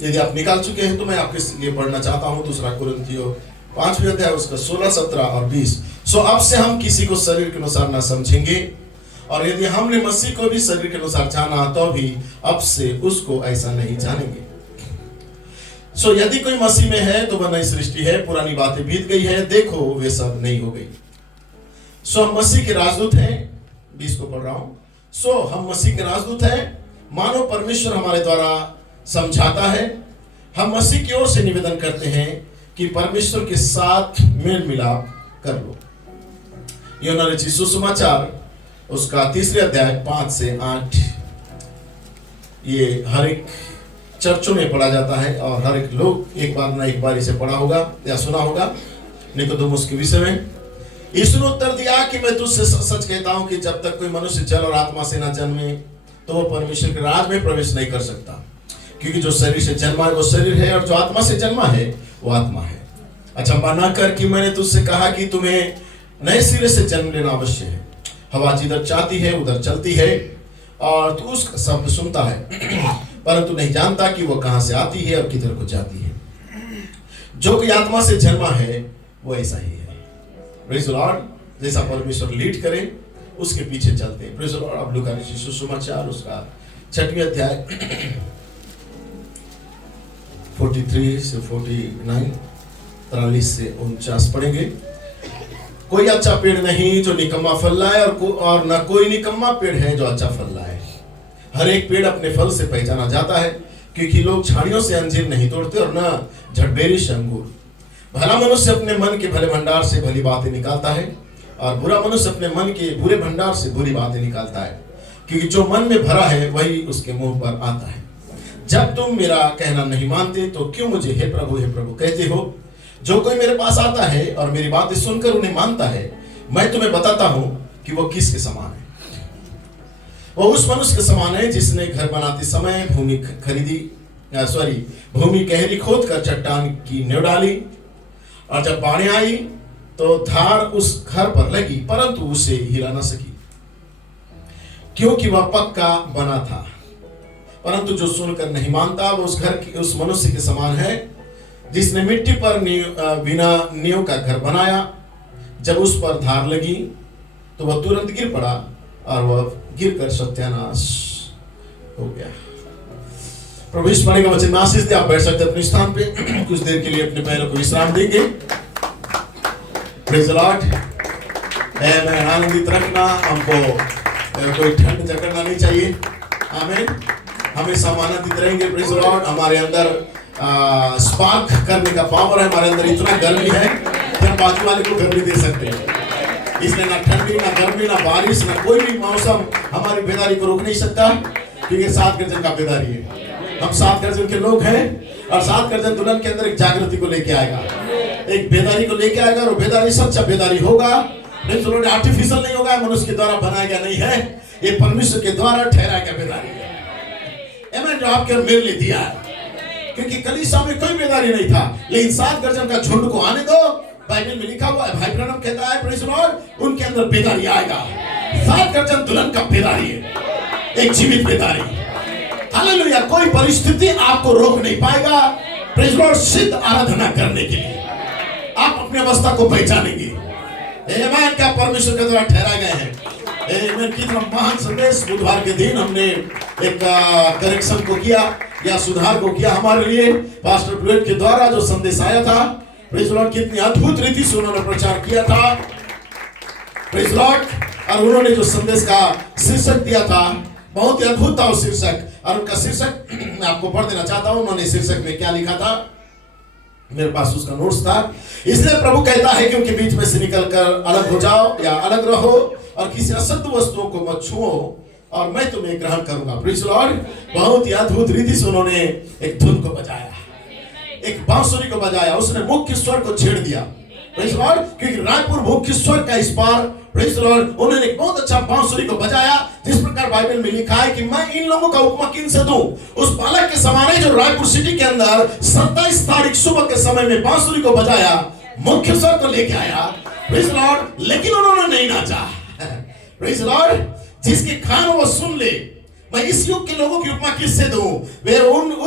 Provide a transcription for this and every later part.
यदि आप निकाल चुके हैं तो मैं आपके लिए पढ़ना चाहता हूं, दूसरा कुरिन्थियों 5वें अध्याय उसका 16, 17 और 20। सो अब से हम किसी को शरीर के अनुसार ना समझेंगे, और यदि हमने मसीह को भी शरीर के अनुसार जाना तो भी अब से उसको ऐसा नहीं जानेंगे। सो यदि कोई मसीह में है तो वह नई सृष्टि है, पुरानी बातें बीत गई है, देखो वे सब नई हो गई। सो हम मसीह के राजदूत हैं, 20 को पढ़ रहा हूं। सो हम मसीह के राजदूत हैं, मानो परमेश्वर हमारे द्वारा समझाता है। हम मसीह की ओर से निवेदन करते हैं कि परमेश्वर के साथ मेल मिलाप कर लो। यूहन्ना रचित सुसमाचार उसका 3 अध्याय 5 से 8। ये हर एक चर्चों में पढ़ा जाता है और हर एक लोग एक बार ना एक बार इसे पढ़ा होगा या सुना होगा। निकोदेमुस के विषय में यीशु ने उत्तर दिया कि मैं तुझसे सच कहता हूं कि जब तक कोई मनुष्य जल और आत्मा से ना जन्मे तो वह परमेश्वर के राज में प्रवेश नहीं कर सकता। क्योंकि जो शरीर से जन्मा है वो शरीर है, और जो आत्मा से जन्मा है वो आत्मा है। अच्छा, माना कर कि मैंने तुझसे कहा कि तुम्हें नए सिरे से जन्म लेना अवश्य है। हवा जिधर चाहती है उधर चलती है, और तू उसका शब्द सुनता है परंतु नहीं जानता कि वो कहां से आती है और किधर को जाती है। जो कोई आत्मा से जन्मा है वो ऐसा ही है। Praise the Lord. जैसा परमेश्वर लीड करे उसके पीछे चलते हैं। Praise the Lord. अब लूका रचित सुसमाचार उसका 6वें अध्याय 43 से 49, 43 से 49 पढ़ेंगे। कोई अच्छा पेड़ नहीं जो निकम्मा फल लाए, और न कोई निकम्मा पेड़ है जो अच्छा फल लाए। हर एक पेड़ अपने फल से पहचाना जाता है, क्योंकि लोग झाड़ियों से अंजीर नहीं तोड़ते और न झड़बेरी से अंगूर। भला मनुष्य अपने मन के भले भंडार से भली बातें निकालता है, और बुरा मनुष्य अपने मन के बुरे भंडार से बुरी बातें निकालता है, क्योंकि जो मन में भरा है वही उसके मुंह पर आता है। जब तुम मेरा कहना नहीं मानते तो क्यों मुझे हे प्रभु कहते हो? जो कोई मेरे पास आता है और मेरी बातें सुनकर उन्हें मानता है, मैं तुम्हें बताता हूं कि वो किसके समान है। वो उस मनुष्य के समान है जिसने घर बनाते समय भूमि गहरी खोद कर चट्टान की नींव डाली, और जब बाढ़ आई तो धार उस घर पर लगी, परंतु उसे हिला न सकी, क्योंकि वह पक्का बना था। परंतु जो सुनकर नहीं मानता वो उस मनुष्य के समान है जिसने मिट्टी पर बिना नींव का घर बनाया। जब उस पर धार लगी तो वह तुरंत गिर पड़ा, और वह गिरकर सत्यानाश हो गया। प्रभु इस पढ़े का वचन में आशीष दे। आप बैठ सकते हैं अपने स्थान पे, कुछ देर के लिए अपने पैरों को विश्राम देंगे। Praise the Lord. मैं आनंदित रखना, हमको कोई ठंड जकड़ना नहीं चाहिए। आमीन। हमेशा आनंदित रहेंगे। Praise the Lord. हमारे अंदर स्पार्क करने का पावर है। हमारे अंदर इतना गर्मी है कि हम बाजू वाले को गर्मी दे सकते हैं। इसलिए ना ठंडी ना गर्मी ना बारिश ना कोई भी मौसम हमारी बेदारी को रोक नहीं सकता, क्योंकि 7 गर्जन का बेदारी है। हम 7 गर्जन के लोग हैं, और 7 गर्जन दुल्हन के अंदर एक जागृति को लेके आएगा, एक बेदारी को लेके आएगा, और बेदारी सच्चा बेदारी होगा। आर्टिफिशियल नहीं होगा, मनुष्य के द्वारा बनाया गया नहीं है, ये परमेश्वर के द्वारा ठहराया गया बेदारी है। जो आपके मेरे लिए दिया है, क्योंकि कलीसिया में कोई बेदारी नहीं था, लेकिन 7 गर्जन का झुंड को आने दो। बाइबल में लिखा हुआ है, भाई ब्रनम कहता है प्रेज़ द लॉर्ड, उनके अंदर बेदारी आएगा। 7 गर्जन दुल्हन का बेदारी है, एक जीवित बेदारी। हालेलुया। कोई परिस्थिति आपको रोक नहीं पाएगा प्रेज़ द लॉर्ड सिद्ध आराधना करने के लिए। आप अपनी अवस्था को पहचानेंगे। आमीन। क्या परमेश्वर के द्वारा ठहराए गए हैं। कितना महान संदेश। बुधवार के दिन हमने एक करेक्शन को किया या सुधार को किया हमारे लिए, पास्टर ब्लेड के द्वारा जो संदेश आया था। Praise the Lord. कितनी अद्भुत रीति से उन्होंने प्रचार किया था। Praise the Lord. और उन्होंने जो संदेश का शीर्षक दिया था बहुत ही अद्भुत था वो शीर्षक, और उनका शीर्षक मैं आपको पढ़ देना चाहता हूं। उन्होंने शीर्षक में क्या लिखा था, मेरे पास उसका नोट्स था। इसलिए प्रभु कहता है कि उनके बीच में से निकलकर अलग हो जाओ या अलग रहो, और किसी अशुद्ध वस्तुओं को मत छुओ, और मैं तुम्हें ग्रहण करूंगा। Praise the Lord. बहुत ही अद्भुत रीति से उन्होंने एक धुन को बजाया, एक बांसुरी को बजाया, उसने मुख्य स्वर को छेड़ दिया। Praise the Lord. क्योंकि रायपुर मुख्य स्वर का इस पार प्रेज़ द लॉर्ड उन्होंने एक बहुत अच्छा बांसुरी को बजाया, जिस प्रकार बाइबल में लिखा है कि मैं इन लोगों का उपमा किनसे दूं? उस बालक के समान है जो रायपुर सिटी के अंदर 27 तारीख सुबह के समय में बांसुरी को बजाया, मुख्य स्वर को लेके आया। Praise the Lord. लेकिन उन्होंने नहीं नाचा। Praise the Lord. जिसके कान वो सुन ले, मैं इस युग के लोगों की उपमा किससे दूं? वे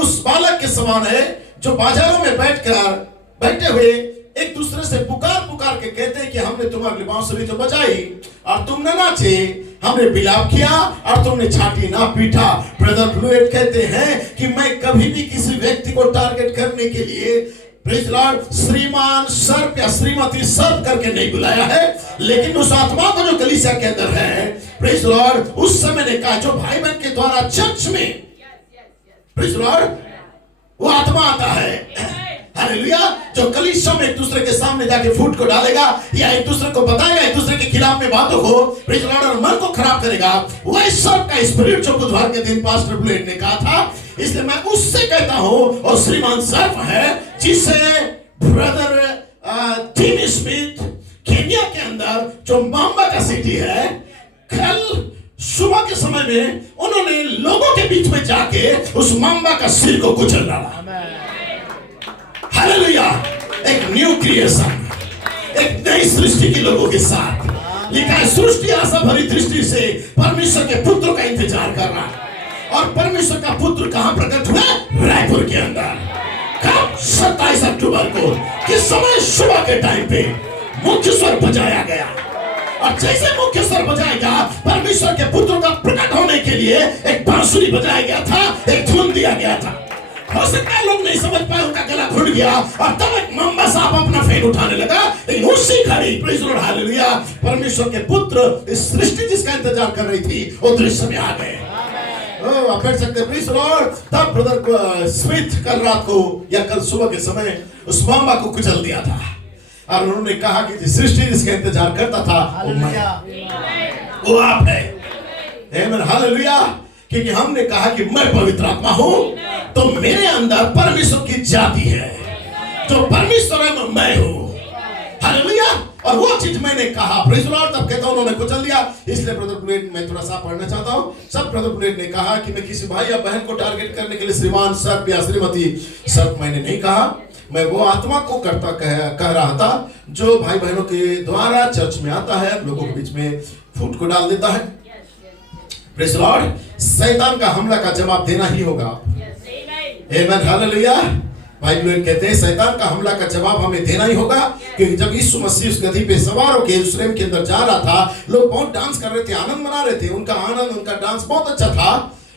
उस बालक के समान है जो बाजारों में बैठे हुए एक दूसरे से पुकार पुकार के कहते हैं कि हमने तुम्हारी बांसुरी तो बजाई और तुम न नाचे, हमने बिलाप किया और तुमने छाती ना पीटा। ब्रदर ब्लूएट कहते हैं कि मैं कभी भी किसी व्यक्ति को टारगेट करने के लिए प्रेज लॉर्ड श्रीमान सर्प या श्रीमती सर्प करके नहीं बुलाया है, लेकिन उस आत्मा को जो कलीसिया के अंदर है, प्रेज लॉर्ड, उस समय ने कहा जो भाई बहन के द्वारा चर्च में प्रेज लॉर्ड वो आत्मा आता है, हालेलुया, जो कलीसिया में एक दूसरे के सामने जाके फूट को डालेगा या एक दूसरे को बताएगा, एक दूसरे के खिलाफ में बातों को प्रेज लॉर्ड और मन को खराब करेगा, वह सर्प का स्पिरिट जो बुधवार के दिन पास्टर ब्लेड ने कहा था। इसलिए मैं उससे कहता हूं, और श्रीमान सर्प है जिसे ब्रदर टीम स्मिथ केन्या के अंदर जो माम्बा का सिटी है, कल सुबह के समय में उन्होंने लोगों के बीच में जाके उस माम्बा का सिर को कुचल डाला। हालेलुया, एक न्यू क्रिएशन, एक नई सृष्टि के लोगों के साथ लिखा है, सृष्टि आशा भरी दृष्टि से परमेश्वर के पुत्र का इंतजार कर रहा है। और परमेश्वर का पुत्र कहां प्रकट हुआ? रायपुर के अंदर। कब? 27 अक्टूबर को, किस समय? सुबह के टाइम पे मुख्य स्वर बजाया गया, और जैसे मुख्य स्वर बजाएगा परमेश्वर के पुत्र का प्रकट होने के लिए एक बांसुरी बजाया गया था, एक धुन दिया गया था। हो सकता है लोग नहीं समझ पाए, उनका गला घुट गया और तब एक माम्बा सांप अपना फेन उठाने लगा, लेकिन उसी घड़ी प्रेज़ लॉर्ड हालेलुया परमेश्वर के पुत्र इस सृष्टि जिसका इंतजार कर रही थी वो दृश्य में आ गए। आप बैठ सकते हैं प्रेज़ लॉर्ड। तब ब्रदर स्मिथ कल रात को या कल सुबह के समय उस माम्बा को कुचल दिया था और उन्होंने कहा कि जिस सृष्टि जिसका इंतजार करता था वो आप है। आमीन हालेलुया। क्योंकि हमने कहा कि मैं पवित्र आत्मा हूं, तो मेरे अंदर परमेश्वर की जाति है, जो परमेश्वर है मैं हूं। हालेलुया। और वो चीज मैंने कहा प्रेज़ लॉर्ड, तब कहता उन्होंने कुचल दिया। इसलिए ब्रदर ब्लेड मैं थोड़ा सा पढ़ना चाहता हूं। सब ब्रदर ब्लेड ने कहा कि मैं किसी भाई या बहन को टारगेट करने के लिए श्रीमान सर्प या श्रीमती सर्प मैंने नहीं कहा, मैं वो आत्मा को कह रहा था जो भाई बहनों के द्वारा चर्च में आता है, लोगों के बीच में फूट को डाल देता है। प्रेज़ लॉर्ड, शैतान का हमला का जवाब देना ही होगा। आमीन हालेलुया। भाई लोग कहते हैं शैतान का हमला का जवाब हमें देना ही होगा, क्योंकि जब यीशु मसीह उस गधी पे सवार होकर यरूशलेम के अंदर जा रहा था, लोग बहुत डांस कर रहे थे, आनंद मना रहे थे, उनका आनंद, उनका डांस बहुत अच्छा था।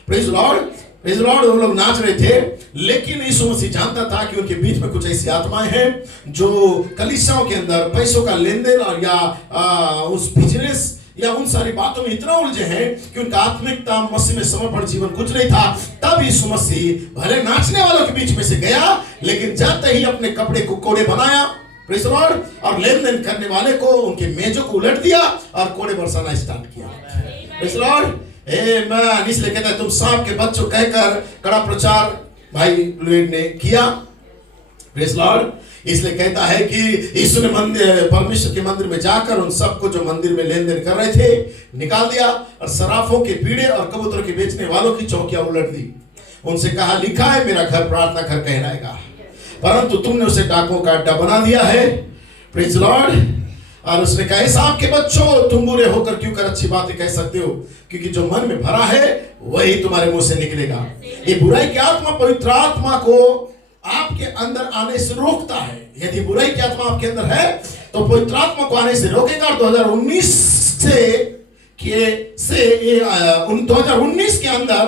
प्रेज़ लॉर्ड, प्रेज़ लॉर्ड, वो लोग नाच रहे थे, लेकिन यीशु मसीह जानता था कि उनके बीच में कुछ ऐसी आत्माएं हैं जो कलीसियाओं के अंदर पैसों का लेन देन और या उस बिजनेस या उन सारी बातों में इतना उलझे हैं कि उनका आत्मिकता मसीह में समर्पण जीवन कुछ नहीं था। तब यीशु मसीह भले नाचने वालों के बीच में से गया, लेकिन जाते ही अपने कपड़े को कोड़े बनाया, प्रेज़ लॉर्ड, और लेन देन करने वाले को उनके मेजों को उलट दिया और कोड़े बरसाना स्टार्ट किया। प्रेज़ लॉर्ड, आमीन। इसलिए कहता है तुम सांप के बच्चों कहकर कड़ा प्रचार भाई लोड ने किया। प्रेज़ लॉर्ड, इसलिए कहता है कि यीशु ने परमेश्वर के मंदिर में जाकर उन सबको जो मंदिर में लेन देन कर रहे थे निकाल दिया और सराफों के पीड़े और कबूतर के बेचने वालों की चौकियां उलट दी। उनसे कहा, लिखा है मेरा घर प्रार्थना घर कहलाएगा, परंतु तुमने उसे डाकुओं का अड्डा बना दिया है। Praise Lord. और उसने कहा, सांप के बच्चों, तुम बुरे होकर क्यों कर अच्छी बातें कह सकते हो, क्योंकि जो मन में भरा है वही तुम्हारे मुंह से निकलेगा। ये बुराई की आत्मा पवित्र आत्मा को आपके अंदर आने से रोकता है। यदि बुराई की आत्मा आपके अंदर है तो पवित्र आत्मा को आने से रोकेगा। 2019 2019 के अंदर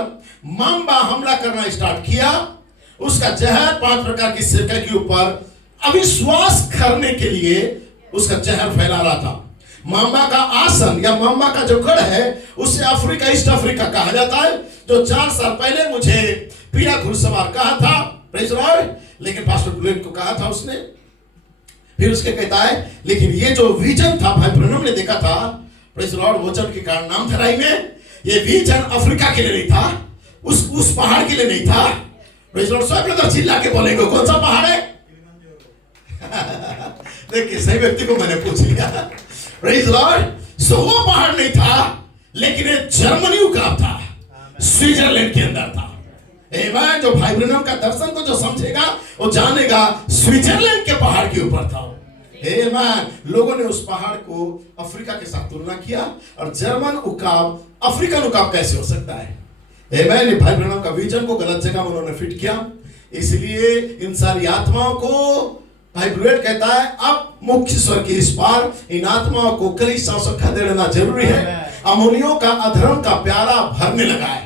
माम्बा हमला करना स्टार्ट किया। उसका जहर 5 प्रकार की सिरका के ऊपर अविश्वास करने के लिए उसका जहर फैला रहा था। माम्बा का आसन या माम्बा का जो गढ़ है उसे अफ्रीका, ईस्ट अफ्रीका कहा जाता है, जो 4 साल पहले मुझे पीला घुड़सवार कहा था। Praise Lord. लेकिन पास्टर ब्लेड को कहा था उसने, फिर उसके कहता है, लेकिन ये जो विजन था भाई ब्रनम ने देखा था, प्रेज़ लॉर्ड, वचन के कारण नाम धराई में, ये विजन अफ्रीका के लिए नहीं था, उस पहाड़ के लिए नहीं था। Praise Lord. सब लोग चिल्ला के बोलेंगे कौन सा पहाड़ है? देखिए सही व्यक्ति को मैंने पूछ लिया। Praise Lord. सो वो पहाड़ नहीं था, लेकिन ये जर्मनी का था, स्विट्जरलैंड के अंदर था। आमीन। जो भाई ब्रनम का दर्शन को जो समझेगा वो जानेगा स्विट्जरलैंड के पहाड़ के ऊपर था। आमीन। लोगों ने उस पहाड़ को अफ्रीका के साथ तुलना किया, और जर्मन उकाब अफ्रीकन उकाब कैसे हो सकता है? आमेन। ये भाई ब्रैनम का विजन को गलत जगह में उन्होंने फिट किया, इसलिए इन सारी आत्माओं को भाई ब्रुएट कहता है अब मुख्य स्वर के इस पार इन आत्माओं को कलीसिया से खदेड़ देना जरूरी है। अमोनियों का अधर्म का प्याला भरने लगा है,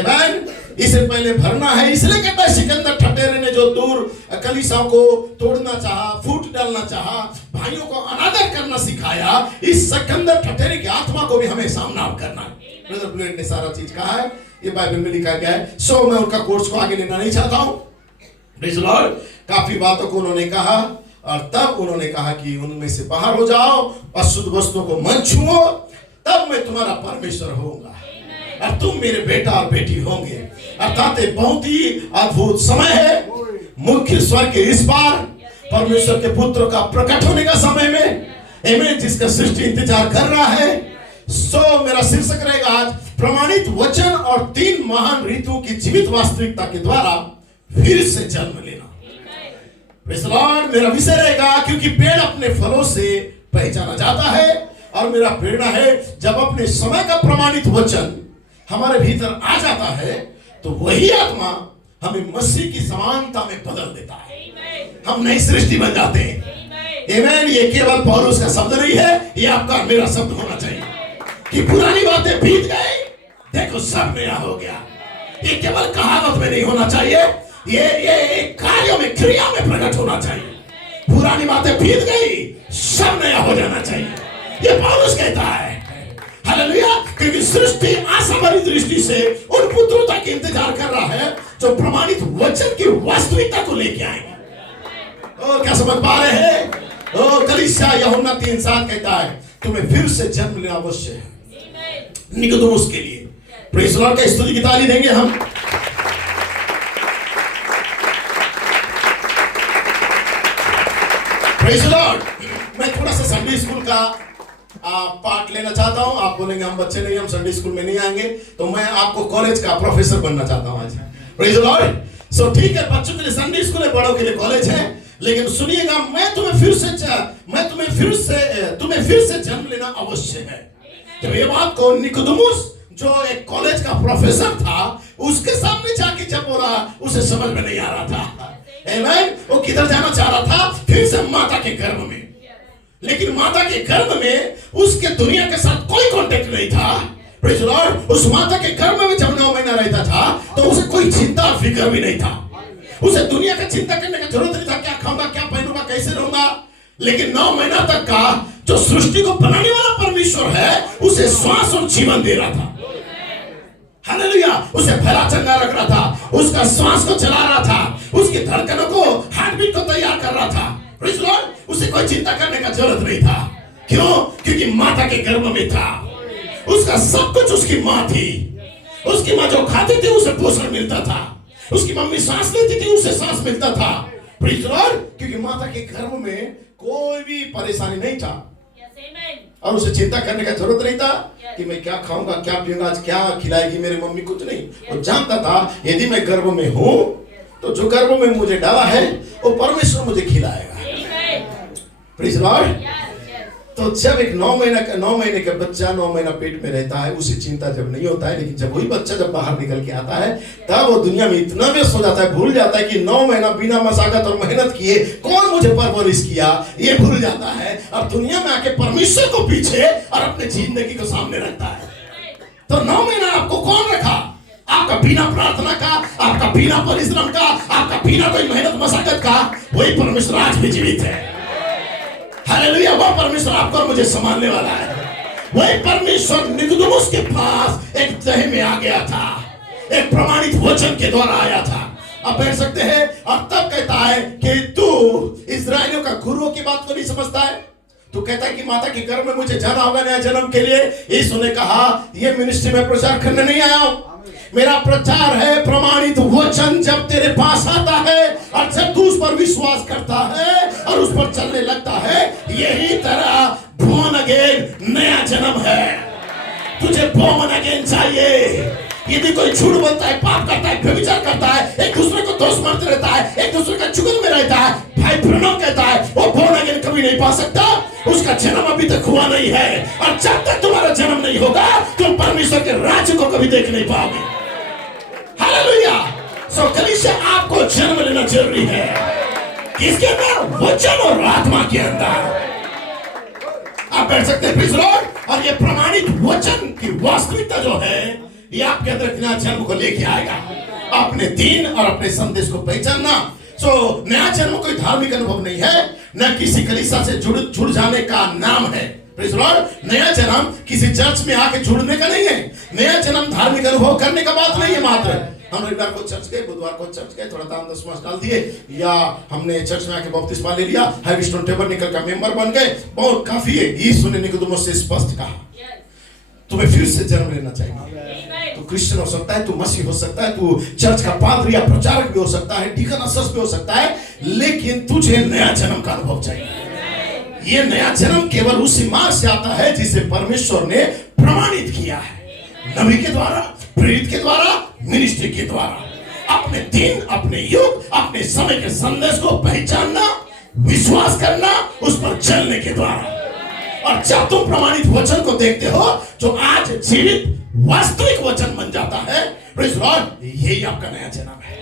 आमेन। इसे पहले भरना है, इसलिए कहता है सिकंदर ठटेरे ने जो दूर कलीसिया को तोड़ना चाहा, फूट डालना चाहा, भाइयों को अनादर करना सिखाया, इस सिकंदर ठटेरे की आत्मा को भी हमें सामना करना है। ब्रदर ब्रुएट ने सारा चीज कहा है, ये बाइबल में लिखा गया है। सो मैं उनका कोर्स को आगे लेना नहीं चाहता हूं। Praise the Lord. काफी बातों को उन्होंने कहा और तब उन्होंने कहा कि उनमें से बाहर हो जाओ, अशुद्ध वस्तुओं को मत छुओ, तब मैं तुम्हारा परमेश्वर होऊंगा और तुम मेरे बेटा और बेटी होंगे। अर्थात बहुत ही अद्भुत समय है, मुख्य स्वर के इस पार परमेश्वर के पुत्र का प्रकट होने का समय में, आमेन, जिसका सृष्टि इंतजार कर रहा है। सो मेरा शीर्षक रहेगा आज प्रमाणित वचन और 3 महान ऋतुओं की जीवित वास्तविकता के द्वारा फिर से जन्म लेना। Praise the Lord. मेरा विषय रहेगा क्योंकि पेड़ अपने फलों से पहचाना जाता है, और मेरा प्रेरणा है जब अपने समय का प्रमाणित वचन हमारे भीतर आ जाता है तो वही आत्मा हमें मसीह की समानता में बदल देता है, हम नई सृष्टि बन जाते हैं। आमेन। ये केवल पौलुस का शब्द नहीं है, ये आपका मेरा शब्द होना चाहिए कि पुरानी बातें बीत गई, देखो सब नया हो गया। ये केवल कहावत में नहीं होना चाहिए, ये कार्यों में, क्रिया में प्रकट होना चाहिए। पुरानी बातें बीत गई, सब नया हो जाना चाहिए, ये पौलुस कहता है। हालेलुया। क्योंकि सृष्टि आशाभरी दृष्टि से उन पुत्रों तक इंतजार कर रहा है जो प्रमाणित वचन की वास्तविकता को लेके आएंगे। ओ क्या समझ पा रहे हैं? ओ कलीसिया यूहन्ना 3:7 कहता है तुम्हें फिर से जन्म लेना अवश्य है। निकोदेमुस के लिए प्रेज़ द लॉर्ड का स्तुति की ताली देंगे हम। Praise the Lord. मैं थोड़ा सा संडे स्कूल का पार्ट लेना चाहता हूं। आप बोलेंगे हम बच्चे नहीं, हम संडे स्कूल में नहीं आएंगे, तो मैं आपको कॉलेज का प्रोफेसर बनना चाहता हूं आज। Praise the Lord. सो ठीक है, बच्चों के लिए संडे स्कूल है, बड़ों के लिए कॉलेज है, लेकिन सुनिएगा, तुम्हें फिर से जन्म लेना अवश्य है। जब ये बात को निकोदेमुस जो एक कॉलेज का प्रोफेसर था उसके सामने जाके जब बोला, उसे समझ में नहीं आ रहा था। आमेन। वो किधर जाना चाह रहा था? फिर से माता के गर्भ में। लेकिन माता के गर्भ में उसके दुनिया के साथ कोई कांटेक्ट नहीं था। Praise the Lord. उस माता के गर्भ में जब 9 महीना रहता था तो उसे कोई चिंता और फिक्र भी नहीं था। उसे दुनिया का चिंता करने की जरूरत नहीं था, क्या खाऊंगा, क्या पहनूंगा, कैसे रहूंगा। लेकिन 9 महीना तक का जो सृष्टि को बनाने वाला परमेश्वर है उसे श्वास और जीवन दे रहा था। हालेलुया। उसे भला चंगा रख रहा था, उसका श्वास को चला रहा था, उसकी धड़कनों को, हार्ट बीट को तैयार कर रहा था। Praise the Lord. उसे कोई चिंता करने का जरूरत नहीं था। क्यों? क्योंकि माता के गर्भ में था, उसका सब कुछ उसकी माँ थी। उसकी माँ जो खाती थी उसे पोषण मिलता था, उसकी मम्मी सांस लेती थी उसे सांस मिलता था। Praise the Lord. क्योंकि माता के गर्भ में कोई भी परेशानी नहीं था और उसे चिंता करने का जरूरत नहीं था कि मैं क्या खाऊंगा, क्या पीऊंगा, आज क्या खिलाएगी मेरी मम्मी, कुछ नहीं। वो जानता था यदि मैं गर्भ में हूं तो जो गर्भ में मुझे डाला है वो परमेश्वर मुझे खिलाएगा। Praise the Lord. तो जब एक 9 महीने का बच्चा 9 महीना पेट में रहता है उसे चिंता जब नहीं होता है, लेकिन जब वही बच्चा जब बाहर निकल के आता है तब वो दुनिया में इतना व्यस्त हो जाता है, भूल जाता है कि 9 महीना बिना मशक्कत और मेहनत किए कौन मुझे परवरिश किया, ये भूल जाता है और दुनिया में आके परमेश्वर को पीछे और अपने जिंदगी को सामने रखता है। तो 9 महीना आपको कौन रखा? आपका बिना प्रार्थना का, आपका बिना परिश्रम का, आपका बिना कोई मेहनत मशक्कत का वही परमेश्वर आज भी जीवित है। हालेलुया। वह परमेश्वर आपको और मुझे संभालने वाला है। वही परमेश्वर निकोदेमुस के पास एक तह में आ गया था, एक प्रमाणित वचन के द्वारा आया था। आप बैठ सकते हैं। और तब कहता है कि तू इस्राएलियों का गुरुओं की बात को नहीं समझता है। तू कहता है कि माता के गर्भ में मुझे जाना होगा नया जन्म के लिए। यीशु ने कहा ये मिनिस्ट्री में प्रचार करने नहीं आया हूं, मेरा प्रचार है प्रमाणित वचन जब तेरे पास आता है और जब तू उस पर विश्वास करता है और उस पर चलने लगता है, यही तरह बोर्न अगेन नया जन्म है। तुझे बोर्न अगेन चाहिए। यदि कोई झूठ बोलता है, पाप करता है, व्यभिचार करता है, एक दूसरे को दोष मारते रहता है, एक दूसरे का चुगल में रहता है, भाई ब्रैनम कहता है वो बोर्न अगेन कभी नहीं पा सकता, उसका जन्म अभी तक हुआ नहीं है। और जब तक तुम्हारा जन्म नहीं होगा तुम परमेश्वर के राज्य को कभी देख नहीं पाओगे। हालेलुया। सो कलीसिया आपको जन्म लेना जरूरी है। किसके अंदर? वचन और आत्मा के अंदर। आप बैठ सकते हैं, प्रेज़ लॉर्ड। और ये प्रमाणित वचन की वास्तविकता जो है, ये आपके अंदर नया जन्म को लेके आएगा। अपने दिन और अपने संदेश को पहचानना। सो नया जन्म कोई धार्मिक अनुभव नहीं है, न किसी कलीसिया से जुड़ जाने का नाम है। Praise Lord. नया जन्म किसी चर्च में आके जुड़ने का नहीं है। नया जन्म धार्मिक अनुभव करने का बात नहीं है मात्र। हम रविवार को चर्च गए, बुधवार को चर्च गए, थोड़ा दान दशमांश डाल दिए, या हमने चर्च में आके बपतिस्मा ले लिया, हाईविस्टन टेबरनेकल का मेंबर बन गए, बहुत काफी है। यीशु ने निकोदेमुस से स्पष्ट कहा, तुम्हें फिर से जन्म लेना चाहिए। तू क्रिश्चियन हो सकता है, तू मसीह हो सकता है, तू चर्च का पादरी या प्रचारक भी हो सकता है, डीकन असस भी हो सकता है, लेकिन तुझे नया जन्म का अनुभव चाहिए। ये नया जन्म केवल उसी मार्ग से आता है जिसे परमेश्वर ने प्रमाणित किया है, नबी के द्वारा, प्रेरित के द्वारा, मिनिस्ट्री के द्वारा। अपने दिन, अपने युग, अपने समय के संदेश को पहचानना, विश्वास करना, उस पर चलने के द्वारा। और जब तुम प्रमाणित वचन को देखते हो जो आज जीवित वास्तविक वचन बन जाता है, प्रेज़ लॉर्ड, यही आपका नया जन्म है।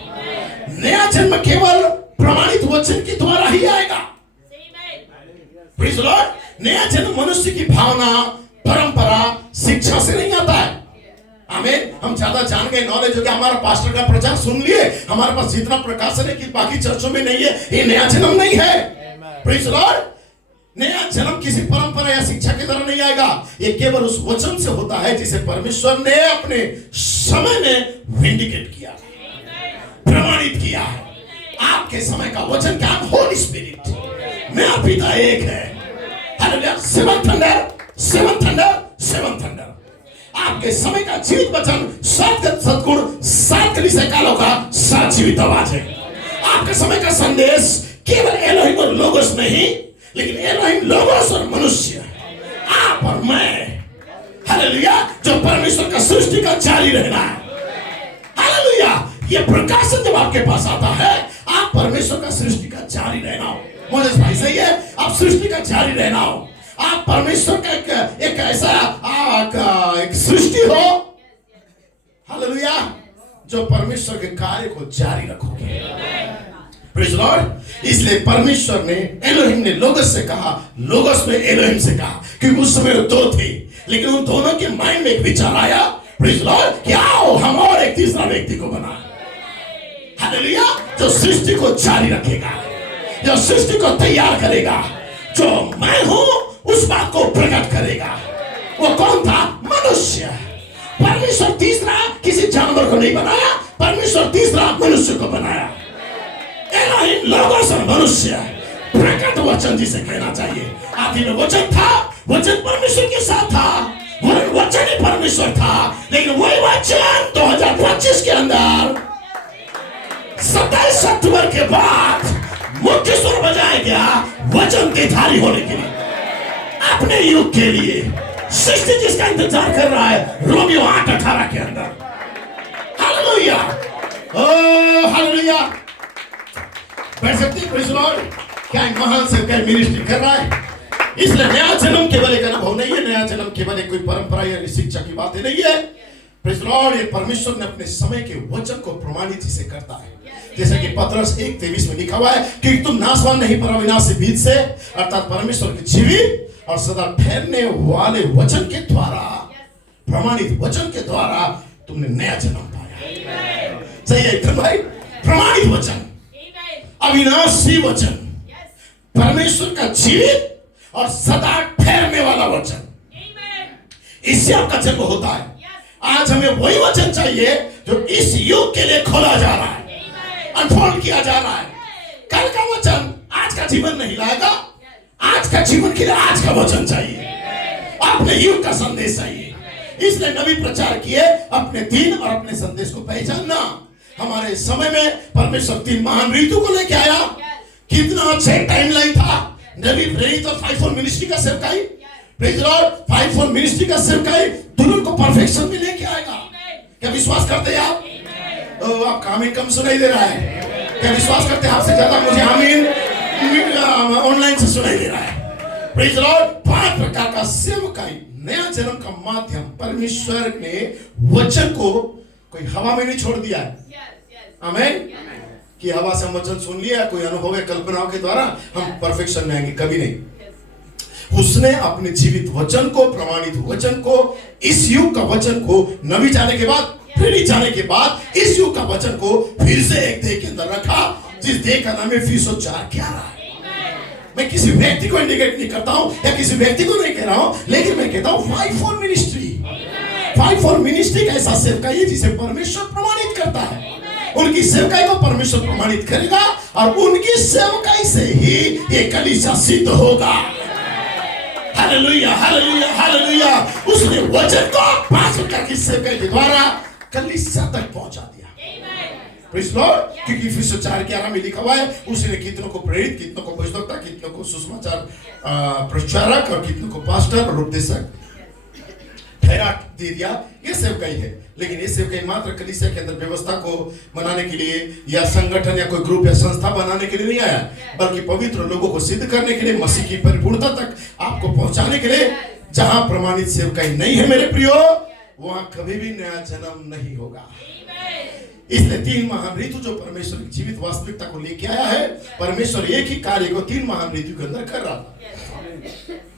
नया जन्म केवल प्रमाणित वचन के द्वारा ही आएगा। Praise Lord. नया जन्म मनुष्य की भावना, परंपरा, शिक्षा से नहीं आता है। आमीन। हम ज्यादा जान गए, नॉलेज हो गया, हमारा पास्टर का प्रचार सुन लिए, हमारे पास जितना प्रकाशन है कि बाकी चर्चों में नहीं है, ये नया जन्म नहीं है। Praise Lord. नया जन्म किसी परंपरा या शिक्षा के द्वारा नहीं आएगा, ये केवल उस वचन से होता है जिसे परमेश्वर ने अपने समय में विंडिकेट किया, प्रमाणित किया है। आपके समय का वचन क्या? होली स्पिरिट, मेरा पिता एक है। Hallelujah. Seven thunder, seven thunder, seven thunder. आपके समय का जीवित वचन, सात सद्गुण, सात कलीसिया कालों का सात जीवित आवाज है। आपके समय का संदेश केवल एलोहिम और लोगोस नहीं, लेकिन एलोहिम, लोगोस और मनुष्य, आप और मैं। हालेलुया। जो परमेश्वर का सृष्टि का जारी रहना है। हालेलुया। ये प्रकाशन जब आपके पास आता है, आप परमेश्वर का सृष्टि का जारी रहना हो। मोजेस भाई सही है, आप सृष्टि का जारी रहना हो। आप परमेश्वर का एक ऐसा एक सृष्टि हो, हालेलुया, जो परमेश्वर के कार्य को जारी रखोगे। Praise Lord. इसलिए परमेश्वर ने, एलोहिम ने लोगोस से कहा, लोगोस ने एलोहिम से कहा, क्योंकि उस समय दो थे, लेकिन उन दोनों के माइंड में एक विचार आया, प्रेज़ लॉर्ड, क्या हो हम और एक तीसरा व्यक्ति को बना, हालेलुया, जो सृष्टि को जारी रखेगा, जो सृष्टि को तैयार करेगा, जो मैं हूं उस बात को प्रकट करेगा। वो कौन था? मनुष्य। परमेश्वर तीसरा किसी जानवर को नहीं बनाया, परमेश्वर तीसरा मनुष्य को बनाया। एलोहिम, लोगोस और मनुष्य, प्रकट वचन जिसे कहना चाहिए। आदि में वचन था, वचन परमेश्वर के साथ था, वचन ही परमेश्वर था, लेकिन वही वचन 2025 के अंदर 27 अक्टूबर के बाद मुख्य स्वर बजाया गया वचन के धारी होने के लिए, अपने युग के लिए। सृष्टि जिसका इंतजार कर रहा है रोमियो 8:18 के अंदर। हालेलुया, ओ हालेलुया। बैठ सकते हैं, प्रेज़ लॉर्ड। क्या एक महान सेवक मिनिस्ट्री कर रहा है। इसलिए नया जन्म केवल एक अनुभव नहीं है, नया जन्म केवल एक कोई परंपरा या शिक्षा की बातें नहीं है। Praise Lord. ये परमेश्वर ने अपने समय के वचन को प्रमाणित इसे करता है, जैसे कि पत्रस 1:23 में लिखा हुआ है कि तुम नाशवान नहीं पर अविनाशी बीज से, अर्थात परमेश्वर के जीवित और सदा ठहरने वाले वचन के द्वारा, प्रमाणित वचन के द्वारा तुमने नया जन्म पाया। सही है एकदम भाई। प्रमाणित वचन, अविनाशी वचन, परमेश्वर का जीवित और सदा ठहरने वाला वचन, इससे आपका जन्म होता है। आज हमें वही वचन चाहिए जो इस युग के लिए खोला जा रहा है, अनफोल्ड किया जा रहा है। कल का वचन आज का जीवन नहीं लाएगा, आज का जीवन के लिए आज का वचन चाहिए, अपने युग का संदेश चाहिए। इसलिए नबी प्रचार किए, अपने दिन और अपने संदेश को पहचानना। हमारे समय में परमेश्वर 3 महान ऋतु को लेके आया। कितना अच्छा टाइमलाइन था। नबी, प्रेरित और 5-4 मिनिस्ट्री का सेवकाई, प्रेज़ लॉर्ड, 5-4 मिनिस्ट्री का सेवकाई दुल्हन को परफेक्शन में लेके आएगा। क्या विश्वास करते हैं आप? आपका आमीन कम सुनाई दे रहा है। क्या विश्वास करते हैं? आपसे ज्यादा मुझे आमीन ऑनलाइन से सुनाई दे रहा है। Praise Lord. 5 प्रकार का सेवकाई, नया जन्म का माध्यम, परमेश्वर ने वचन को कोई हवा में नहीं छोड़ दिया है। आमीन। कि हवा से हम वचन सुन लिया, कोई अनुभव है कल्पनाओं के द्वारा हम परफेक्शन में आएंगे, कभी नहीं। उसने अपने जीवित वचन को, प्रमाणित वचन को, इस युग का वचन को, नबी जाने के बाद, प्रेरित जाने के बाद इस युग का वचन को फिर से एक देह के अंदर रखा, जिस देह का नाम है Ephesians 4:11। मैं किसी व्यक्ति को इंडिकेट नहीं करता हूं या किसी व्यक्ति को नहीं कह रहा हूं, लेकिन मैं कहता हूं 5-4 मिनिस्ट्री। 5-4 मिनिस्ट्री का ऐसा सेवकाई है जिसे परमेश्वर प्रमाणित करता है। उनकी सेवकाई को परमेश्वर प्रमाणित करेगा और उनकी सेवकाई से ही ये कलीसिया सिद्ध होगा। Hallelujah, hallelujah, hallelujah. उसने वचन को पास करके सेवकाई के द्वारा कलीसिया तक पहुंचा दिया। Praise Lord. क्योंकि Ephesians 4:11 में लिखा हुआ है, उसने कितनों को प्रेरित, कितनों को भविष्यवक्ता, कितनों को सुसमाचार प्रचारक और कितनों को पास्टर और उपदेशक ठहरा दे दिया। ये सेवकाई है। लेकिन ये सेवकाई मात्र कलीसिया के अंदर व्यवस्था को बनाने के लिए या संगठन या कोई ग्रुप या संस्था बनाने के लिए नहीं आया, बल्कि पवित्र लोगों को सिद्ध करने के लिए, मसीह की परिपूर्णता तक आपको पहुंचाने के लिए। जहां प्रमाणित सेवकाई नहीं है मेरे प्रियो, वहां कभी भी नया जन्म नहीं होगा। इसलिए 3 महान ऋतु जो परमेश्वर की जीवित वास्तविकता को लेके आया है, परमेश्वर एक ही कार्य को 3 महान ऋतु के अंदर कर रहा था।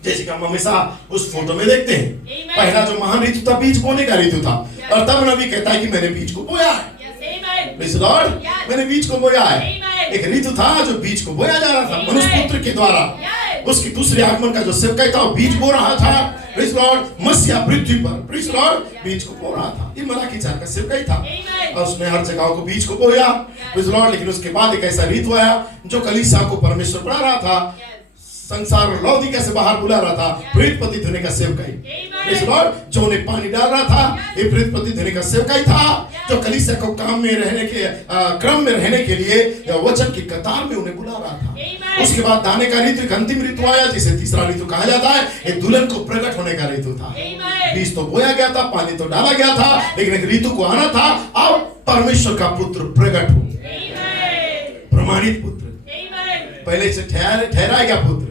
जैसे कि हम हमेशा उस फोटो में देखते हैं, पहला जो महान ऋतु था बीज बोने का ऋतु था, और तब नबी कहता है कि मैंने बीज को बोया है। प्रेज़ लॉर्ड, मैंने बीज को बोया है। एक ऋतु था जो बीज को बोया जा रहा था मनुष्य पुत्र के द्वारा। उसकी दूसरे आगमन का जो सेवकाई था वो बीज बो रहा था। प्रेज़ लॉर्ड, मसीहा पृथ्वी पर, प्रेज़ लॉर्ड, बीज को बो रहा था। ये मलाकी 4 का सेवकाई था और उसने हर जगह को बीज को बोया। प्रेज़ लॉर्ड, लेकिन उसके बाद एक ऐसा ऋतु आया जो कलीसिया को परमेश्वर बढ़ा रहा था, संसार और लौकिक से बाहर बुला रहा था, प्रेरित पतित होने का सेवकाई। प्रेज़ लॉर्ड, जो उन्हें पानी डाल रहा था, ये प्रेरित पतित होने का सेवकाई था, जो कलीसिया को काम में रहने के क्रम में रहने के लिए वचन की कतार में उन्हें बुला रहा था। उसके बाद दाने का ऋतु, एक अंतिम ऋतु आया जिसे तीसरा ऋतु कहा जाता है। एक दुल्हन को प्रकट होने का ऋतु था। बीज तो बोया गया था, पानी तो डाला गया था, लेकिन एक ऋतु को आना था, अब परमेश्वर का पुत्र प्रकट हो, प्रमाणित पुत्र, पहले से ठहराया गया पुत्र,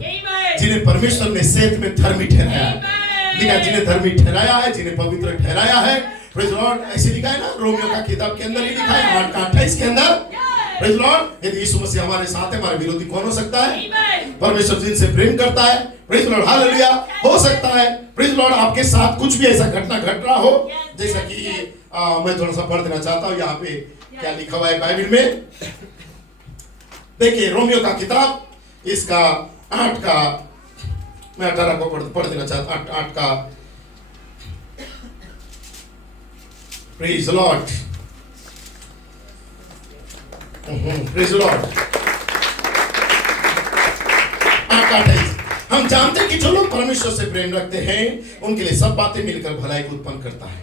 जिन्हें परमेश्वर ने सेत में धर्मी ठहराया है। लिखा, जिन्हें धर्मी ठहराया है, जिन्हें पवित्र ठहराया है। प्रेज़ लॉर्ड, ऐसे लिखा है ना रोमियो का किताब के अंदर ही लिखा है 8:28 के अंदर। प्रेज़ लॉर्ड, यदि यीशु मसीह हमारे साथ है, हमारे विरोधी कौन हो सकता है? परमेश्वर जिनसे प्रेम करता है। Praise Lord, hallelujah. हो सकता है प्रेज़ लॉर्ड आपके साथ कुछ भी ऐसा घटना घट रहा हो, जैसा कि मैं थोड़ा सा पढ़ देना चाहता हूँ यहाँ पे क्या लिखा हुआ है बाइबल में। देखिए रोमियो का किताब, इसका 8 का, मैं 18 को पढ़ देना चाहता हूँ। 8 का, प्रेज़ लॉर्ड, प्रेज़ लॉर्ड। 8:28, हम जानते हैं कि जो लोग परमेश्वर से प्रेम रखते हैं उनके लिए सब बातें मिलकर भलाई को उत्पन्न करता है,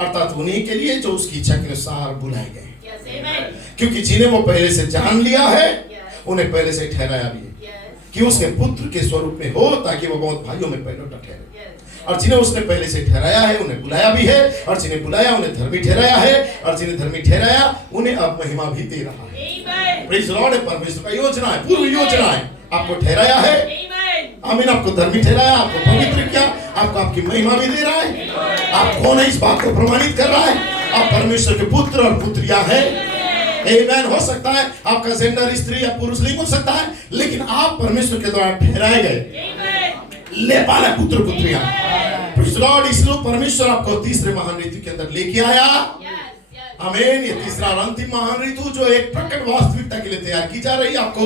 अर्थात उन्हीं के लिए जो उसकी इच्छा के अनुसार बुलाए गए। क्योंकि जिन्हें वो पहले से जान लिया है उन्हें पहले से ठहराया भी है कि उसके पुत्र के स्वरूप में हो, ताकि वो बहुत भाइयों में पहलौठा ठहरे। और जिन्हें उसने पहले से ठहराया है उन्हें बुलाया भी है, और जिन्हें बुलाया उन्हें धर्मी ठहराया है, और जिन्हें धर्मी ठहराया उन्हें अब महिमा भी दे रहा है। प्रेज़ लॉर्ड, परमेश्वर का योजना है, पूर्व योजना है। आपको ठहराया है, आमीन, आपको धर्मी ठहराया, आपको पवित्र किया, आपको आपकी महिमा भी दे रहा है। आप कौन है इस बात को प्रमाणित कर रहा है? आप परमेश्वर के पुत्र और पुत्रियां हैं। आमीन। हो सकता है आपका जेंडर स्त्री या पुरुष लिंग हो सकता है, लेकिन आप परमेश्वर के द्वारा ठहराए गए ले पाले पुत्र पुत्रियां। प्रेज़ लॉर्ड, इसलिए परमेश्वर आपको तीसरे महान ऋतु के अंदर लेके आया। आमीन। ये तीसरा और अंतिम महान ऋतु जो एक प्रकट वास्तविकता के लिए तैयार की जा रही है, आपको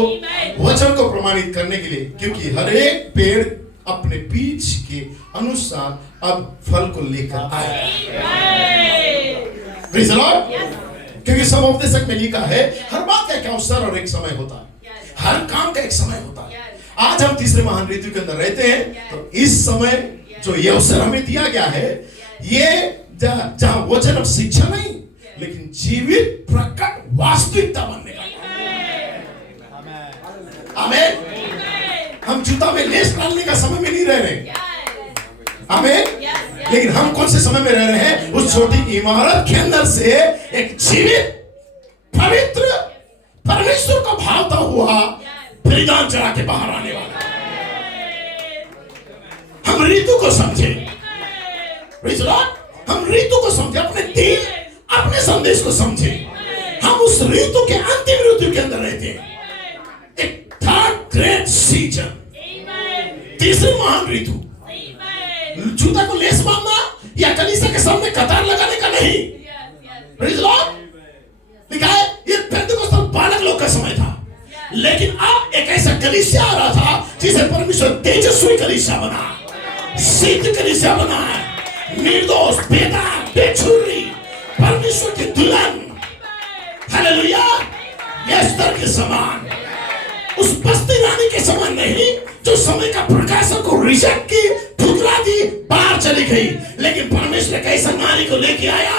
वचन को प्रमाणित करने के लिए, क्योंकि हर एक पेड़ अपने बीज के अनुसार अब फल को लेकर आए। प्रेज़ लॉर्ड, क्योंकि सब उपदेशक में लिखा है हर बात का एक अवसर और एक समय होता है, हर काम का एक समय होता है। आज हम तीसरे महान ऋतु के अंदर रहते हैं, तो इस समय जो ये अवसर हमें दिया गया है, ये जहां वचन अब शिक्षा नहीं लेकिन जीवित प्रकट वास्तविकता बनने का। आमीन। हम जूता में लेस डालने का समय में नहीं रह रहे। आमीन। लेकिन हम कौन से समय में रह रहे हैं? उस छोटी इमारत के अंदर से एक जीवित पवित्र परमेश्वर का भावता हुआ बलिदान चढ़ा के बाहर आने वाला। हम ऋतु को समझे, हम ऋतु को समझे, अपने दिल छोटे संदेश को समझे। हम उस ऋतु के अंतिम ऋतु के अंदर रहते हैं। एक थर्ड ग्रेट सीजन, तीसरी महान ऋतु। जूता को लेस बांधना या कलीसिया के सामने कतार लगाने का नहीं। Praise Lord. लिखा है ये पेंटेकोस्टल बालक लोग का समय था, लेकिन अब एक ऐसा कलीसिया आ रहा था जिसे परमेश्वर तेजस्वी कलीसिया बना, सिद्ध कलीसिया बना है, निर्दोष, बेदाग, बेछुरी, परमेश्वर की दुल्हन। हालेलुया। एस्तर के समान, उस बस्ती रानी के समान नहीं जो समय का प्रकाशक को रिजेक्ट की, ठुकरा दी, बाहर चली गई। लेकिन परमेश्वर एक ऐसा नारी को लेके आया,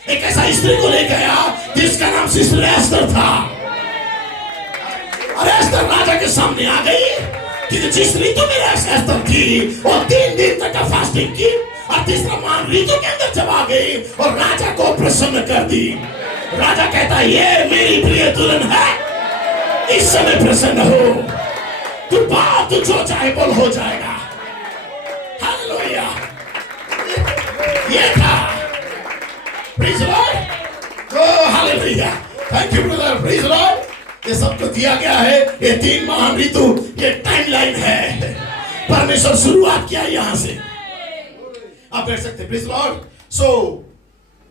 एक ऐसा स्त्री को लेके आया जिसका नाम सिस्टर एस्तर था। और एस्तर राजा के सामने आ गई कि जिस ऋतु में एस्तर थी वो 3 दिन तक फास्टिंग की, और तीसरा महान ऋतु के अंदर जब आ गई और राजा को प्रसन्न कर दी। राजा कहता है ये मेरी प्रिय दुल्हन है, इस समय प्रसन्न हो, तू बात तू जो चाहे बोल हो जाएगा। हालेलुया। ये था। Praise Lord. Oh hallelujah. Thank you brother. Praise Lord. ये सबको दिया गया है। ये 3 महान ऋतु, ये टाइमलाइन है। परमेश्वर शुरुआत किया यहां से। आप बैठ सकते। Praise Lord. सो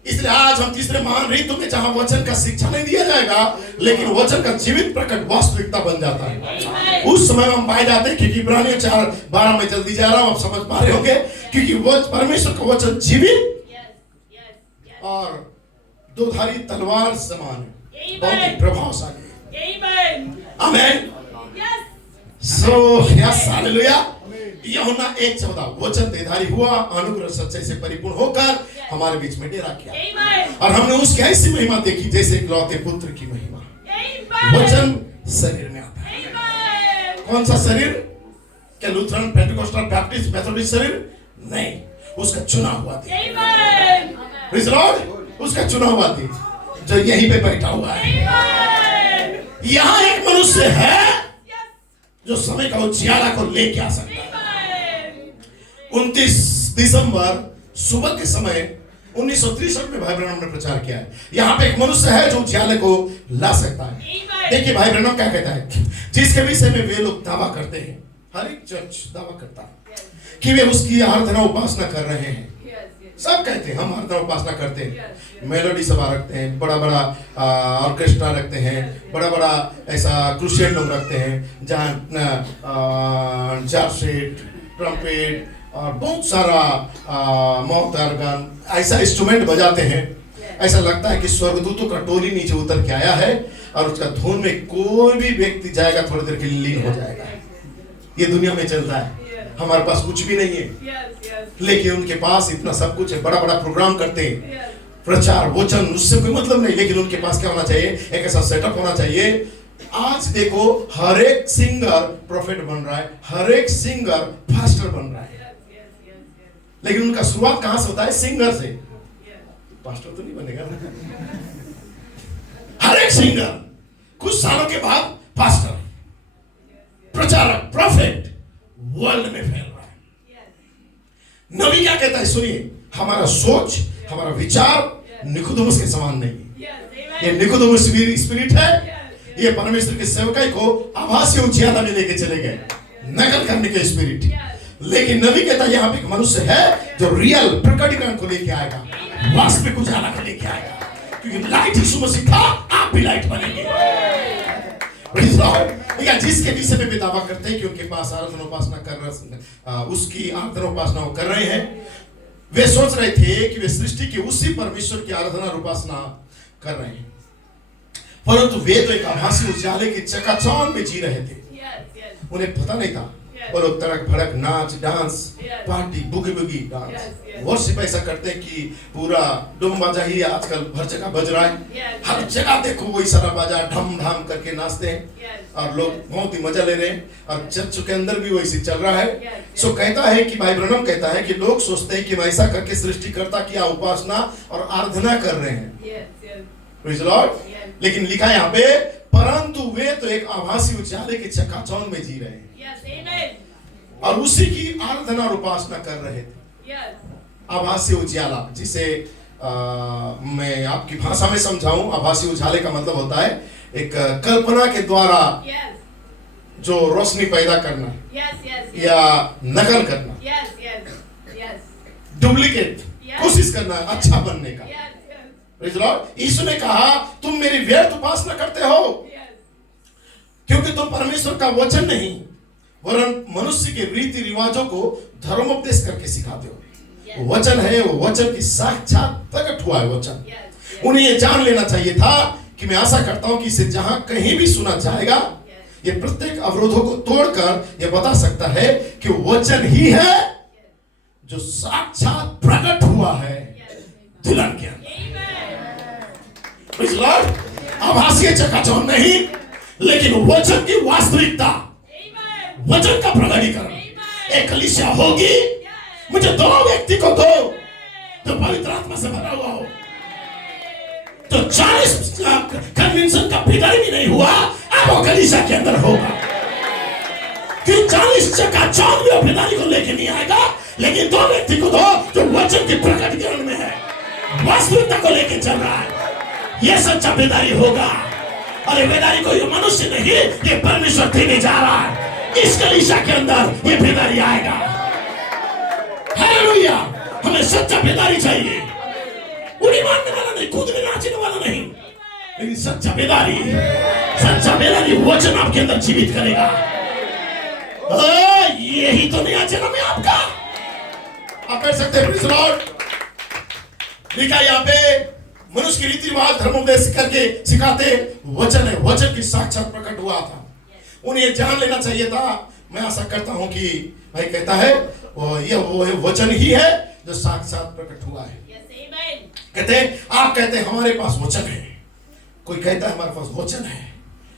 इसलिए आज हम तीसरे महान ऋतु में जहां वचन का शिक्षा नहीं दिया जाएगा, लेकिन वचन का जीवित प्रकट वास्तविकता बन जाता है। उस समय हम पाए जाते हैं, क्योंकि इब्रानियों 4:12 में जल्दी जा रहा हूं, आप समझ पा रहे होंगे, क्योंकि वो परमेश्वर का वचन जीवित और दोधारी तलवार समान है, बहुत ही प्रभावशाली। आमीन। So yes hallelujah. यूहन्ना 1:14 वचन देहधारी हुआ, अनुग्रह सच्चाई से परिपूर्ण होकर हमारे बीच में डेरा किया, और हमने उसकी ऐसी महिमा देखी जैसे इकलौते पुत्र की महिमा। वचन शरीर में आता है। कौन सा शरीर? क्या लूथरन, पेंटेकोस्टल, बैप्टिस्ट, मेथोडिस्ट शरीर? नहीं, उसका चुना हुआ देह। Praise Lord. उसका चुना हुआ देह जो यहीं पे बैठा हुआ है। यहां एक मनुष्य है जो समय का उजियारा को लेके आ सकता है। 29 दिसंबर सुबह के समय 1963 में भाई ब्रह्म ने प्रचार किया है। यहाँ पे एक मनुष्य है जो उजियाले को ला सकता है। देखिए भाई ब्रह्म क्या कहता है, जिसके विषय में वे लोग दावा करते हैं, हर एक चर्च दावा करता है कि वे उसकी आराधना उपासना कर रहे हैं। सब कहते हैं हम आराधना उपासना करते हैं, मेलोडी सभा रखते हैं, बड़ा बड़ा ऑर्केस्ट्रा रखते हैं, बड़ा बड़ा ऐसा क्रूसेड लोग रखते हैं जहाँ जारसेट, ट्रम्पेट और बहुत सारा माउथ ऑर्गन ऐसा इंस्ट्रूमेंट बजाते हैं। ऐसा लगता है कि स्वर्गदूतों का टोली नीचे उतर के आया है और उसका धुन में कोई भी व्यक्ति जाएगा थोड़ी देर के लिए लीन हो जाएगा। ये दुनिया में चलता है। हमारे पास कुछ भी नहीं है, लेकिन उनके पास इतना सब कुछ है। बड़ा बड़ा प्रोग्राम करते हैं, प्रचार वचन, उससे कोई मतलब नहीं, लेकिन उनके पास क्या होना चाहिए? एक ऐसा सेटअप होना चाहिए। आज देखो हर एक सिंगर प्रोफेट बन रहा है, हर एक सिंगर फास्टर बन रहा है, लेकिन उनका शुरुआत कहां से होता है? सिंगर से। पास्टर तो नहीं बनेगा ना। हर एक सिंगर कुछ सालों के बाद पास्टर, प्रचारक, प्रोफेट वर्ल्ड में फैल रहा है। नबी क्या कहता है सुनिए, हमारा सोच, हमारा विचार निकोदेमुस के समान नहीं है। ये निकोदेमुस स्पिरिट है, ये परमेश्वर के सेवकाई को आभासी उजियाला में लेके चले गए, नकल करने के स्पिरिट। लेकिन नबी कहता है यहाँ पे एक मनुष्य है जो रियल प्रकटीकरण को लेके आएगा, वास्तविक उजाला को लेके आएगा, क्योंकि लाइट यीशु मसीह था, आप भी लाइट बनेंगे। या जिसके विषय में भी दावा करते हैं कि उनके पास आराधना उपासना कर रहे, उसकी आराधना उपासना वो कर रहे हैं। वे सोच रहे थे कि वे सृष्टि के उसी परमेश्वर की आराधना उपासना कर रहे हैं, परंतु वे तो एक आभासी उजाले की चकाचौंध में जी रहे थे। उन्हें पता नहीं था। वो लोग तड़क भड़क नाच, डांस, पार्टी, बुगी बुगी डांस, वर्शिप ऐसा करते हैं कि पूरा डुम बाजा ही आजकल हर जगह बज रहा है। हर जगह देखो वही सारा बाजा ढम ढाम करके नाचते हैं और लोग बहुत ही मजा ले रहे हैं, और चर्च के अंदर भी वैसे चल रहा है। सो कहता है कि भाई ब्रह्म कहता है कि लोग सोचते हैं कि हम ऐसा करके सृष्टिकर्ता की उपासना और आराधना कर रहे हैं। Praise Lord. लेकिन लिखा है यहाँ पे, परंतु वे तो एक आभासी उजाले के चकाचौंध में जी रहे हैं और उसी की आराधना और उपासना कर रहे थे। आभासी उजाला जिसे मैं आपकी भाषा में समझाऊं, आभासी उजाले का मतलब होता है एक कल्पना के द्वारा जो रोशनी पैदा करना या नकल करना, डुप्लीकेट कोशिश करना अच्छा बनने का। Praise Lord. यीशु ने कहा तुम मेरी व्यर्थ उपासना करते हो क्योंकि तुम परमेश्वर का वचन नहीं वरन मनुष्य के रीति रिवाजों को धर्मोपदेश करके सिखाते हो। वचन है, वो वचन की साक्षात प्रकट हुआ है वचन। उन्हें ये जान लेना चाहिए था कि मैं आशा करता हूं कि इसे जहां कहीं भी सुना जाएगा ये प्रत्येक अवरोधों को तोड़कर ये बता सकता है कि वचन ही है जो साक्षात प्रकट हुआ है दुल्हन के अंदर। आभासीय चकाचौंध नहीं, लेकिन वचन की वास्तविकता, वचन का प्रकटीकरण। एक कलीसिया होगी, मुझे दो व्यक्ति को दो तो पवित्र आत्मा से भरा हुआ हो, तो 40 कन्वेंशन का फिगर भी नहीं हुआ, अब वो कलीसिया के अंदर होगा। कि 40 चकाचौंध भी फिदारी को लेके नहीं आएगा, लेकिन दो व्यक्ति को दो जो वचन के प्रकटीकरण में है, वास्तविकता को लेके चल रहा है, ये सच्चा बेदारी होगा। और ये बेदारी कोई मनुष्य नहीं, ये परमेश्वर देने जा रहा है। इस कलीसिया के अंदर ये बेदारी आएगा। हालेलुया। हमें सच्चा बेदारी चाहिए, उड़ी मारने वाला नहीं, कूदने नाचने वाला नहीं, लेकिन सच्चा बेदारी। सच्चा बेदारी वचन आपके अंदर जीवित करेगा। यही तो नया जन्म है आपका। आप कह सकते हैं प्रेज़ लॉर्ड। लिखा यहाँ पे मनुष्य की रीति रिवाज धर्मोपदेश करके सिखाते वचन है, वचन की साक्षात प्रकट हुआ था। उन्हें जान लेना चाहिए था। मैं आशा करता हूं कि भाई कहता है वो वचन ही है जो साक्षात प्रकट हुआ है। कहते आप कहते हैं हमारे पास वचन है, कोई कहता है हमारे पास वचन है,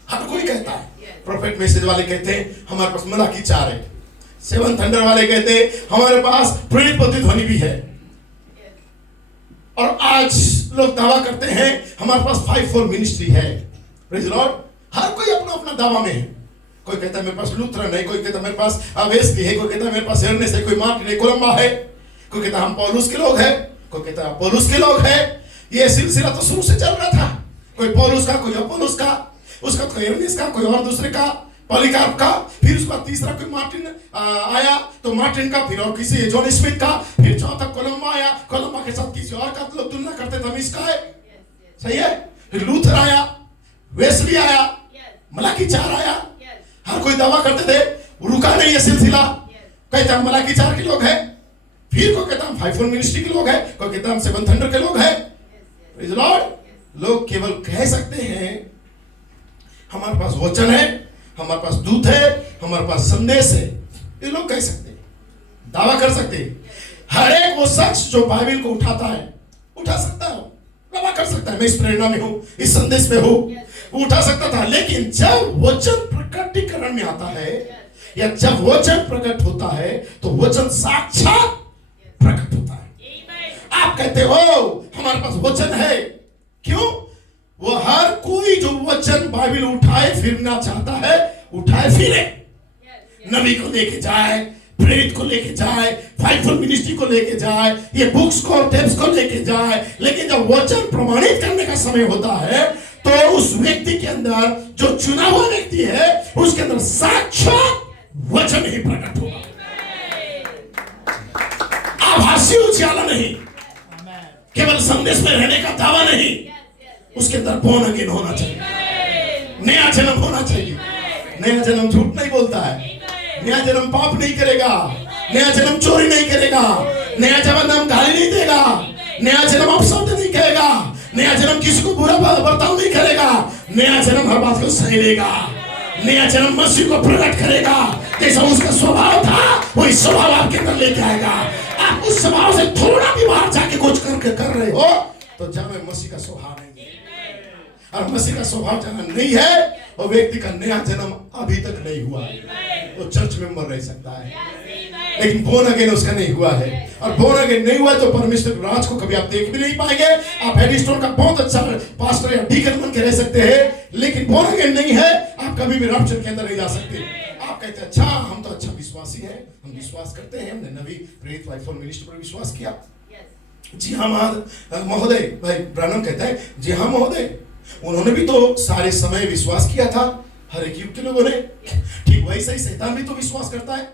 हर कोई कहता है। प्रोफेट मैसेज वाले कहते हैं हमारे पास मलाकी 4 है, 7 थंडर वाले कहते हैं हमारे पास प्रेरित प्रतिध्वनि भी है, और आज लोग दावा करते हैं हमारे पास 5-4 मिनिस्ट्री है। Praise Lord. हर कोई अपना अपना दावा में है। कोई कहता है मेरे पास लूथरन है, कोई कहता है मेरे पास वेस्ली है, कोई कहता है मेरे पास एर्नेस्ट है, कोई मार्टिन है, कोलंबा है, कोई कहता है हम पौलुस के लोग हैं, कोई कहता है पौलुस के लोग हैं। ये सिलसिला तो शुरू से चल रहा था, कोई पौलुस का, कोई अपोलोस का, उसका कोई एर्नेस्ट का, कोई और दूसरे का, पॉलीकार्प का, फिर उसका तीसरा कोई मार्टिन आया तो मार्टिन का, फिर और किसी जॉन स्मिथ का, फिर चौथा कोलंबा आया, कोलंबा के साथ किसी और का लोग तुलना करते थे, हम इसका है। सही है। फिर लूथर आया, वेस्ली आया, मलाकी 4 आया। हर कोई दावा करते थे, रुका नहीं ये सिलसिला। कहते हम मलाकी 4 के लोग हैं, फिर कोई कहता हम 5-4 मिनिस्ट्री के लोग हैं, कोई कहता हम 7 थंडर के लोग हैं। Praise Lord. लोग केवल कह सकते हैं हमारे पास वचन है, हमारे पास दूत है, हमारे पास संदेश है, ये लोग कह सकते हैं, दावा कर सकते हैं। हर एक वो शख्स जो बाइबल को उठाता है, उठा सकता है, दावा कर सकता है मैं इस प्रेरणा में हूं, इस संदेश में हूं, वो उठा सकता था। लेकिन जब वचन प्रकटीकरण में आता है या जब वचन प्रकट होता है तो वचन साक्षात प्रकट होता है। आप कहते हो हमारे पास वचन है, क्यों? वो हर कोई जो वचन बाइबल उठाए फिरना चाहता है, उठाए फिरे, नबी को लेके जाए, प्रेरित को लेके जाए, 5-4 मिनिस्ट्री को लेके जाए, ये बुक्स को टेप्स को लेके जाए। लेकिन जब वचन प्रमाणित करने का समय होता है तो उस व्यक्ति के अंदर, जो चुना हुआ व्यक्ति है, उसके अंदर साक्षात वचन ही प्रकट होगा। आभासी उजाला नहीं, केवल संदेश में रहने का दावा नहीं, उसके अंदर बोर्न अगेन होना चाहिए, नया जन्म होना चाहिए। नया जन्म झूठ नहीं बोलता है, नया जन्म पाप नहीं करेगा, नया जन्म चोरी नहीं करेगा, नया जन्म गाली नहीं देगा, नया जन्म अपशब्द नहीं कहेगा, नया जन्म किसी को बुरा बर्ताव नहीं करेगा, नया जन्म हर बात को सही लेगा, नया जन्म मसीह को प्रकट करेगा। जैसा उसका स्वभाव था वही स्वभाव आपके अंदर लेके आएगा। आप उस स्वभाव से थोड़ा भी बाहर जाके कुछ करके कर रहे हो तो जानो मसीह का स्वभाव नहीं है, और मसीह का स्वभाव जहाँ नहीं है और व्यक्ति का नया जन्म अभी तक नहीं हुआ है, वो चर्च मेंबर रह सकता है, लेकिन बोर्न अगेन उसका नहीं हुआ है। और बोर्न अगेन नहीं हुआ तो परमेश्वर राज को कभी आप देख भी नहीं पाएंगे। आप हेडस्टोन का बहुत अच्छा पास्टर या डीकन बन के रह सकते हैं, लेकिन बोर्न अगेन नहीं है, आप कभी भी रैप्चर के अंदर नहीं जा सकते। आप कहते हैं अच्छा हम तो अच्छा विश्वासी हैं, हम विश्वास करते हैं, हमने नबी प्रेरित 5-4 मिनिस्ट्री पर विश्वास किया, जी हाँ महोदय, भाई ब्रानम कहता है, जी हाँ महोदय, उन्होंने भी तो सारे समय विश्वास किया था, हर एक युग के लोगों ने। ठीक वैसे ही शैतान भी तो विश्वास करता है।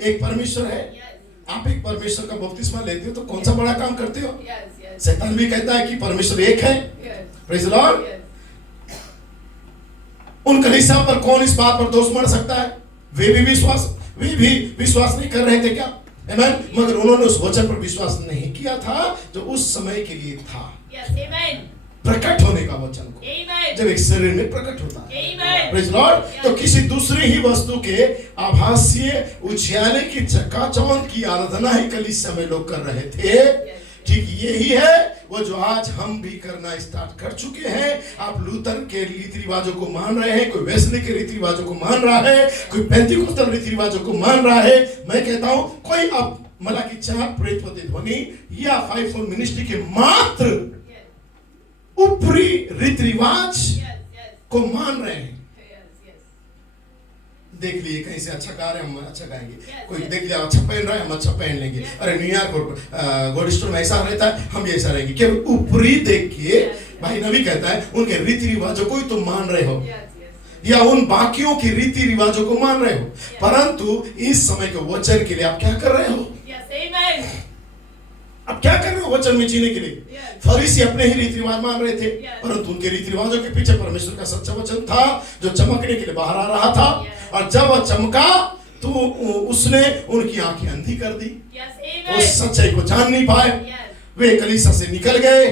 एक परमेश्वर है, आप एक परमेश्वर का बपतिस्मा लेते हो तो कौन सा बड़ा काम करते हो? शैतान भी कहता है कि परमेश्वर एक है। Praise the Lord. उन कलीसिया पर कौन इस बात पर दोष मढ़ सकता है? वे भी विश्वास नहीं कर रहे थे क्या? आमीन। मगर उन्होंने उस वचन पर विश्वास नहीं किया था जो उस समय के लिए था। प्रकट होने का वचन को जब एक शरीर में प्रकट होता है, प्रेज़ लॉर्ड, तो किसी दूसरी ही वस्तु के आभासीय उजियाले की चकाचौंध की आराधना ही कलीसिया में लोग कर रहे थे। ठीक यही है वो जो आज हम भी करना स्टार्ट कर चुके हैं। आप लूथर के रीति रिवाजों को मान रहे हैं, कोई वेस्ले के रीति रिवाजों को मान रहा है, कोई पेंतिकोस्टल रीति रिवाजों को मान रहा है। मैं कहता हूं कोई अब मलाकी 4 प्रेरित ध्वनि या 5 मिनिस्ट्री के मात्र ऊपरी रीति रिवाज को मान रहे हैं। देख लिए कहीं से अच्छा गा रहे हैं हम अच्छा गाएंगे, कोई देख लिया अच्छा पहन रहा है हम अच्छा पहन लेंगे, अरे न्यूयॉर्क और गोल्ड स्टोर में ऐसा रहता है हम भी ऐसा रहेंगे। केवल ऊपरी देख के भाई नबी कहता है उनके रीति रिवाजों को ही तुम मान रहे हो या उन बाकियों की रीति रिवाजों को मान रहे हो, परंतु इस समय के वचन के लिए आप क्या कर रहे हो? अब क्या कर रहे हो वचन में जीने के लिए? फरीसी अपने ही रीति रिवाज मान रहे थे, परंतु उनके रीति रिवाजों के पीछे परमेश्वर का सच्चा वचन था जो चमकने के लिए बाहर आ रहा था, और जब वह चमका तो उसने उनकी आंखें अंधी कर दी। वो सच्चाई को जान नहीं पाए, वे कलीसिया से निकल गए,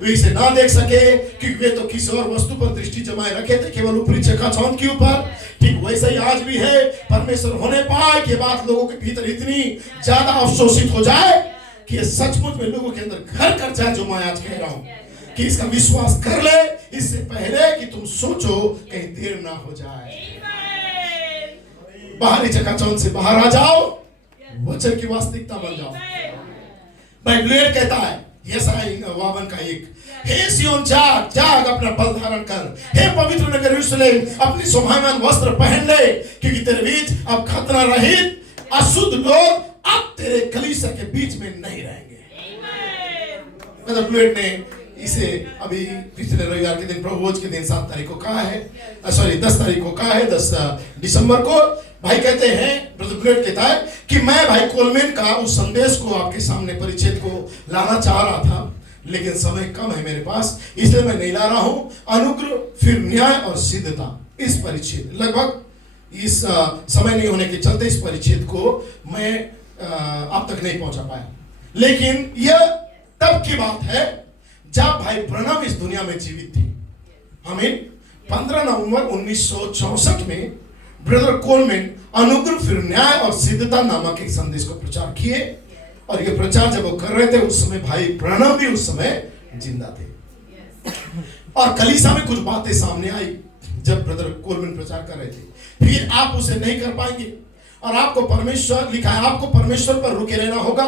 वे इसे ना देख सके क्योंकि वे तो किसी और वस्तु पर दृष्टि जमाए रखे थे, केवल ऊपरी चकाचौंध के ऊपर। ठीक वैसे ही आज भी है, परमेश्वर होने पाए के बाद लोगों के भीतर इतनी ज्यादा अवशोषित हो जाए कि ये सचमुच में लोगों के अंदर घर कर जाए, जो मैं आज कह रहा हूं कि इसका विश्वास कर ले इससे पहले कि तुम सोचो कहीं देर ना हो जाए। बाहरी चकाचौंध से बाहर आ जाओ, वचन की वास्तविकता बन जाओ। बाइबल कहता है यशायाह 52 का 1, हे सिय्योन जाग जाग अपना बल धारण कर, हे पवित्र नगर यरूशलेम अपनी शोभायमान वस्त्र पहन ले, क्योंकि तेरे बीच अब खतना रहित अशुद्ध लोग अब तेरे कलीसिया के बीच में नहीं रहेंगे। मतलब ने इसे अभी पिछले रविवार के दिन, प्रभु भोज के दिन 7 तारीख को कहा है, सॉरी 10 तारीख को कहा है, 10 दिसंबर को। भाई कहते हैं, ब्रदर ब्लेड कहता है कि मैं भाई कोलमैन का उस संदेश को आपके सामने परिच्छेद को लाना चाह रहा था, लेकिन समय कम है मेरे पास, इसलिए मैं नहीं ला रहा हूं। अनुग्रह फिर न्याय और सिद्धता, इस परिच्छेद लगभग इस समय नहीं होने के चलते इस परिच्छेद को मैं अब तक नहीं पहुंचा पाया, लेकिन यह तब की बात है जब भाई ब्रनम इस दुनिया में जीवित थे। हमें 15 नवंबर 1964 में ब्रदर कोलमैन अनुग्रह फिर न्याय और सिद्धता नामक एक संदेश को प्रचार किए, और ये प्रचार जब वो कर रहे थे उस समय भाई ब्रनम भी उस समय जिंदा थे। और कलीसिया में कुछ बातें सामने आई जब ब्रदर कोलमैन प्रचार कर रहे थे, फिर आप उसे नहीं कर पाएंगे और आपको परमेश्वर लिखा है, आपको परमेश्वर पर रुके रहना होगा।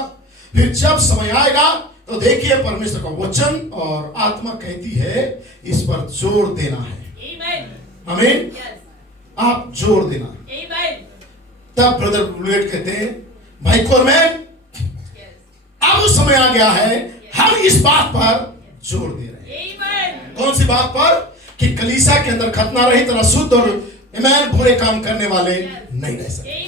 फिर जब समय आएगा तो देखिए परमेश्वर का वचन और आत्मा कहती है इस पर जोर देना है। आमीन। आप जोर देना। तब ब्रदर बुलेट कहते हैं भाई कोलमैन अब उस समय आ गया है, हम इस बात पर जोर दे रहे हैं। कौन सी बात पर? कि कलीसिया के अंदर खतना रहित और अशुद्ध और बुरे काम करने वाले नहीं रह सकते।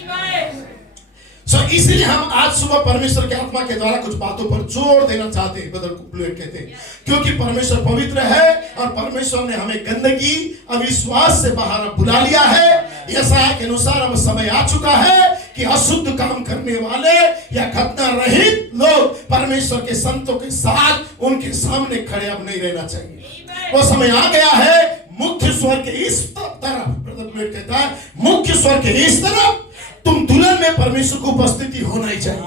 इसलिए हम आज सुबह परमेश्वर के आत्मा के द्वारा कुछ बातों पर जोर देना चाहते हैं। ब्रदर बुलेट कहते हैं क्योंकि परमेश्वर पवित्र है और परमेश्वर ने हमें गंदगी अविश्वास से बाहर बुला लिया है। यशायाह के अनुसार अब समय आ चुका है कि अशुद्ध काम करने वाले या खतना रहित लोग परमेश्वर के संतों के साथ उनके सामने खड़े अब नहीं रहना चाहिए। वो समय आ गया है मुख्य स्वर के इस तरफ, ब्रदर बुलेट कहता है मुख्य स्वर के इस तरफ तुम दुल्हन में परमेश्वर की उपस्थिति होना ही चाहिए,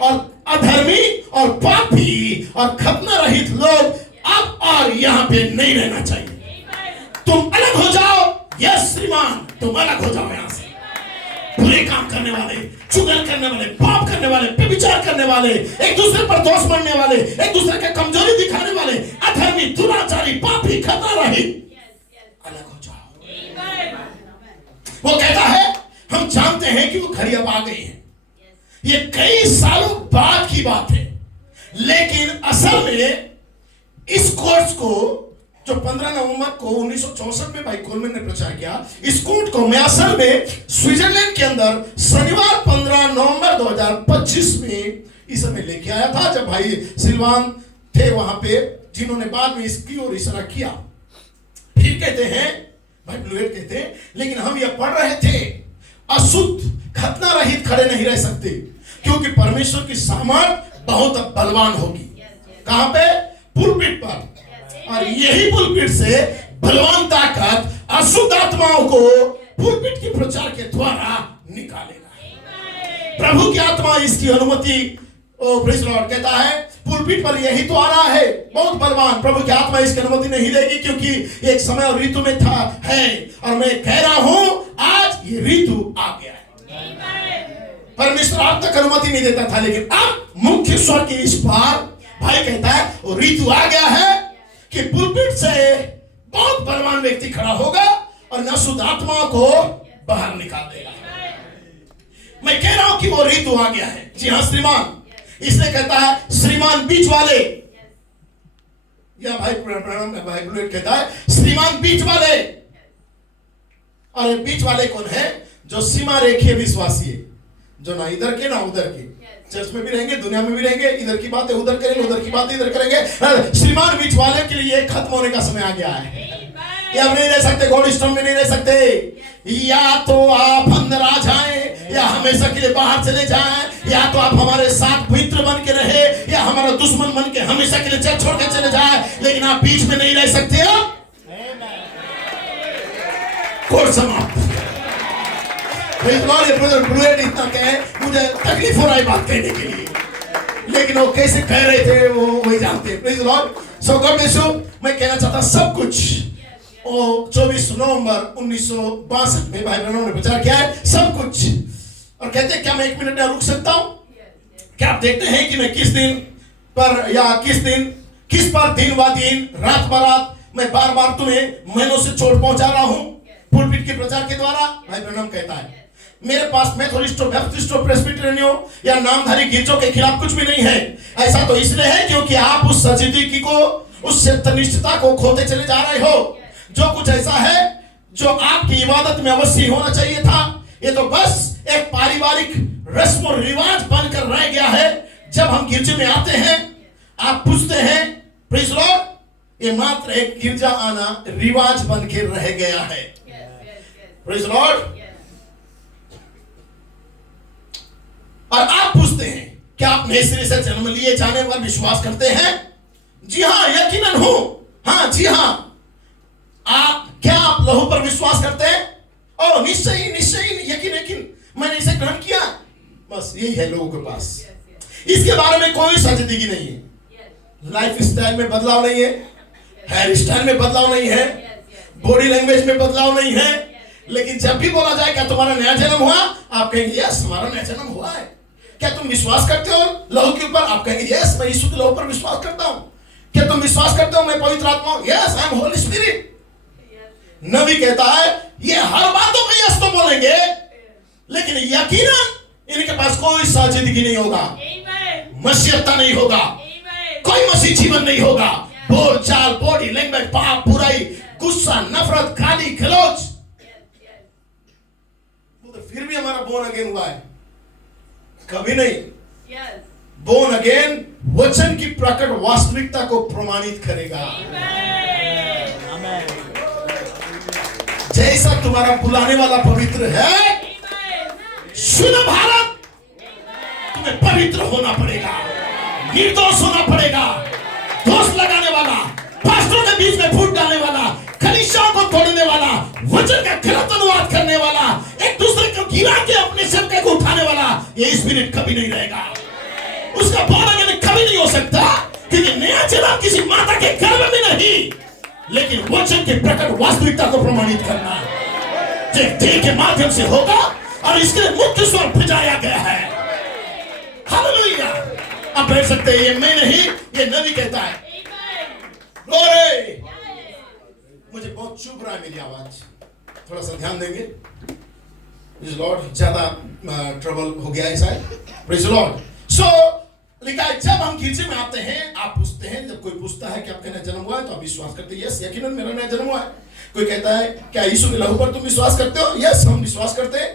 और अधर्मी और पापी और खतना रहित लोग अब और यहाँ पे नहीं रहना चाहिए। तुम अलग हो जाओ, यस श्रीमान, तुम अलग हो जाओ यहाँ से। बुरे काम करने वाले, चुगल करने वाले, पाप करने वाले, व्यभिचार करने वाले, एक दूसरे पर दोष मढ़ने वाले, एक दूसरे के कमजोरी दिखाने वाले, अधर्मी, दुराचारी, पापी, खतना रहित, अलग हो जाओ। वो कहता है हम जानते हैं कि वो घड़ी अब आ गई है। ये कई सालों बाद की बात है, लेकिन असल में इस कोर्स को जो 15 नवंबर को 1964 में भाई कोलमैन ने प्रचार किया, इस कोर्स को मैं असल में स्विट्जरलैंड के अंदर शनिवार 15 नवंबर 2025 में इस समय लेके आया था, जब भाई सिल्वान थे वहां पे, जिन्होंने बाद में इसकी ओर इशारा किया। फिर कहते हैं भाई ब्लूएट कहते हैं, लेकिन हम ये पढ़ रहे थे, अशुद्ध खतना रहित खड़े नहीं रह सकते, क्योंकि परमेश्वर की सामर्थ बहुत बलवान होगी। कहां पे? पुलपिट पर। और यही पुलपिट से बलवान ताकत अशुद्ध आत्माओं को पुलपिट के प्रचार के द्वारा निकालेगा। प्रभु की आत्मा इसकी अनुमति, प्रेज़ लॉर्ड, कहता है पुलपिट पर यही तो आ रहा है बहुत बलवान। प्रभु की आत्मा इसकी अनुमति नहीं देगी, क्योंकि एक समय और ऋतु में था है, और मैं कह रहा हूं आज ये ऋतु आ गया है। परमेश्वर अब तक अनुमति नहीं देता था, लेकिन अब मुख्य स्वर के इस पार भाई कहता है वो ऋतु आ गया है कि पुलपिट से बहुत बलवान व्यक्ति खड़ा होगा और अशुद्ध आत्मा को बाहर निकाल देगा। मैं कह रहा हूं कि वो ऋतु आ गया है। जी हाँ श्रीमान, इसलिए कहता है श्रीमान बीच वाले, या भाई बुलेट कहता है श्रीमान बीच वाले। और बीच वाले कौन है? जो सीमा रेखीय विश्वासी है, जो ना इधर के ना उधर के, चर्च में भी रहेंगे, दुनिया में भी रहेंगे, इधर की बातें उधर करेंगे, उधर की बातें इधर करेंगे। श्रीमान बीच वाले के लिए खत्म होने का समय आ गया है। ये अब नहीं रह सकते, गॉड स्टोन में नहीं रह सकते। या तो आप अंदर आ जाएं, या हमेशा के लिए बाहर चले जाएं, या तो आप हमारे साथ मित्र बन के रहे, या हमारा दुश्मन बन के हमेशा के लिए चर्च छोड़ के चले जाए, लेकिन आप बीच में नहीं रह सकते। कोर्स समाप्त। इतना कहे, मुझे तकलीफ हो रहा है बात कहने के लिए, लेकिन वो कैसे कह रहे थे वो वही जानते हैं। Praise Lord. So God bless you. मैं कहना चाहता सब कुछ 24 नवंबर 1962 में भाई बहनों ने प्रचार किया है, सब कुछ। और कहते हैं क्या मैं 1 मिनट में रुक सकता हूं? क्या आप देखते हैं कि मैं किस दिन पर या किस पर दिन व दिन रात ब रात मैं बार बार तुम्हें महीनों से चोट पहुंचा रहा हूं पुलपिट के प्रचार के द्वारा? भाई ब्रैनम कहता है मेरे पास मेथोडिस्टो, बैप्टिस्टो, प्रेस्बिटेरियनो या नामधारी गिरजों के खिलाफ कुछ भी नहीं है। ऐसा तो इसलिए है क्योंकि आप उस सजीदगी को, उस सत्यनिष्ठता को खोते चले जा रहे हो। जो कुछ ऐसा है जो आपकी इबादत में अवश्य होना चाहिए था, ये तो बस एक पारिवारिक रस्म और रिवाज बनकर रह गया है। जब हम गिरजे में आते हैं, आप पूछते हैं, प्रेज़ लॉर्ड, ये मात्र एक गिरजा आना रिवाज बन के रह गया है। Praise Lord. और आप पूछते हैं क्या आप नए सिरे से जन्म लिए जाने पर विश्वास करते हैं? जी हाँ, यकीनन हूं। हाँ जी हाँ। क्या आप लहू पर विश्वास करते हैं? ओ निश्चय निश्चय, यकीन मैंने इसे ग्रहण किया। बस यही है लोगों के पास। इसके बारे में कोई संजीदगी नहीं है। लाइफ स्टाइल में बदलाव नहीं है, हेयर स्टाइल में बदलाव नहीं है, बॉडी लैंग्वेज में बदलाव नहीं है। लेकिन जब भी बोला जाए क्या तुम्हारा नया जन्म हुआ, आप कहेंगे यस हमारा नया जन्म हुआ है। क्या तुम विश्वास करते हो लहू के ऊपर? आप कहेंगे यस मैं यीशु के लहू पर विश्वास करता हूं। क्या तुम विश्वास करते हो मैं पवित्र आत्मा हूं? Yes I am Holi spirit. नबी कहता है ये हर बातों में यस तो बोलेंगे, लेकिन यकीनन इनके पास कोई साजिदगी नहीं होगा, मसीहता नहीं होगा, कोई मसीह जीवन नहीं होगा। बोल चाल, बॉडी लैंग्वेज, पाप, बुराई, गुस्सा, नफरत, गाली गलौज, तो फिर भी हमारा बोर्न अगेन हुआ है? कभी नहीं। बोर्न अगेन वचन की प्रकट वास्तविकता को प्रमाणित करेगा। जैसा तुम्हारा बुलाने वाला पवित्र है, सुनो भारत, तुम्हें पवित्र होना पड़ेगा, निर्दोष होना पड़ेगा। दोष लगाने वाला, पास्टरों के बीच में फूट डालने वाला, कलीसियाओं को तोड़ने वाला, वचन का गलत अनुवाद करने वाला, एक दूसरे को गिरा के अपने सबके को उठाने वाला, ये स्पिरिट कभी नहीं रहेगा। उसका बोर्न कभी नहीं हो सकता, क्योंकि नया जन्म किसी माता के गर्भ में नहीं, लेकिन वचन के प्रकट वास्तविकता को प्रमाणित करना जो देह के माध्यम से होगा, और इसके लिए मुख्य स्वर बजाया गया है। हालेलुया। आप बैठ सकते हैं, ये मैं नहीं, ये नबी कहता है। ग्लोरी। मुझे बहुत चुभ रहा है मेरी आवाज, थोड़ा सा ध्यान देंगे। Praise Lord. ज्यादा ट्रबल हो गया है शायद। Praise Lord. सो लिखा है जब हम गिरजे में आते हैं, आप पूछते हैं, जब कोई पूछता है कि आपका नया जन्म हुआ है, तो आप विश्वास करते हैं, यस यकीनन मेरा नया जन्म हुआ है। कोई कहता है क्या यीशु के लहू पर तुम विश्वास करते हो? यस हम विश्वास करते हैं।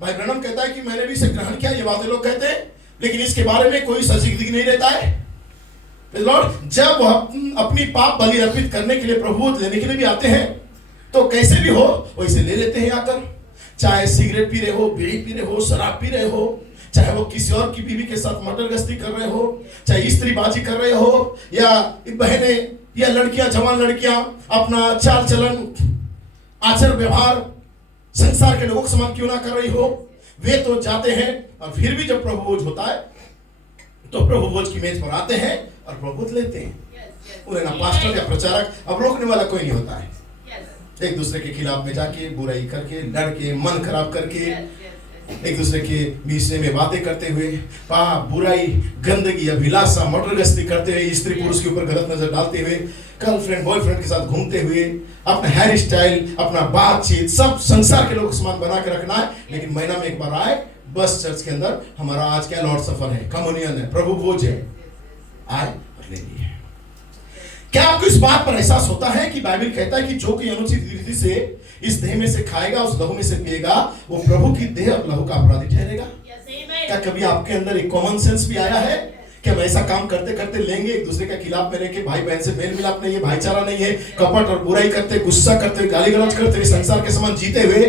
भाई ब्रैनम कहता है कि मैंने भी इसे ग्रहण किया, ये बातें लोग कहते हैं, लेकिन इसके बारे में कोई सजीक नहीं रहता है। लॉर्ड जब वह अपनी पाप बलि अर्पित करने के लिए प्रभु लेने के लिए भी आते हैं, तो कैसे भी हो वैसे ले लेते हैं आकर। चाहे सिगरेट पी रहे हो, बीड़ी पी रहे हो, शराब पी रहे हो, चाहे वो किसी और की बीवी के साथ मर्डरगस्ती कर रहे हो, चाहे स्त्रीबाजी कर रहे हो, या बहने या लड़कियां, जवान लड़कियां अपना चाल चलन, आचार व्यवहार संसार के लोगों के समान क्यों ना कर रही हो, वे तो जाते हैं। और फिर भी जब प्रभु भोज होता है तो प्रभु भोज की मेज पर आते हैं और प्रभु लेते हैं। उन्हें ना पास्टर या प्रचारक अब रोकने वाला कोई नहीं होता है। एक दूसरे के खिलाफ में जाके बुराई करके, लड़के, मन खराब करके, एक दूसरे के विषय में बातें करते हुए, पाप, बुराई, गंदगी, अभिलाषा, मर्डरगस्ती करते हुए, स्त्री पुरुष के ऊपर गलत नजर डालते हुए, गर्लफ्रेंड बॉयफ्रेंड के साथ घूमते हुए, अपना हेयर स्टाइल, अपना बातचीत सब संसार के लोग समान बना के रखना है। लेकिन महीना में एक बार आए, बस चर्च के अंदर हमारा आज क्या लॉर्ड सफर है, कम्युनियन है, प्रभु भोज है, आए और ले लिए। क्या आपको इस बात पर एहसास होता है कि बाइबल कहता है कि जो कोई अनुचित रीति से इस देह में से खाएगा, उस लहू में से पिएगा, वो प्रभु की देह और लहू का अपराधी ठहरेगा? क्या कभी आपके अंदर एक कॉमन सेंस भी आया है कि हम ऐसा काम करते करते लेंगे, एक दूसरे के खिलाफ में रह के, भाई बहन से मेल मिलाप नहीं है, भाईचारा नहीं है, कपट और बुराई करते, गुस्सा करते, गाली गलौज करते हुए, संसार के समान जीते हुए,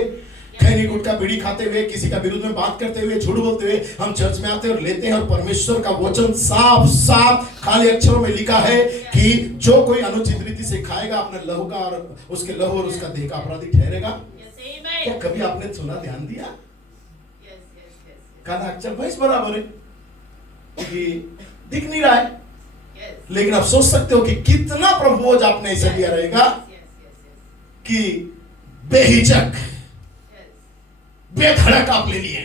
खैनी गुटखा बीड़ी खाते हुए, किसी का विरुद्ध में बात करते हुए, झूठ बोलते हुए हम चर्च में आते हैं और लेते हैं। और परमेश्वर का वचन साफ साफ खाली अक्षरों में लिखा है कि जो कोई अनुचित रीति से खाएगा, अपने लहू का और उसके लहू और उसका देह का अपराधी ठहरेगा। क्या कभी आपने सुना, ध्यान दिया? काला अक्षर भैंस बराबर है कि दिख नहीं रहा है, लेकिन आप सोच सकते हो कि कितना प्रभुज आपने ऐसा किया रहेगा कि बेहिचक बेधड़क आप ले लिए,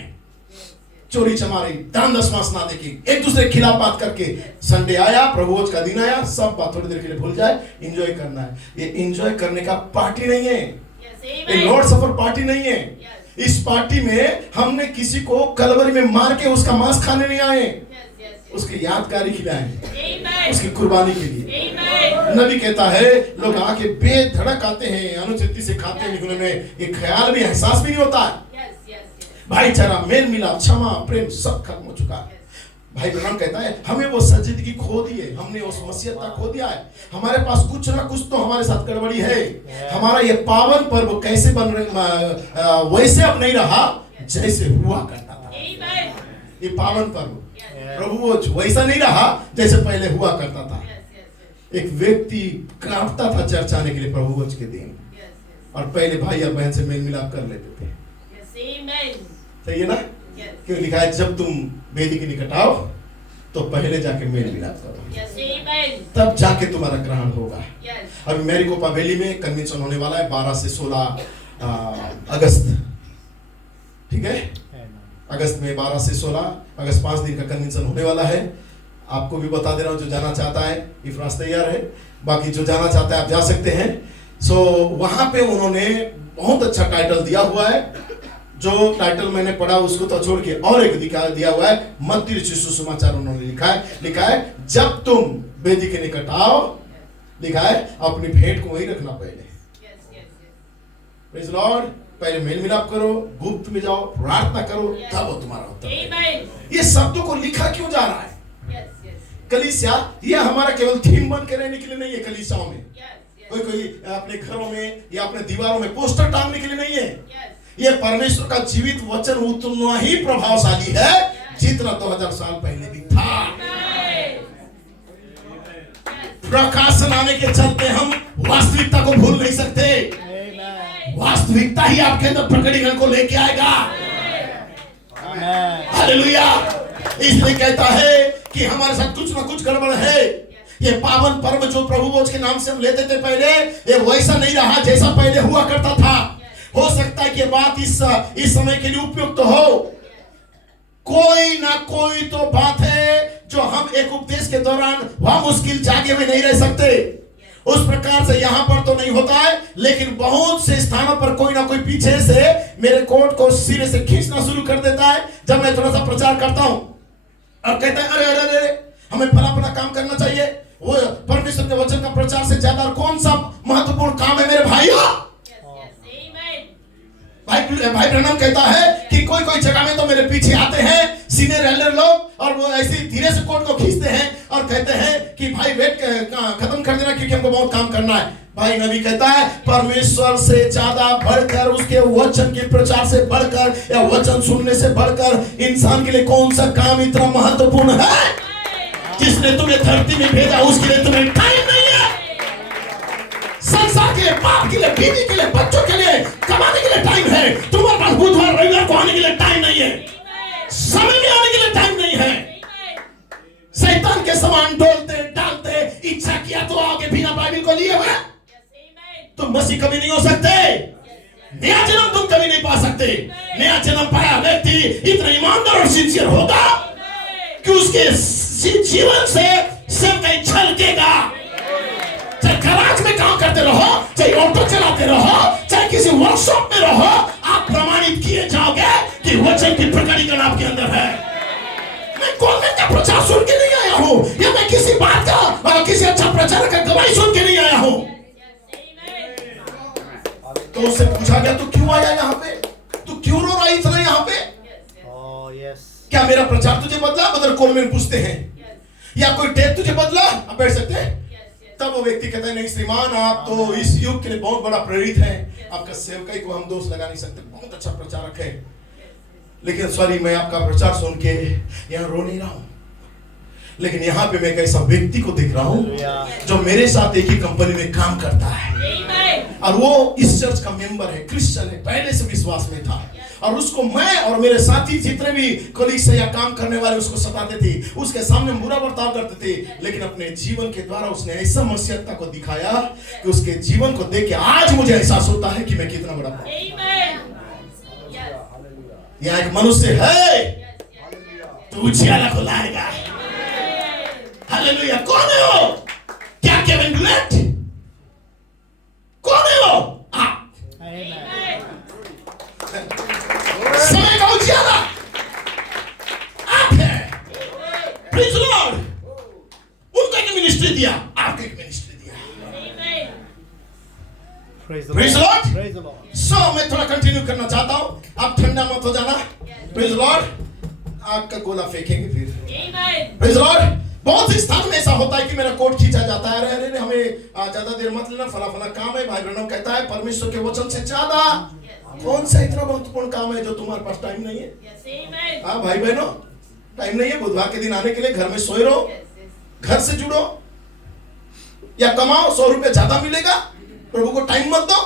चोरी चमारी, दान दशमांश ना देखी, एक दूसरे के खिलाफ बात करके, संडे आया, प्रभुज का दिन आया, सब बात थोड़ी देर के लिए भूल जाए, एंजॉय करना है। ये एंजॉय करने का पार्टी नहीं है, ये लॉर्ड सफर पार्टी नहीं है। इस पार्टी में हमने किसी को कलवरी में मार के उसका मांस खाने नहीं आए, उसकी यादगारी खिलाएं, उसकी कुर्बानी के लिए। नबी कहता है लोग आके बेधड़क आते हैं, अनुचित से खाते हैं, लेकिन उन्हें एक ख्याल भी, एहसास भी नहीं होता है। भाईचारा, मेल मिलाप, क्षमा, प्रेम सब खत्म हो चुका है। भाई ब्रह्म कहता है हमें वो सजीदगी खो दी है, हमने उस मसीहता खो दिया है। हमारे पास कुछ ना कुछ तो हमारे साथ गड़बड़ी है। हमारा ये पावन पर्व कैसे बन रहे, वैसे अब नहीं रहा जैसे हुआ करता था। ये पावन पर्व प्रभु वो वैसा नहीं रहा जैसे पहले हुआ करता था। एक व्यक्ति कांपता था चर्च आने के लिए प्रभु भोज के दिन, और पहले भाई और बहन से मेल मिलाप कर लेते थे। सही है ना? क्यों लिखा है जब तुम वेदी के निकट आओ तो पहले जाके मेल मिलाप करो, तब जाके तुम्हारा ग्रहण होगा। अभी मैरिकोपा वैली में कन्वेंशन होने वाला है 12 से 16 अगस्त, ठीक है? अगस्त में 12 से 16 अगस्त 5 दिन का कन्वेंशन होने वाला है। आपको भी बता दे रहा हूँ, जो जाना चाहता है इफ्रास तैयार है, बाकी जो जाना चाहता है आप जा सकते हैं। सो वहां पे उन्होंने बहुत अच्छा टाइटल दिया हुआ है, जो टाइटल मैंने पढ़ा उसको तो छोड़ के और एक दिया हुआ है, मत्ती रचित सुसमाचार उन्होंने लिखा है जब तुम वेदी के निकट आओ, लिखा है अपनी भेंट को वही रखना पहले। Praise Lord. पहले मेल मिलाप करो, गुप्त में जाओ, प्रार्थना करो, तब वो तुम्हारा होता है। ये शब्दों को लिखा क्यों जा रहा है? कलीसिया ये हमारा केवल थीम बन के रहने के लिए नहीं है। कलीसियाओं में कोई अपने घरों में या अपने दीवारों में पोस्टर टांगने के लिए नहीं है। ये परमेश्वर का जीवित वचन उतना ही प्रभावशाली है जितना 2000 साल पहले भी था। प्रकाशन आने के चलते हम वास्तविकता को भूल नहीं सकते। वास्तविकता ही आपके अंदर प्रकटीकरण को लेके आएगा। हालेलुया। इसलिए कहता है कि हमारे साथ कुछ ना कुछ गड़बड़ है। ये पावन पर्व जो प्रभु भोज के नाम से हम लेते थे पहले, ये वैसा नहीं रहा जैसा पहले हुआ करता था। हो सकता है कि बात इस समय के लिए उपयुक्त हो। कोई ना कोई तो बात है जो हम एक उपदेश के दौरान वह मुश्किल जागे हुए नहीं रह सकते। उस प्रकार से यहां पर तो नहीं होता है, लेकिन बहुत से स्थानों पर कोई ना कोई पीछे से मेरे कोट को सिरे से खींचना शुरू कर देता है जब मैं थोड़ा सा प्रचार करता हूं, और कहता है अरे अरे अरे वो ऐसे धीरे से कोट को खींचते हैं और कहते हैं कि भाई वेट खत्म कर देना क्योंकि हमको बहुत काम करना है। भाई नबी कहता है परमेश्वर से ज्यादा बढ़कर, उसके वचन के प्रचार से बढ़कर या वचन सुनने से बढ़कर इंसान के लिए कौन सा काम इतना महत्वपूर्ण है? जिसने तुम्हें धरती में भेजा उसके लिए तुम्हें टाइम नहीं है। संसार के लिए, बाप के लिए, बीवी के लिए, बच्चों के लिए कमाने के लिए टाइम है। तुम्हारे पास बुधवार रविवार को आने के लिए टाइम नहीं है, समय में आने के लिए टाइम नहीं है। शैतान के समान डोलते डालते, इच्छा किया तो आगे बिना बाइबल को लिए हुए तुम मसीह कभी नहीं हो सकते। नया जन्म तुम कभी नहीं पा सकते। नया जन्म पाया व्यक्ति इतना ईमानदार और सिंसियर होगा कि उसके जीवन से सब कहीं छलकेगा। चाहे गैराज में काम करते रहो, चाहे ऑटो चलाते रहो, चाहे किसी वर्कशॉप में रहो, आप प्रमाणित किए जाओगे कि वचन की प्रकटीकरण आपके अंदर है। मैं कॉन्वेंट का प्रचार सुन के नहीं आया हूं, या मैं किसी बात का और किसी अच्छा प्रचारक का गवाही सुन के नहीं आया हूं। तो उससे पूछा गया तू क्यों आया यहाँ पे, तू क्यों रो रहा इतना यहाँ पे? क्या मेरा प्रचार तुझे बदला? मदर कॉलमेन पूछते हैं, या कोई टेप तुझे बदला? आप बैठ सकते हैं। तब वो व्यक्ति कहता है नहीं श्रीमान, आप तो इस युग के लिए बहुत बड़ा प्रेरित हैं, आपका सेवकाई को हम दोष लगा नहीं सकते, बहुत अच्छा प्रचारक है, लेकिन सॉरी मैं आपका प्रचार सुन के यहाँ रो नहीं रहा हूँ। लेकिन यहाँ पे मैं एक ऐसा व्यक्ति को देख रहा हूँ जो मेरे साथ एक ही कंपनी में काम करता है और वो इस चर्च का मेंबर है, क्रिश्चियन है, पहले से विश्वास में था, और उसको मैं और मेरे साथी जितने भी कलीग्स या काम करने वाले उसको सताते थे, उसके सामने बुरा बर्ताव करते थे, लेकिन अपने जीवन के द्वारा उसने ऐसा मसीहता को दिखाया कि उसके जीवन को देख के आज मुझे एहसास होता है कि मैं कितना बड़ा यहाँ एक मनुष्य है तो उजियाला को लाएगा। हालेलुया। कौन है वो? क्या केविन डुनेट? कौन है वो? आप। समय का उजियाला आप है। Praise the Lord. उनको एक मिनिस्ट्री दिया, आपको एक मिनिस्ट्री दिया। Praise the Lord. सो मैं थोड़ा कंटिन्यू करना चाहता हूँ, आप ठंडा मत हो जाना। Praise the Lord. आपका गोला फेंकेंगे फिर। Praise the Lord. बहुत से स्थान में ऐसा होता है कि मेरा कोट खींचा जाता है, अरे हमें ज्यादा देर मत लेना, फला फला काम है। भाई ब्रह्म कहता है परमेश्वर के वचन से ज्यादा कौन सा इतना महत्वपूर्ण काम है जो तुम्हारे पास टाइम नहीं है? हाँ भाई बहनों, टाइम नहीं है बुधवार के दिन आने के लिए? घर में सोए रहो, घर से जुड़ो या कमाओ, 100 रुपए ज्यादा मिलेगा, प्रभु को टाइम मत दो।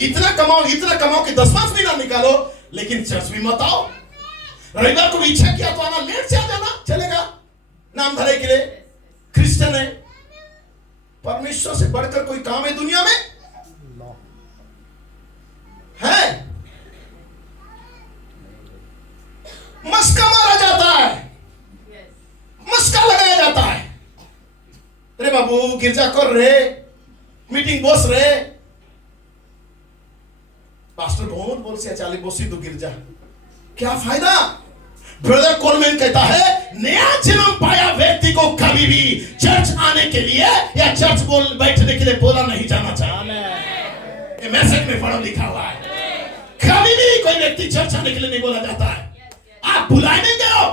इतना कमाओ कि 10 महीना निकालो, लेकिन चर्च भी मत आओ। रविवार को इच्छा किया तो आना, लेट से आ जाना, चलेगा, नाम धरे के लिए क्रिश्चियन है। परमेश्वर से बढ़कर कोई काम है दुनिया में? है? मस्का मारा जाता है, मस्का लगाया जाता है। अरे बाबू गिरजा कर रहे, मीटिंग बॉस रहे, पास्टर बहुत बोल से चाली बोसी तो गिरजा, क्या फायदा? ब्रदर कॉलमैन कहता है नया जन्म पाया व्यक्ति को कभी भी चर्च आने के लिए या चर्च बैठने के लिए बोला नहीं जाना चाहिए। ये मैसेज में पढ़ो लिखा हुआ है, कभी भी कोई व्यक्ति चर्च आने के लिए नहीं बोला जाता है। आप बुलाए नहीं गए हो,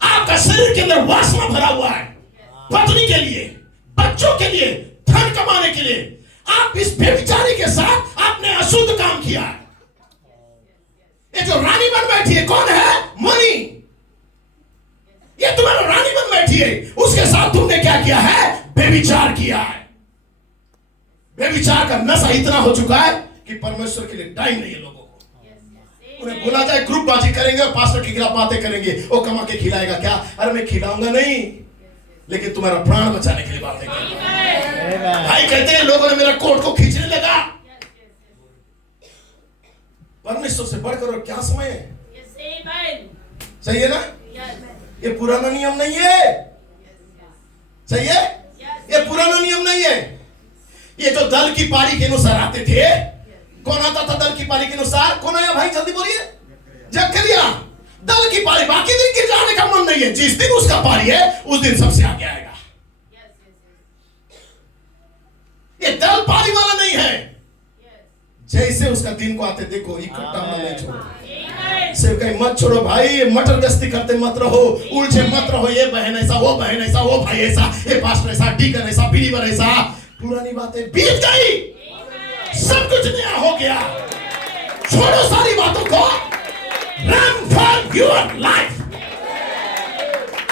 आपका शरीर के अंदर वासना भरा हुआ है, पत्नी के लिए, बच्चों के लिए, धन कमाने के लिए। आप इस व्यभिचारी के साथ आपने अशुद्ध काम किया है। ये जो रानी बन बैठी है कौन है? मनी। ये तुम्हारा रानी बन बैठी है, उसके साथ तुमने क्या किया है? व्यभिचार किया है। व्यभिचार का नशा इतना हो चुका है कि परमेश्वर के लिए टाइम नहीं है लोगों को। उन्हें बोला जाए ग्रुप बाजी करेंगे और पास्टर के खिलाफ बातें करेंगे, वो कमा के खिलाएगा क्या? अरे मैं खिलाऊंगा नहीं, लेकिन तुम्हारा प्राण बचाने के लिए बातें करेंगे। भाई कहते हैं लोगों ने मेरा कोट को खींचने लगा। परमेश्वर से बढ़कर और क्या समय है? सही है ना? ये पुराना नियम नहीं है। सही है? ये पुराना नियम नहीं है। ये जो दल की पारी के अनुसार आते थे, कौन आता था दल की पारी के अनुसार? कौन आया भाई जल्दी बोलिए? जकरिया। दल की पारी, बाकी दिन की जाने का मन नहीं है, जिस दिन उसका पारी है उस दिन सबसे आगे आएगा। ये दल पारी वाला नहीं है। जैसे उसका दिन को आते देखो, इकट्ठा नहीं छोड़ो। सिर्फ कहीं मत छोड़ो भाई, मटर गश्ती करते मत रहो, उलझे मत रहो, ये बहन ऐसा, वो बहन ऐसा, वो भाई ऐसा, ये पास्टर ऐसा, डीकन ऐसा, बिलीवर ऐसा। पुरानी बातें बीत गई, सब कुछ नया हो गया। छोड़ो सारी बातों को, रन फॉर योर लाइफ,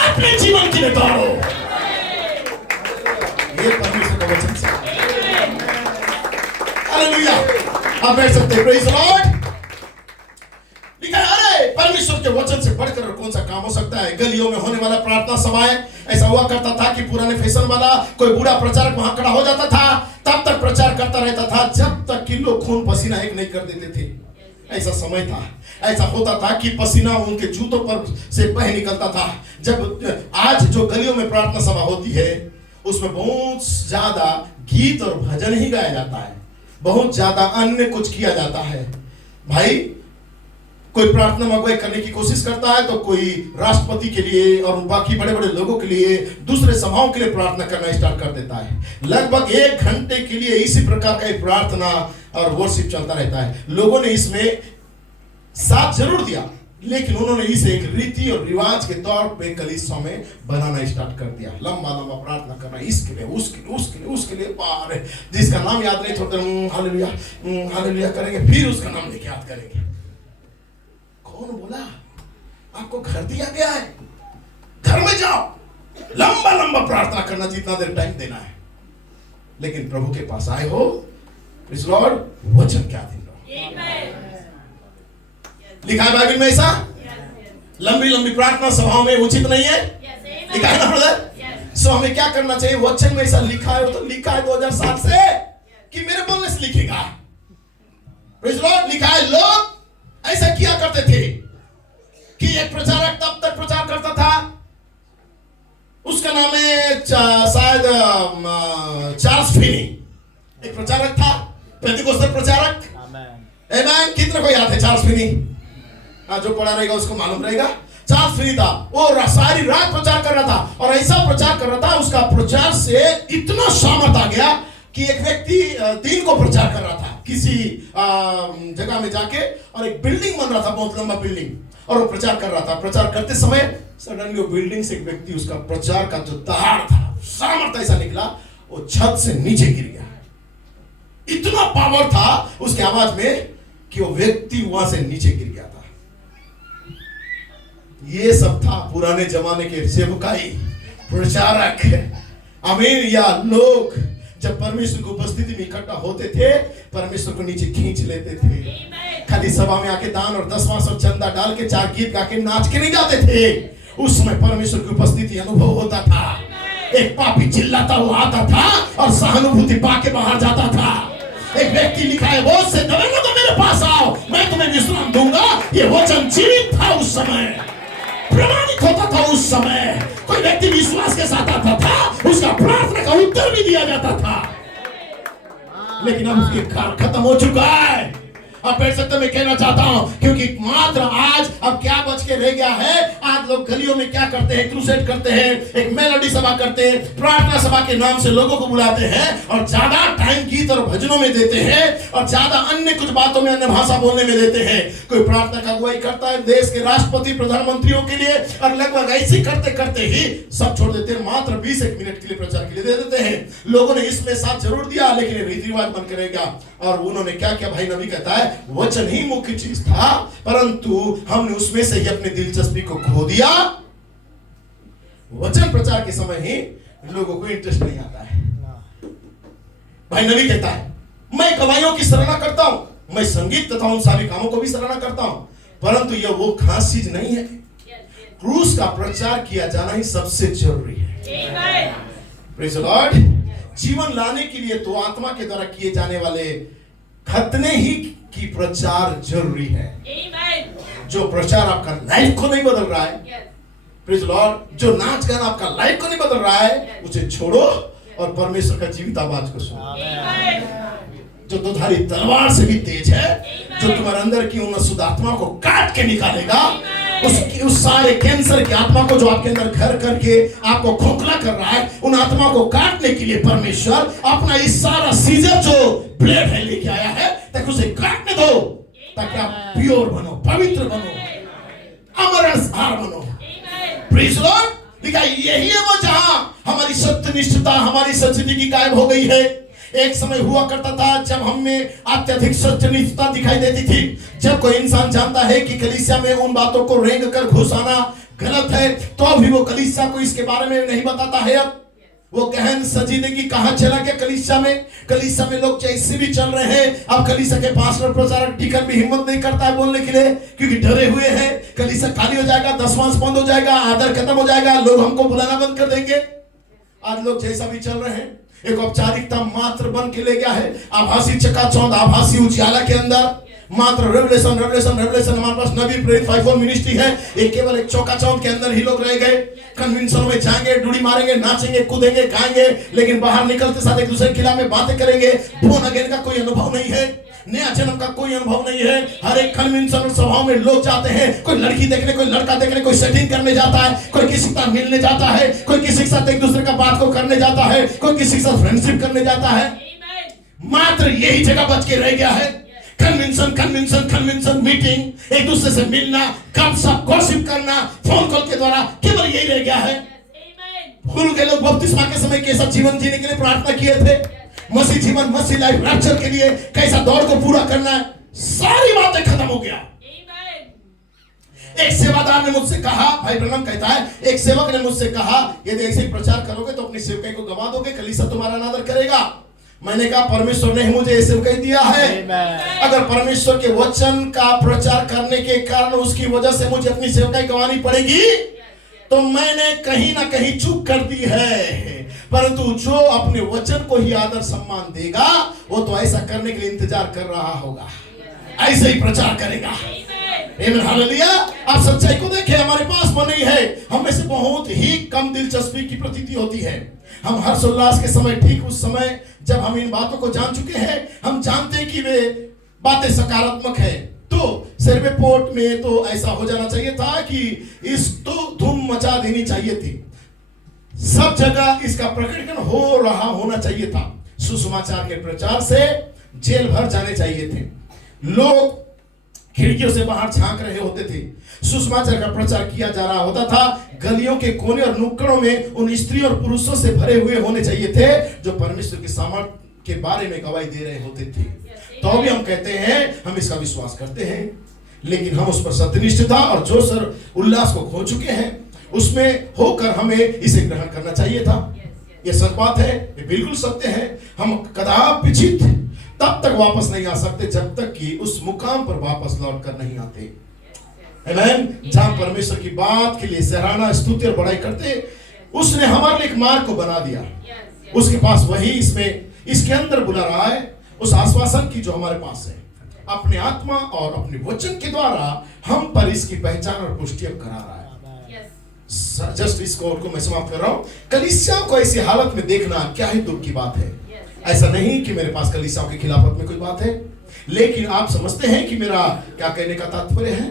अपने जीवन के लिए दौड़ो। ये परमेश्वर का वचन से। हालेलुया। आप बैठ सकते हैं। Praise the Lord. लिखा है, अरे परमेश्वर के वचन से बढ़कर और कौन सा काम हो सकता है। गलियों में होने वाला प्रार्थना सभाएं, ऐसा हुआ करता था कि पुराने फैशन वाला कोई बूढ़ा प्रचारक वहां खड़ा हो जाता था, तब तक प्रचार करता रहता था जब तक कि लोग खून पसीना एक नहीं कर देते थे। ऐसा समय था, ऐसा होता था कि पसीना उनके जूतों पर से बह निकलता था। जब आज जो गलियों में प्रार्थना सभा होती है, उसमें बहुत ज्यादा गीत और भजन ही गाया जाता है, बहुत ज्यादा अन्य कुछ किया जाता है। भाई कोई प्रार्थना में अगुवाई करने की कोशिश करता है तो कोई राष्ट्रपति के लिए और बाकी बड़े बड़े लोगों के लिए, दूसरे सभाओं के लिए प्रार्थना करना स्टार्ट कर देता है। लगभग 1 घंटे के लिए इसी प्रकार का एक प्रार्थना और वर्शिप चलता रहता है। लोगों ने इसमें साथ जरूर दिया, लेकिन उन्होंने इसे एक रीति और रिवाज के तौर पे कलीसिया में बनाना स्टार्ट कर दिया। लंबा लंबा प्रार्थना करना, इसके लिए उसके लिए उसके लिए उसके लिए, बाहर जिसका नाम याद नहीं थोड़ा हालेलुया हालेलुया करेंगे, फिर उसका नाम लेके याद करेंगे। कौन बोला आपको घर दिया गया है, घर में जाओ, लंबा लंबा प्रार्थना करना, जितना देर टाइम देना है। लेकिन प्रभु के पास आए हो, प्रेज़ लॉर्ड, वचन क्या दिन लो। लिखा है बाइबल में ऐसा। लंबी लंबी प्रार्थना सभाओं में उचित नहीं है, लिखा है ना ब्रदर। सो हमें क्या करना चाहिए, वचन में ऐसा लिखा है, तो लिखा है 2007 से कि मेरे बोलने से लिखेगा। Praise Lord. लिखा है लोग ऐसा किया करते थे कि एक प्रचारक तब तक प्रचार करता था, उसका नाम है शायद चार्ल्स फिनी, एक प्रचारक था, पेंटिकोस्टल प्रचारक। आमेन। कितने को याद है चार्ल्स फिनी? जो पढ़ा रहेगा उसको मालूम रहेगा। चार्ल्स फिनी था, वो सारी रात प्रचार कर रहा था, और ऐसा प्रचार कर रहा था, उसका प्रचार से इतना सामर्थ आ गया कि एक व्यक्ति दिन को प्रचार कर रहा था किसी जगह में जाके, और एक बिल्डिंग बन रहा था, बहुत लंबा बिल्डिंग, और वो प्रचार कर रहा था। प्रचार करते समय सडनली वो बिल्डिंग से एक व्यक्ति, उसका प्रचार का जो दहाड़ था, सामर्थ ऐसा निकला, वो छत से नीचे गिर गया। इतना पावर था उसकी आवाज में कि वो व्यक्ति वहां से नीचे गिर गया था। ये सब था पुराने जमाने के सेवकाई, प्रचारक, आमीन। या लोग जब परमेश्वर की उपस्थिति में इकट्ठा होते थे, परमेश्वर को नीचे खींच लेते थे। खाली सभा में आके दान और दसवां और चंदा डाल के 4 गीत गा के नाच के नहीं जाते थे। उस समय परमेश्वर की उपस्थिति अनुभव होता था। एक पापी चिल्लाता हुआ आता था और सहानुभूति पाके बाहर जाता था। एक व्यक्ति लिखा है, वो से डरे ना तो मेरे पास आओ, मैं तुम्हें विश्राम दूंगा। ये वचन जीवित था उस समय, प्रमाणित होता था उस समय। कोई व्यक्ति विश्वास के साथ आता था, उसका प्रार्थना का उत्तर भी दिया जाता था। लेकिन अब उसकी कार खत्म हो चुका है। अब बैठ सकते मैं कहना चाहता हूं, क्योंकि मात्र आज अब क्या बच के रह गया है। आज लोग गलियों में क्या करते हैं, क्रूसेड करते हैं, एक मेलोडी सभा करते हैं, प्रार्थना सभा के नाम से लोगों को बुलाते हैं, और ज्यादा टाइम गीत और भजनों में देते हैं, और ज्यादा अन्य कुछ बातों में, अन्य भाषा बोलने में देते हैं। कोई प्रार्थना का अगुवाई करता है देश के राष्ट्रपति प्रधानमंत्रियों के लिए, और लगभग ऐसे करते करते ही सब छोड़ देते हैं। मात्र 20 मिनट के लिए प्रचार के लिए दे देते हैं। लोगों ने इसमें साथ जरूर दिया, लेकिन रीति रिवाज बन के रह गया। और उन्होंने क्या किया, भाई नबी कहता है, वचन ही मुख्य चीज था, परंतु हमने उसमें से ही अपनी दिलचस्पी को खो दिया। वचन प्रचार के समय ही लोगों को इंटरेस्ट नहीं आता है। भाई नबी कहता है, मैं गवाहियों की सराहना करता हूं, मैं संगीत तथा उन सारे कामों को भी सराहना करता हूं, परंतु यह वो खास चीज नहीं है। क्रूस का प्रचार किया जाना ही सबसे जरूरी है। Praise the Lord. जीवन लाने के लिए तो आत्मा के द्वारा किए जाने वाले खतने ही की प्रचार जरूरी है। जो प्रचार आपका लाइफ को नहीं बदल रहा है, प्रेज़ द लॉर्ड, जो नाच गाना आपका लाइफ को नहीं बदल रहा है, उसे छोड़ो और परमेश्वर का जीवित आवाज को सुनो। जो दुधारी तलवार से भी तेज है, जो तुम्हारे अंदर की उन शुद्ध आत्मा को काट के निकालेगा, उस सारे कैंसर की आत्मा को जो आपके अंदर घर करके आपको खोखला कर रहा है, उन आत्मा को काटने के लिए परमेश्वर अपना इस सारा सीजर जो ब्लेड है लेके आया है, ताकि उसे काटने दो, ताकि आप प्योर बनो, पवित्र बनो, अमरसहार बनो। Praise Lord. देखा, यही है वो जहां हमारी सत्यनिष्ठता, हमारी सच्चिदी गायब हो गई है। एक समय हुआ करता था जब हम में अत्यधिक सत्यनिष्ठता दिखाई देती थी। जब कोई इंसान जानता है कि कलीसिया में उन बातों को रेंग कर घुस आना गलत है, तो भी वो कलीसिया को इसके बारे में नहीं बताता है। अब वो गहन सजीदगी कहां चला गया कलीसिया में। कलीसिया में लोग जैसे भी चल रहे हैं। अब कलीसिया के पास्टर प्रचारक टिकट भी हिम्मत नहीं करता है बोलने के लिए, क्योंकि डरे हुए हैं कलीसिया खाली हो जाएगा, दसवांश बंद हो जाएगा, आदर खत्म हो जाएगा, लोग हमको बुलाना बंद कर देंगे। आज लोग जैसा भी चल रहे हैं, एक औपचारिकता मात्र बन के ले गया है। आभासी चकाचौंध, आभासी उजाला के अंदर मात्र रेवलेशन रेवलेशन रेवलेशन। हमारे पास नबी प्रेरित फाइव मिनिस्ट्री है, एक केवल एक चौकाचौंध के अंदर ही लोग रह गए। कन्वेंशन में जाएंगे, डुड़ी मारेंगे, नाचेंगे, कूदेंगे, गाएंगे, लेकिन बाहर निकलते साथ एक दूसरे के खिलाफ में बातें करेंगे। बोर्न अगेन का कोई अनुभव नहीं है, नया जन्म का कोई अनुभव नहीं है। हर एक कन्वेंशन और सभाओं में लोग जाते हैं, कोई लड़की देखने, कोई लड़का देखने, कोई सेटिंग करने जाता है, कोई किसी के साथ मिलने जाता है, कोई किसी के साथ एक दूसरे का बात को करने जाता है, कोई किसी के साथ फ्रेंडशिप करने जाता है। मात्र यही जगह बच के रह गया है। कन्वेंशन कन्वेंशन कन्वेंशन, मीटिंग, एक दूसरे से मिलना, गपशप गॉसिप करना, फोन कॉल के द्वारा, केवल यही रह गया है। भूल गए लोग बपतिस्मा के समय कैसा जीवन जीने के लिए प्रार्थना किए थे, मसीह जीवन, मसीह लाइफ रैप्चर के लिए कैसा दौड़ को पूरा करना है, सारी बातें खत्म हो गया। एक सेवादार ने मुझसे कहा, भाई ब्रनम कहता है, एक सेवक ने मुझसे कहा, यदि ऐसे प्रचार करोगे तो अपनी सेवकाई को गवा दोगे, कलीसिया तुम्हारा अनादर करेगा। मैंने कहा, परमेश्वर ने मुझे ये सेवकाई दिया है। अगर परमेश्वर के वचन का प्रचार करने के कारण उसकी वजह से मुझे अपनी सेवकाई गंवानी पड़ेगी, तो मैंने कहीं ना कहीं चूक कर दी है। परंतु जो अपने वचन को ही आदर सम्मान देगा, वो तो ऐसा करने के लिए इंतजार कर रहा होगा, ऐसे ही प्रचार करेगा। आमीन, हालेलुया। आप सच्चाई को देखें, हमारे पास वो नहीं है। हम में से बहुत ही कम दिलचस्पी की प्रतीति होती है। हम हर्षोल्लास के समय, ठीक उस समय जब हम इन बातों को जान चुके हैं, हम जानते हैं कि वे बातें सकारात्मक है, तो सर्वेपोर्ट में तो ऐसा हो जाना चाहिए था कि इस तो धूम मचा देनी चाहिए थी, सब जगह इसका प्रकटीकरण हो रहा होना चाहिए था। सुसमाचार के प्रचार से जेल भर जाने चाहिए थे, लोग खिड़कियों से बाहर झांक रहे होते थे। सुसमाचार का प्रचार किया जा रहा होता था, गलियों के कोने और नुक्कड़ों में उन स्त्री और पुरुषों से भरे हुए होने चाहिए थे जो परमेश्वर के सामर्थ्य के बारे में गवाही दे रहे होते थे। तो अभी हम कहते हैं, हम इसका विश्वास करते हैं, लेकिन हम उस पर सत्यनिष्ठता और जोश और उल्लास को खो चुके हैं। उसमें होकर हमें इसे ग्रहण करना चाहिए था। यह सच बात है, ये बिल्कुल सत्य है। हम कदापि तब तक वापस नहीं आ सकते जब तक कि उस मुकाम पर वापस लौट कर नहीं आते। आमीन। जहां परमेश्वर की बात के लिए सराहना, स्तुति और बड़ाई करते, उसने हमारे लिए एक मार्ग को बना दिया। उसके पास वही इसके अंदर बुला रहा है, उस आश्वासन की जो हमारे पास है, अपने आत्मा और अपने वचन के द्वारा हम पर इसकी पहचान और पुष्टि करा रहा है। जस्ट इस कोड को मैं समाप्त कर रहा हूं। कलीसिया को ऐसी हालत में देखना क्या ही दुख की बात है। ऐसा नहीं कि मेरे पास कलीसिया की खिलाफत में कोई बात है, लेकिन आप समझते हैं कि मेरा क्या कहने का तात्पर्य है।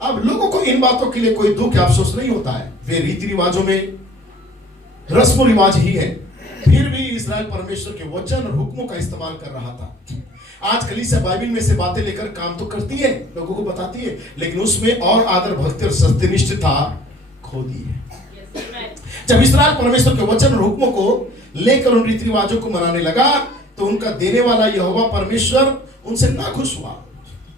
अब लोगों को इन बातों के लिए कोई दुख या अफसोस नहीं होता है, वे रीति रिवाजों में रस्म रिवाज ही है। फिर भी इस्राएल परमेश्वर के वचन और हुक्मों का इस्तेमाल कर रहा था। आज कलीसिया बाइबल में से बातें लेकर काम तो करती है, लोगों को बताती है, लेकिन उसमें और आदर, भक्ति और सत्यनिष्ठता खो दी है। जब इस्राएल परमेश्वर के वचन और हुक्मों को लेकर उन रीति रिवाजों को मनाने लगा, तो उनका देने वाला यहोवा परमेश्वर उनसे ना खुश हुआ,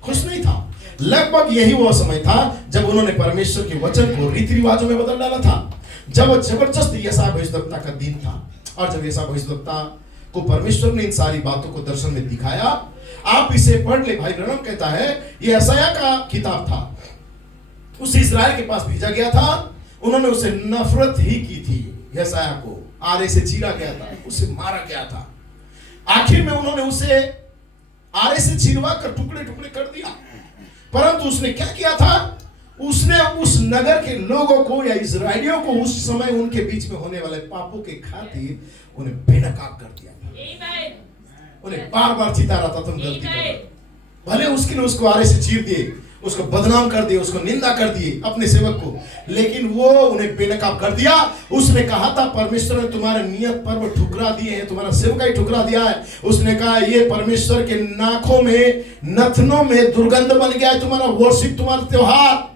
खुश नहीं था। लगभग यही वो समय था जब उन्होंने परमेश्वर के वचन को रीति रिवाजों में बदल डाला था। जब जबरदस्त यशायाह भविष्यद्वक्ता का दिन था, और जब यशायाह भविष्यद्वक्ता को परमेश्वर ने इन सारी बातों को दर्शन में दिखाया। आप इसे पढ़ ले, भाई ब्रनम कहता है ये यशायाह का किताब था, उसे इस्राएल के पास भेजा गया था। उन्होंने उसे नफरत ही की थी, यशायाह को आरे से चीरा गया था, उसे मारा गया था। आखिर में उन्होंने उसे आरे से चीरवा कर टुकड़े टुकड़े कर दिया। परंतु उसने क्या किया था, उसने उस नगर के लोगों को या इजराइलियों को उस समय उनके बीच में होने वाले पापों के खातिर उन्हें बेनकाब कर दिया था। उन्हें बार बार चिता रहा था, तुम गलती कर, भले उसके लिए उसको आरे से चीर दिए, उसको बदनाम कर दिए, उसको निंदा कर दिए अपने सेवक को, लेकिन वो उन्हें बेनकाब कर दिया। उसने कहा था परमेश्वर ने तुम्हारे नियत पर्व ठुकरा दिए हैं, तुम्हारा सेवका ही ठुकरा दिया है। उसने कहा ये परमेश्वर के नाकों में, नथनों में दुर्गंध बन गया है तुम्हारा वर्शिप, तुम्हारा त्योहार।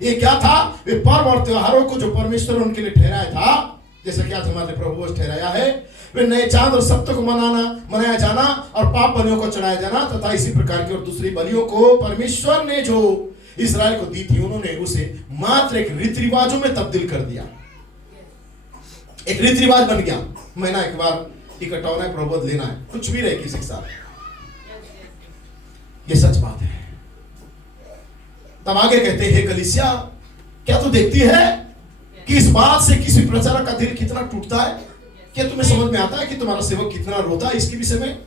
ये क्या था? वे पर्व और त्योहारों को जो परमेश्वर ने उनके लिए ठहराया था, जैसे कि आज हमारे प्रभु ने ठहराया है, वे नए चांद और सप्ताह को मनाया जाना और पाप बलियों को चढ़ाया जाना तथा इसी प्रकार की और दूसरी बलियों को परमेश्वर ने जो इस्राएल को दी थी, उन्होंने उसे मात्र एक रीति रिवाजों में तब्दील कर दिया। एक रीति रिवाज बन गया, महीना एक बार इकट्ठा होना है, प्रबोध लेना है, कुछ भी रहे किसी के साथ। ये सच बात है। तब आगे कहते हैं, कलीसिया क्या तू देखती है कि इस बात से किसी प्रचारक का दिल कितना टूटता है? क्या तुम्हें समझ में आता है कि तुम्हारा सेवक कितना रोता है इसके विषय में?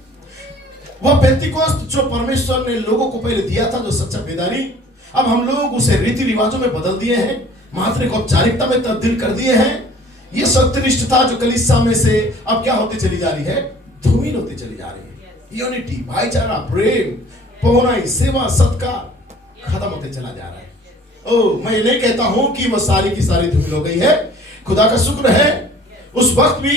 वह पेंतीकोस्त जो परमेश्वर ने लोगों को पहले दिया था, जो सच्चा बेदारी, अब हम लोग उसे रीति रिवाजों में बदल दिए हैं, मात्र एक औपचारिकता में तब्दील कर दिए हैं। यह सत्यनिष्ठता जो कलीसिया में से अब क्या होती चली जा रही है? धूमिल होती चली जा रही है। यूनिटी, भाईचारा, प्रेम, पौनाई, सेवा, सत्कार खत्म होते चला जा रहा है। मैं नहीं कहता हूं कि वह सारी की सारी धूमिल हो गई है, खुदा का शुक्र है उस वक्त भी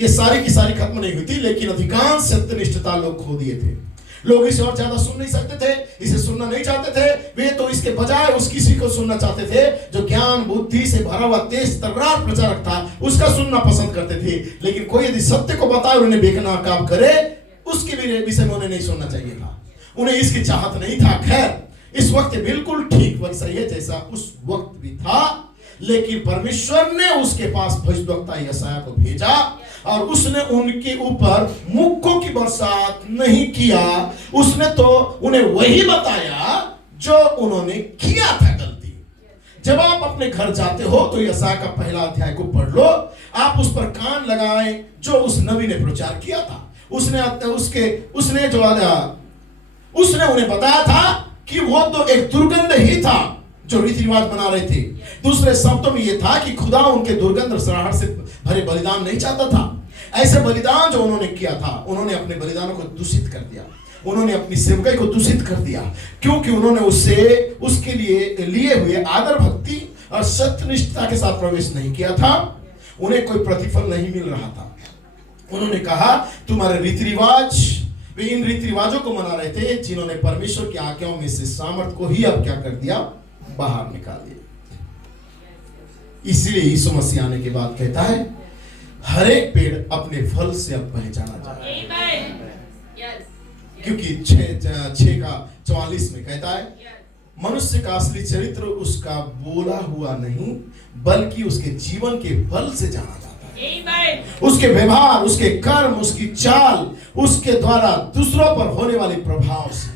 ये सारी की सारी खत्म नहीं हुई थी, लेकिन अधिकांश सत्यनिष्ठता लोग खो दिए थे। लोग इसे और ज्यादा सुन नहीं सकते थे, इसे सुनना नहीं चाहते थे। वे तो इसके बजाय उस किसी को सुनना चाहते थे जो ज्ञान बुद्धि से भरा हुआ तेज तर्रार प्रचारक था, उसका सुनना पसंद करते थे। लेकिन कोई यदि सत्य को बताए और उन्हें बेनकाब करे, उसके भी विषय में उन्हें नहीं सुनना चाहिए था, उन्हें इसकी चाहत नहीं था। खैर, इस वक्त बिल्कुल ठीक वैसा ही है जैसा उस वक्त भी था, लेकिन परमेश्वर ने उसके पास भविष्यद्वक्ता यशायाह को भेजा और उसने उनके ऊपर मुक्कों की बरसात नहीं किया। उसने तो उन्हें वही बताया जो उन्होंने किया था गलती। जब आप अपने घर जाते हो तो यशायाह का पहला अध्याय को पढ़ लो, आप उस पर कान लगाएं जो उस नबी ने प्रचार किया था। उसने उन्हें बताया था कि वो तो एक दुर्गंध ही था जो रीति रिवाज बना रहे थे। दूसरे शब्दों में यह था कि खुदा उनके दुर्गंध और सराहट से भरे बलिदान नहीं चाहता था। ऐसे बलिदान जो उन्होंने किया था, उन्होंने अपने बलिदानों को दूषित कर दिया, उन्होंने अपनी सेवकाई को दूषित कर दिया, क्योंकि उन्होंने उसके लिए हुए आदर भक्ति और सत्यनिष्ठता के साथ प्रवेश नहीं किया था। उन्हें कोई प्रतिफल नहीं मिल रहा था। उन्होंने कहा तुम्हारे रीति रिवाज, वे इन रीति रिवाजों को मना रहे थे जिन्होंने परमेश्वर की आज्ञाओं में से सामर्थ को ही अब क्या कर दिया, बाहर निकाल दिया। इसलिए यीशु मसीह आने के बाद कहता है, हर एक पेड़ अपने फल से अब पहचाना जाता है। क्योंकि 6:44 में कहता है, मनुष्य का असली चरित्र उसका बोला हुआ नहीं बल्कि उसके जीवन के फल से जाना जाता है। उसके व्यवहार, उसके कर्म, उसकी चाल, उसके द्वारा दूसरों पर होने वाले प्रभाव से।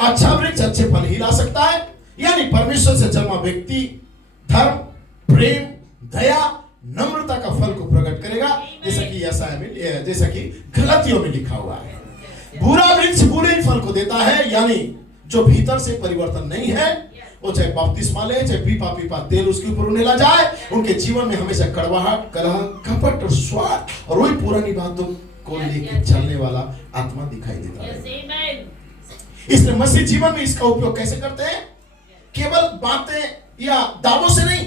अच्छा वृक्ष अच्छे फल ही ला सकता है, यानी परमेश्वर से जन्मा व्यक्ति धर्म, प्रेम, दया, नम्रता का फल को प्रकट करेगा, जैसा कि गलतियों में लिखा हुआ है। बुरा वृक्ष बुरे फल को देता है, यानी जो भीतर से परिवर्तन नहीं है, वो चाहे बपतिस्मा ले, चाहे पीपा तेल उसके ऊपर उन्हें ला जाए, उनके जीवन में हमेशा कड़वाहट, कलह, कपट और स्वार्थ और वही पुरानी बातों को लेकर चलने वाला आत्मा दिखाई देता है। इसलिए मसीह जीवन में इसका उपयोग कैसे करते हैं? केवल बातें या दावों से नहीं,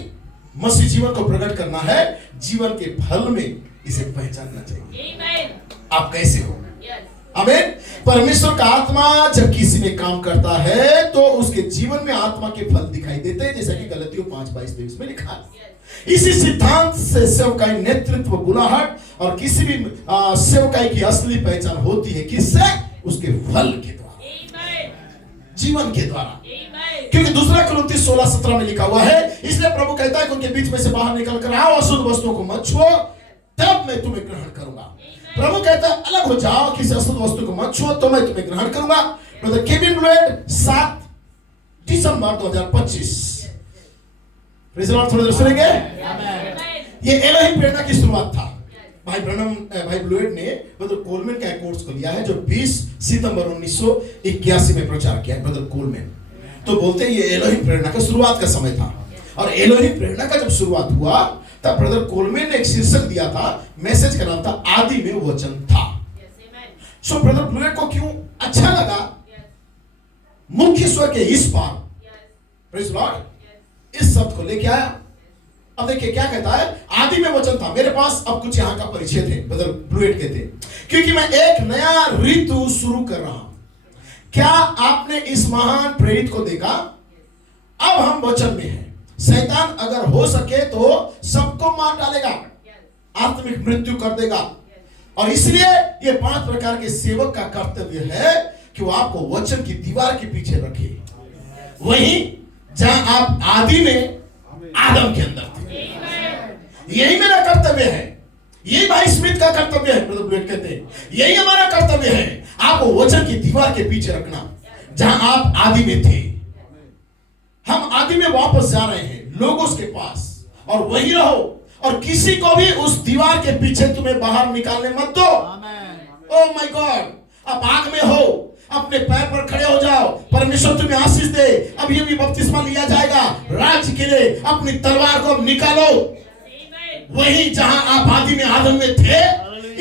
मसीह जीवन को प्रकट करना है, जीवन के फल में इसे पहचानना चाहिए। आप कैसे हो? आमीन। परमेश्वर का आत्मा जब किसी में काम करता है तो उसके जीवन में आत्मा के फल दिखाई देते हैं, जैसा कि गलतियों 5:22-23 में लिखा है। इसी सिद्धांत से सेवकाई, नेतृत्व, बुलाहट और किसी भी सेवकाई की असली पहचान होती है। किससे? उसके फल के द्वारा, जीवन के द्वारा। क्योंकि दूसरा कुरिन्थियों 16:17 में लिखा हुआ है, इसलिए प्रभु कहता है कि उनके बीच में से बाहर निकल कर आओ, अशुद्ध वस्तुओं को मत छुओ, तब मैं तुम्हें ग्रहण करूंगा। प्रभु कहता है अलग हो जाओ, किसी अशुद्ध वस्तु को मत छुओ तो मैं तुम्हें ग्रहण करूंगा। ब्रदर केविन ब्लूएड 7 दिसंबर 2025। थोड़ी देर सुनेंगे। ये एलोहिम प्रेरणा की शुरुआत था। भाई ब्लूएड ने ब्रदर कोलमैन का कोर्स को लिया है जो 20 सितंबर 1981 में प्रचार किया है। ब्रदर कोलमैन तो बोलते हैं ये एलोहिम प्रेरणा का शुरुआत का समय था, और एलोहिम प्रेरणा का जब शुरुआत हुआ तब ब्रदर कोलमैन ने एक शीर्षक दिया था, मैसेज का नाम था आदि में वचन था। सो ब्रदर ब्लूएड को क्यों अच्छा लगा मुख्य स्वर के इस पार प्रेज लॉर्ड, इस शब्द को लेके आया। अब देखिए क्या कहता है, आदि में वचन था। मेरे पास अब कुछ यहाँ का परिचय थे, ब्रदर ब्लूएट के थे, क्योंकि मैं एक नया ऋतु शुरू कर रहा हूं। क्या आपने इस महान प्रेरित को देखा? अब हम वचन में हैं। शैतान अगर हो सके तो सबको मार डालेगा, आत्मिक मृत्यु कर देगा, और इसलिए ये 5 प्रकार के सेवक का कर्तव्य है कि वो आपको वचन की दीवार के पीछे रखे, वहीं जहां आप आदि में आदम के अंदर थे। यही मेरा कर्तव्य है, यही भाई स्मिथ का कर्तव्य है, ब्रदर ब्लेड कहते हैं, यही हमारा कर्तव्य है, आपको वचन की दीवार के पीछे रखना, जहां आप आदि में थे। हम आदि में वापस जा रहे हैं लोगों के पास, और वहीं रहो, और किसी को भी उस दीवार के पीछे तुम्हें बाहर निकालने मत दो। ओह माय गॉड, आप आग में हो, अपने पैर पर खड़े हो जाओ, परमेश्वर तुम्हें आशीष दे, अभी अभी बपतिस्मा लिया जाएगा, राज्य के लिए अपनी तलवार को अब निकालो, वही जहां आप आदि में आदम में थे।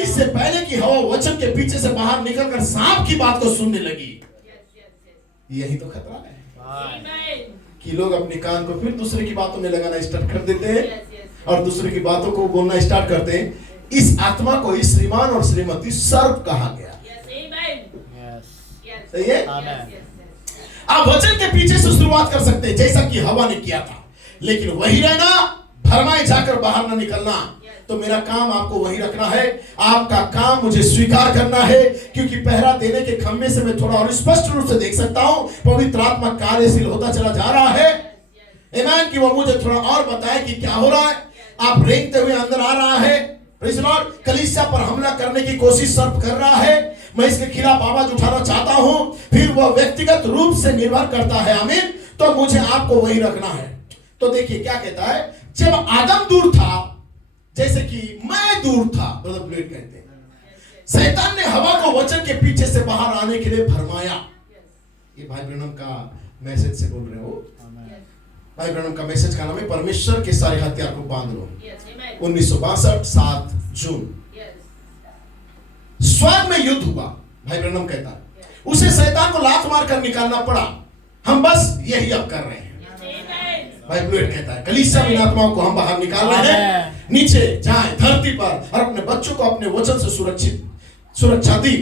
इससे पहले कि हवा वचन के पीछे से बाहर निकलकर सांप की बात को सुनने लगी। यही तो खतरा है कि लोग अपने कान को फिर दूसरे की बातों में लगाना स्टार्ट कर देते हैं, और दूसरे की बातों को बोलना स्टार्ट करते हैं। इस आत्मा को इस श्रीमान और श्रीमती सर्प कहा गया। सही है? आप वचन के पीछे से शुरुआत कर सकते हैं, जैसा कि हवा ने किया था, लेकिन वही रहना, भरमाए जाकर बाहर ना निकलना। तो मेरा काम आपको वही रखना है, आपका काम मुझे स्वीकार करना है, क्योंकि पहरा देने के खम्भे से मैं थोड़ा और स्पष्ट रूप से देख सकता हूं, पवित्र आत्मा कार्यशील होता चला जा रहा है। आमीन, कि वो मुझे थोड़ा और बताए कि क्या हो रहा है। आप रेंगते हुए अंदर आ रहा है, प्रेज़ लॉर्ड, कलीसिया पर हमला करने की कोशिश सर्प कर रहा है। मैं इसके खिलाफ आवाज उठाना चाहता हूं, फिर वह व्यक्तिगत रूप से निर्भर करता है। आमीन, तो मुझे आपको वही रखना है। तो देखिए क्या कहता है, जब आदम दूर था, जैसे कि मैं दूर था, ब्रदर ब्लेड कहते हैं, शैतान ने हवा को वचन के पीछे से बाहर आने के लिए भरमाया। ये भाई ब्रैनम का मैसेज से बोल रहे हो। भाई ब्रैनम का मैसेज का नाम है, परमेश्वर के सारे हथियार को बांध लो। 1962 7 जून स्वर्ग में युद्ध हुआ। भाई ब्रैनम कहता है उसे शैतान को लात मार कर निकालना पड़ा। हम बस यही अब कर रहे हैं। भाई ब्लूएट कहता है कलीसिया में आत्माओं को हम बाहर निकाल रहे हैं, नीचे जाएं धरती पर, और अपने बच्चों को अपने वचन से सुरक्षा दी।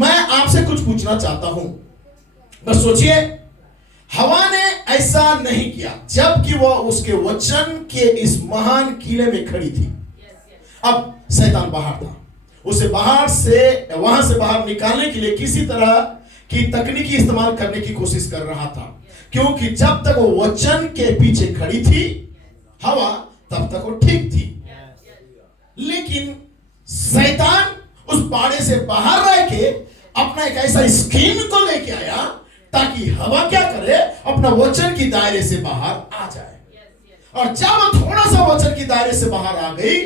मैं आपसे कुछ पूछना चाहता हूं, बस सोचिए, हवा ने ऐसा नहीं किया जबकि वह उसके वचन के इस महान किले में खड़ी थी। अब शैतान बाहर था, उसे वहां से बाहर निकालने के लिए किसी तरह की तकनीकी इस्तेमाल करने की कोशिश कर रहा था, क्योंकि जब तक वो वचन के पीछे खड़ी थी हवा, तब तक वो ठीक थी। लेकिन शैतान उस बाड़े से बाहर रह के अपना एक ऐसा स्कीम को लेके आया ताकि हवा क्या करे, अपना वचन की दायरे से बाहर आ जाए। और जब वो थोड़ा सा वचन की दायरे से बाहर आ गई,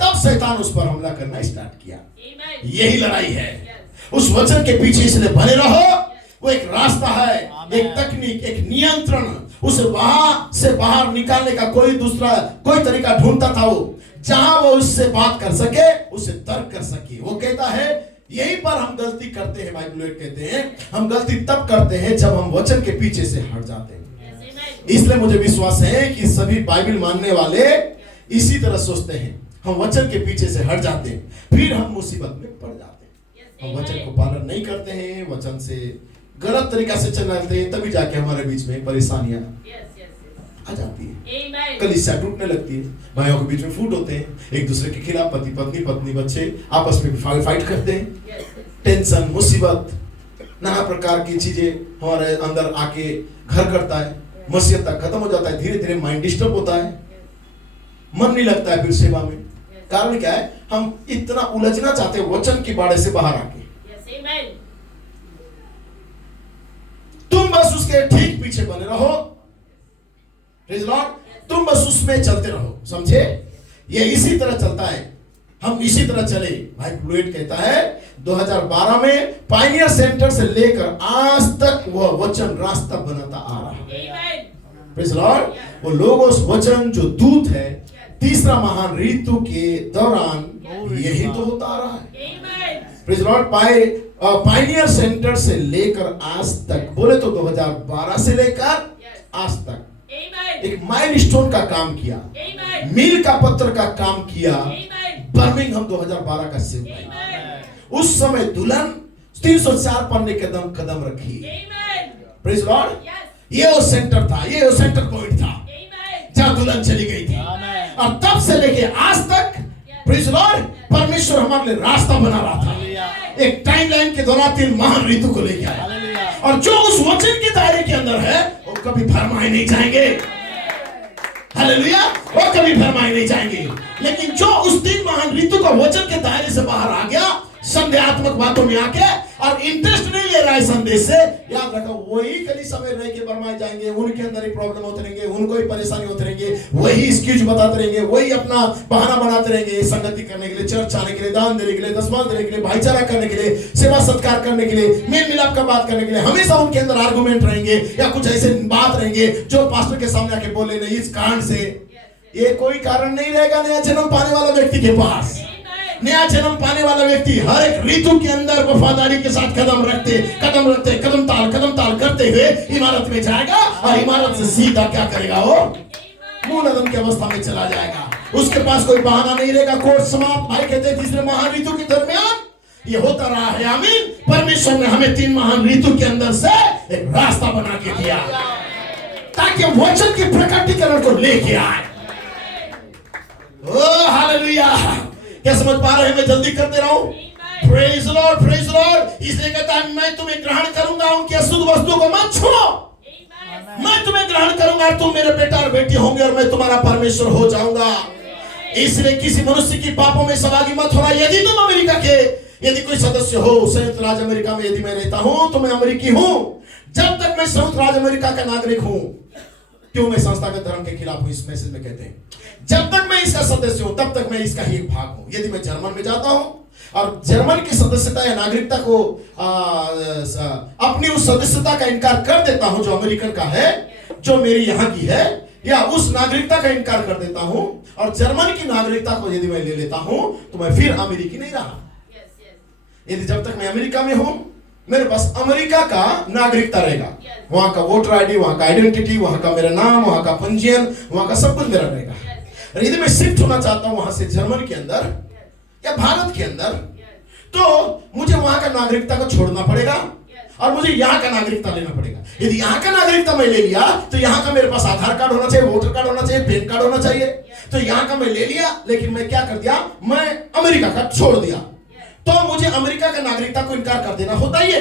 तब शैतान उस पर हमला करना स्टार्ट किया। यही लड़ाई है। उस वचन के पीछे इसलिए बने रहो। वो एक रास्ता है, एक तकनीक, एक नियंत्रण। उसे वहां से बाहर निकालने का कोई तरीका ढूंढता था वो, जहां वो उससे बात कर सके, उससे तर्क कर सके। वो कहता है यहीं पर हम गलती करते हैं। भाई ब्लूएट कहते हैं हम गलती तब करते हैं जब हम वचन के पीछे से हट जाते हैं। इसलिए मुझे विश्वास है कि सभी बाइबल मानने वाले इसी तरह सोचते हैं। हम वचन के पीछे से हट जाते हैं, फिर हम मुसीबत में पड़ जाते हैं। हम वचन को पालन नहीं करते हैं, वचन से गलत तरीका से चलते हैं, तभी जाके हमारे बीच में परेशानियां आ जाती है, कलीसिया टूटने लगती है, भाइयों के बीच में फूट होते हैं, एक दूसरे के खिलाफ पति पत्नी बच्चे आपस में फाइट करते हैं। टेंशन, मुसीबत, नाना प्रकार की चीजें हमारे अंदर आके घर करता है। मसीहत खत्म हो जाता है, धीरे धीरे माइंड डिस्टर्ब होता है, मन नहीं लगता है फिर सेवा में। कारण क्या है, हम इतना उलझना चाहते हैं वचन की बाड़े से बाहर आके। तुम बस उसके ठीक पीछे बने रहो, प्रेज़ लॉर्ड, तुम बस उसमें चलते रहो। समझे, ये इसी तरह चलता है, हम इसी तरह चले। भाई ब्लूएट कहता है 2012 में पायनियर सेंटर से लेकर आज तक वह वचन रास्ता बनाता आ रहा है। प्रेज़ लॉर्ड, वो लोग उस वचन जो दूत है, तीसरा महान ऋतु के दौरान यही तो होता आ रहा है। प्रेज़ लॉर्ड, पायनियर सेंटर से लेकर आज तक, बोले तो 2012 से लेकर आज तक एक माइलस्टोन का काम किया, मील का पत्थर का काम किया, बर्मिंघम 2012 का सेवक। उस समय दुल्हन 304 पर ने कदम रखी। Praise Lord. ये वो सेंटर था, ये वो सेंटर पॉइंट था जहां दुल्हन चली गई थी। और तब से लेके आज तक प्रेज लॉर्ड परमेश्वर हमारे लिए रास्ता बना रहा था। एक टाइमलाइन के दौरान 3 महान ऋतु को लेके आया, और जो उस वचन के दायरे के अंदर है वो कभी भरमाए नहीं जाएंगे। हालेलुया, वो कभी भरमाए नहीं जाएंगे। लेकिन जो उस 3 महान ऋतु का वचन के दायरे से बाहर आ गया, संदेहात्मक बातों में आके और इंटरेस्ट नहीं ले रहा है संदेश से, याद रखो वही कलीसिया में रह के भरमाए जाएंगे। उनके अंदर ही प्रॉब्लम होते रहेंगे, उनको ही परेशानी होते रहेंगे, वही एक्सक्यूज बताते रहेंगे, वही अपना बहाना बनाते रहेंगे संगति करने के लिए, चर्च आने के लिए, दान देने के लिए, दसवां देने के लिए, भाईचारा करने के लिए, सेवा सत्कार करने के लिए, मेल मिलाप का बात करने के लिए। हमेशा उनके अंदर आर्गुमेंट रहेंगे या कुछ ऐसे बात रहेंगे जो पास्टर के सामने आके बोले नहीं इस कारण से। ये कोई कारण नहीं रहेगा नया जन्म पाने वाला व्यक्ति के पास। नया जन्म पाने वाला व्यक्ति हर एक ऋतु के अंदर वफादारी के साथ कदम रखते कदम ताल करते हुए इमारत में जाएगा, और इमारत से सीधा क्या करेगा, वो मूलधन की अवस्था में चला जाएगा। उसके पास कोई बहाना नहीं रहेगा। कोर्ट समाप्त। भाई कहते हैं तीसरे महान ऋतु के दरमियान ये होता रहा है। आमीन। परमेश्वर ने हमें 3 महान ऋतु के अंदर से एक रास्ता बना के दिया ताकि वचन के प्रकटीकरण को लेके आए। ओ हालेलुया। क्या समझ पा रहे हैं? मैं जल्दी करते रहूं। Praise Lord, praise Lord. इसलिए कहता है मैं तुम्हें ग्रहण करूंगा, उनकी अशुद्ध वस्तुओं को मत छुओ। मैं तुम्हें ग्रहण करूंगा, तुम मेरे बेटा और बेटी होंगे, और मैं तुम्हारा परमेश्वर हो जाऊंगा। इसलिए किसी मनुष्य की पापों में सहभागी मत होना। यदि तुम अमेरिका के यदि कोई सदस्य हो, संयुक्त राज्य अमेरिका में यदि मैं रहता हूं तो मैं अमेरिकी हूं। जब तक मैं संयुक्त राज्य अमेरिका का नागरिक हूं, क्यों मैं संस्थागत धर्म के खिलाफ हूं, इस मैसेज में कहते हैं जब तक मैं इसका सदस्य हूं तब तक मैं इसका ही एक भाग हूं। यदि मैं जर्मन में जाता हूं और जर्मन की सदस्यता या नागरिकता को अपनी उस सदस्यता का इनकार कर देता हूं जो अमेरिकन का है, जो मेरी यहाँ की है, या उस नागरिकता का इनकार कर देता हूं और जर्मन की नागरिकता को यदि मैं ले लेता हूं तो मैं फिर अमेरिकी नहीं रहा। यदि जब तक मैं अमेरिका में हूं मेरे पास अमेरिका का नागरिकता रहेगा, वहां का वोटर आईडी, वहां का आइडेंटिटी, वहां का मेरा नाम, वहां का पंजीयन, वहां का सब कुछ मेरा रहेगा। और यदि मैं शिफ्ट होना चाहता हूं वहां से जर्मन के अंदर या भारत के अंदर, तो मुझे वहां का नागरिकता को छोड़ना पड़ेगा और मुझे यहाँ का नागरिकता लेना पड़ेगा। यदि यहाँ का नागरिकता मैं ले लिया तो यहाँ का मेरे पास आधार कार्ड होना चाहिए, वोटर कार्ड होना चाहिए, पैन कार्ड होना चाहिए। तो यहाँ का मैं ले लिया, लेकिन मैं क्या कर दिया, मैं अमेरिका का छोड़ दिया। तो मुझे अमेरिका का नागरिकता को इनकार कर देना होता ही है,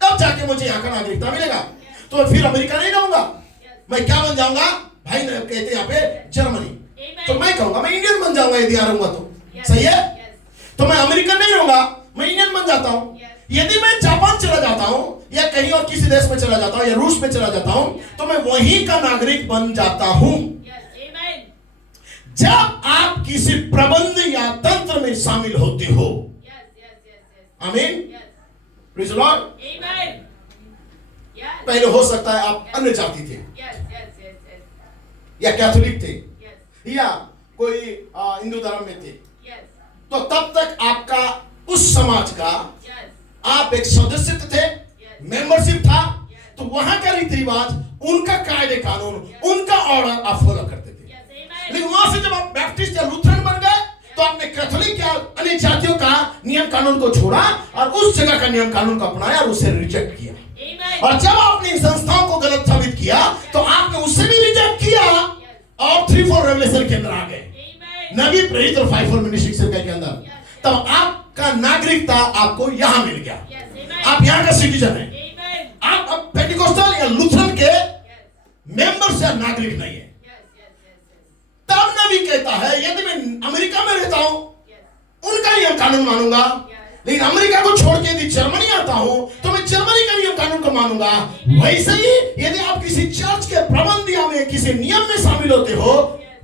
तब जाके मुझे यहाँ का नागरिकता मिलेगा। तो मैं फिर अमेरिका नहीं रहूंगा, मैं क्या बन जाऊंगा, भाई कहते यहाँ पे जर्मनी, तो मैं कहूंगा मैं इंडियन बन जाऊंगा यदि रहूंगा तो। सही है? तो मैं अमेरिकन नहीं रहूंगा, मैं इंडियन बन जाता हूं। यदि मैं जापान चला जाता हूं या कहीं और किसी देश में चला जाता हूं या रूस में चला जाता हूं तो मैं वहीं का नागरिक बन जाता हूं। जब आप किसी प्रबंध या तंत्र में शामिल होते हो, आमीन, प्रेज़ द लॉर्ड। पहले हो सकता है आप अन्य जाति थे या कैथोलिक थे या कोई हिंदू धर्म में थे, तो तब तक आपका उस समाज का आप एक सदस्य थे, मेंबरशिप था, तो वहां का रीति रिवाज, उनका कायदे कानून, उनका ऑर्डर आप फॉलो करते थे। लेकिन वहां से जब आप बैप्टिस्ट या लूथरन बन गए तो आपने कैथोलिक या अन्य जातियों का नियम कानून को छोड़ा और उस जगह का नियम कानून को अपनाया और उसे रिजेक्ट किया। और जब आपने इन संस्थाओं को गलत साबित किया तो आपने उससे भी रिजेक्ट किया और 3-4 रेवलेशन के अंदर आ गए, नबी प्रेरित और 5-4 मिनिस्ट्री सर्कल के अंदर। तब आपका नागरिकता आपको यहां मिल गया, आप यहां का सिटीजन है। आप अब पेंटिकोस्टल या लूथरन के मेंबर से नागरिक नहीं है। तब नबी कहता है यदि मैं अमेरिका में रहता हूं उनका नियम कानून मानूंगा, लेकिन अमेरिका को छोड़ के यदि जर्मनी आता हूं तो मैं जर्मनी का नियम कानून को मानूंगा। वैसे ही यदि आप किसी चर्च के प्रबंध या में किसी नियम में शामिल होते हो,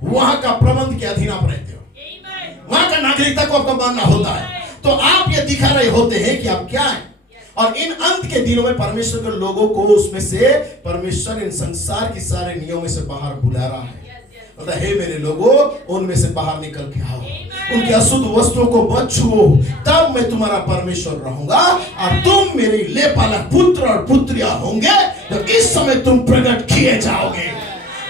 वहां का प्रबंध के अधीन आप रहते हो, वहां का नागरिकता को आपको मानना होता है। तो आप ये दिखा रहे होते हैं कि आप क्या हैं। और इन अंत के दिनों में परमेश्वर के लोगों को उसमें से परमेश्वर इन संसार की सारे नियमों में से बाहर बुला रहा है। हे मेरे लोगों, उनमें से बाहर निकल के आओ, उनकी अशुद्ध वस्तुओं को मत छुओ, तब मैं तुम्हारा परमेश्वर रहूंगा और तुम मेरे लेपालक पुत्र और पुत्रियां होंगे तो इस समय तुम प्रकट किए जाओगे।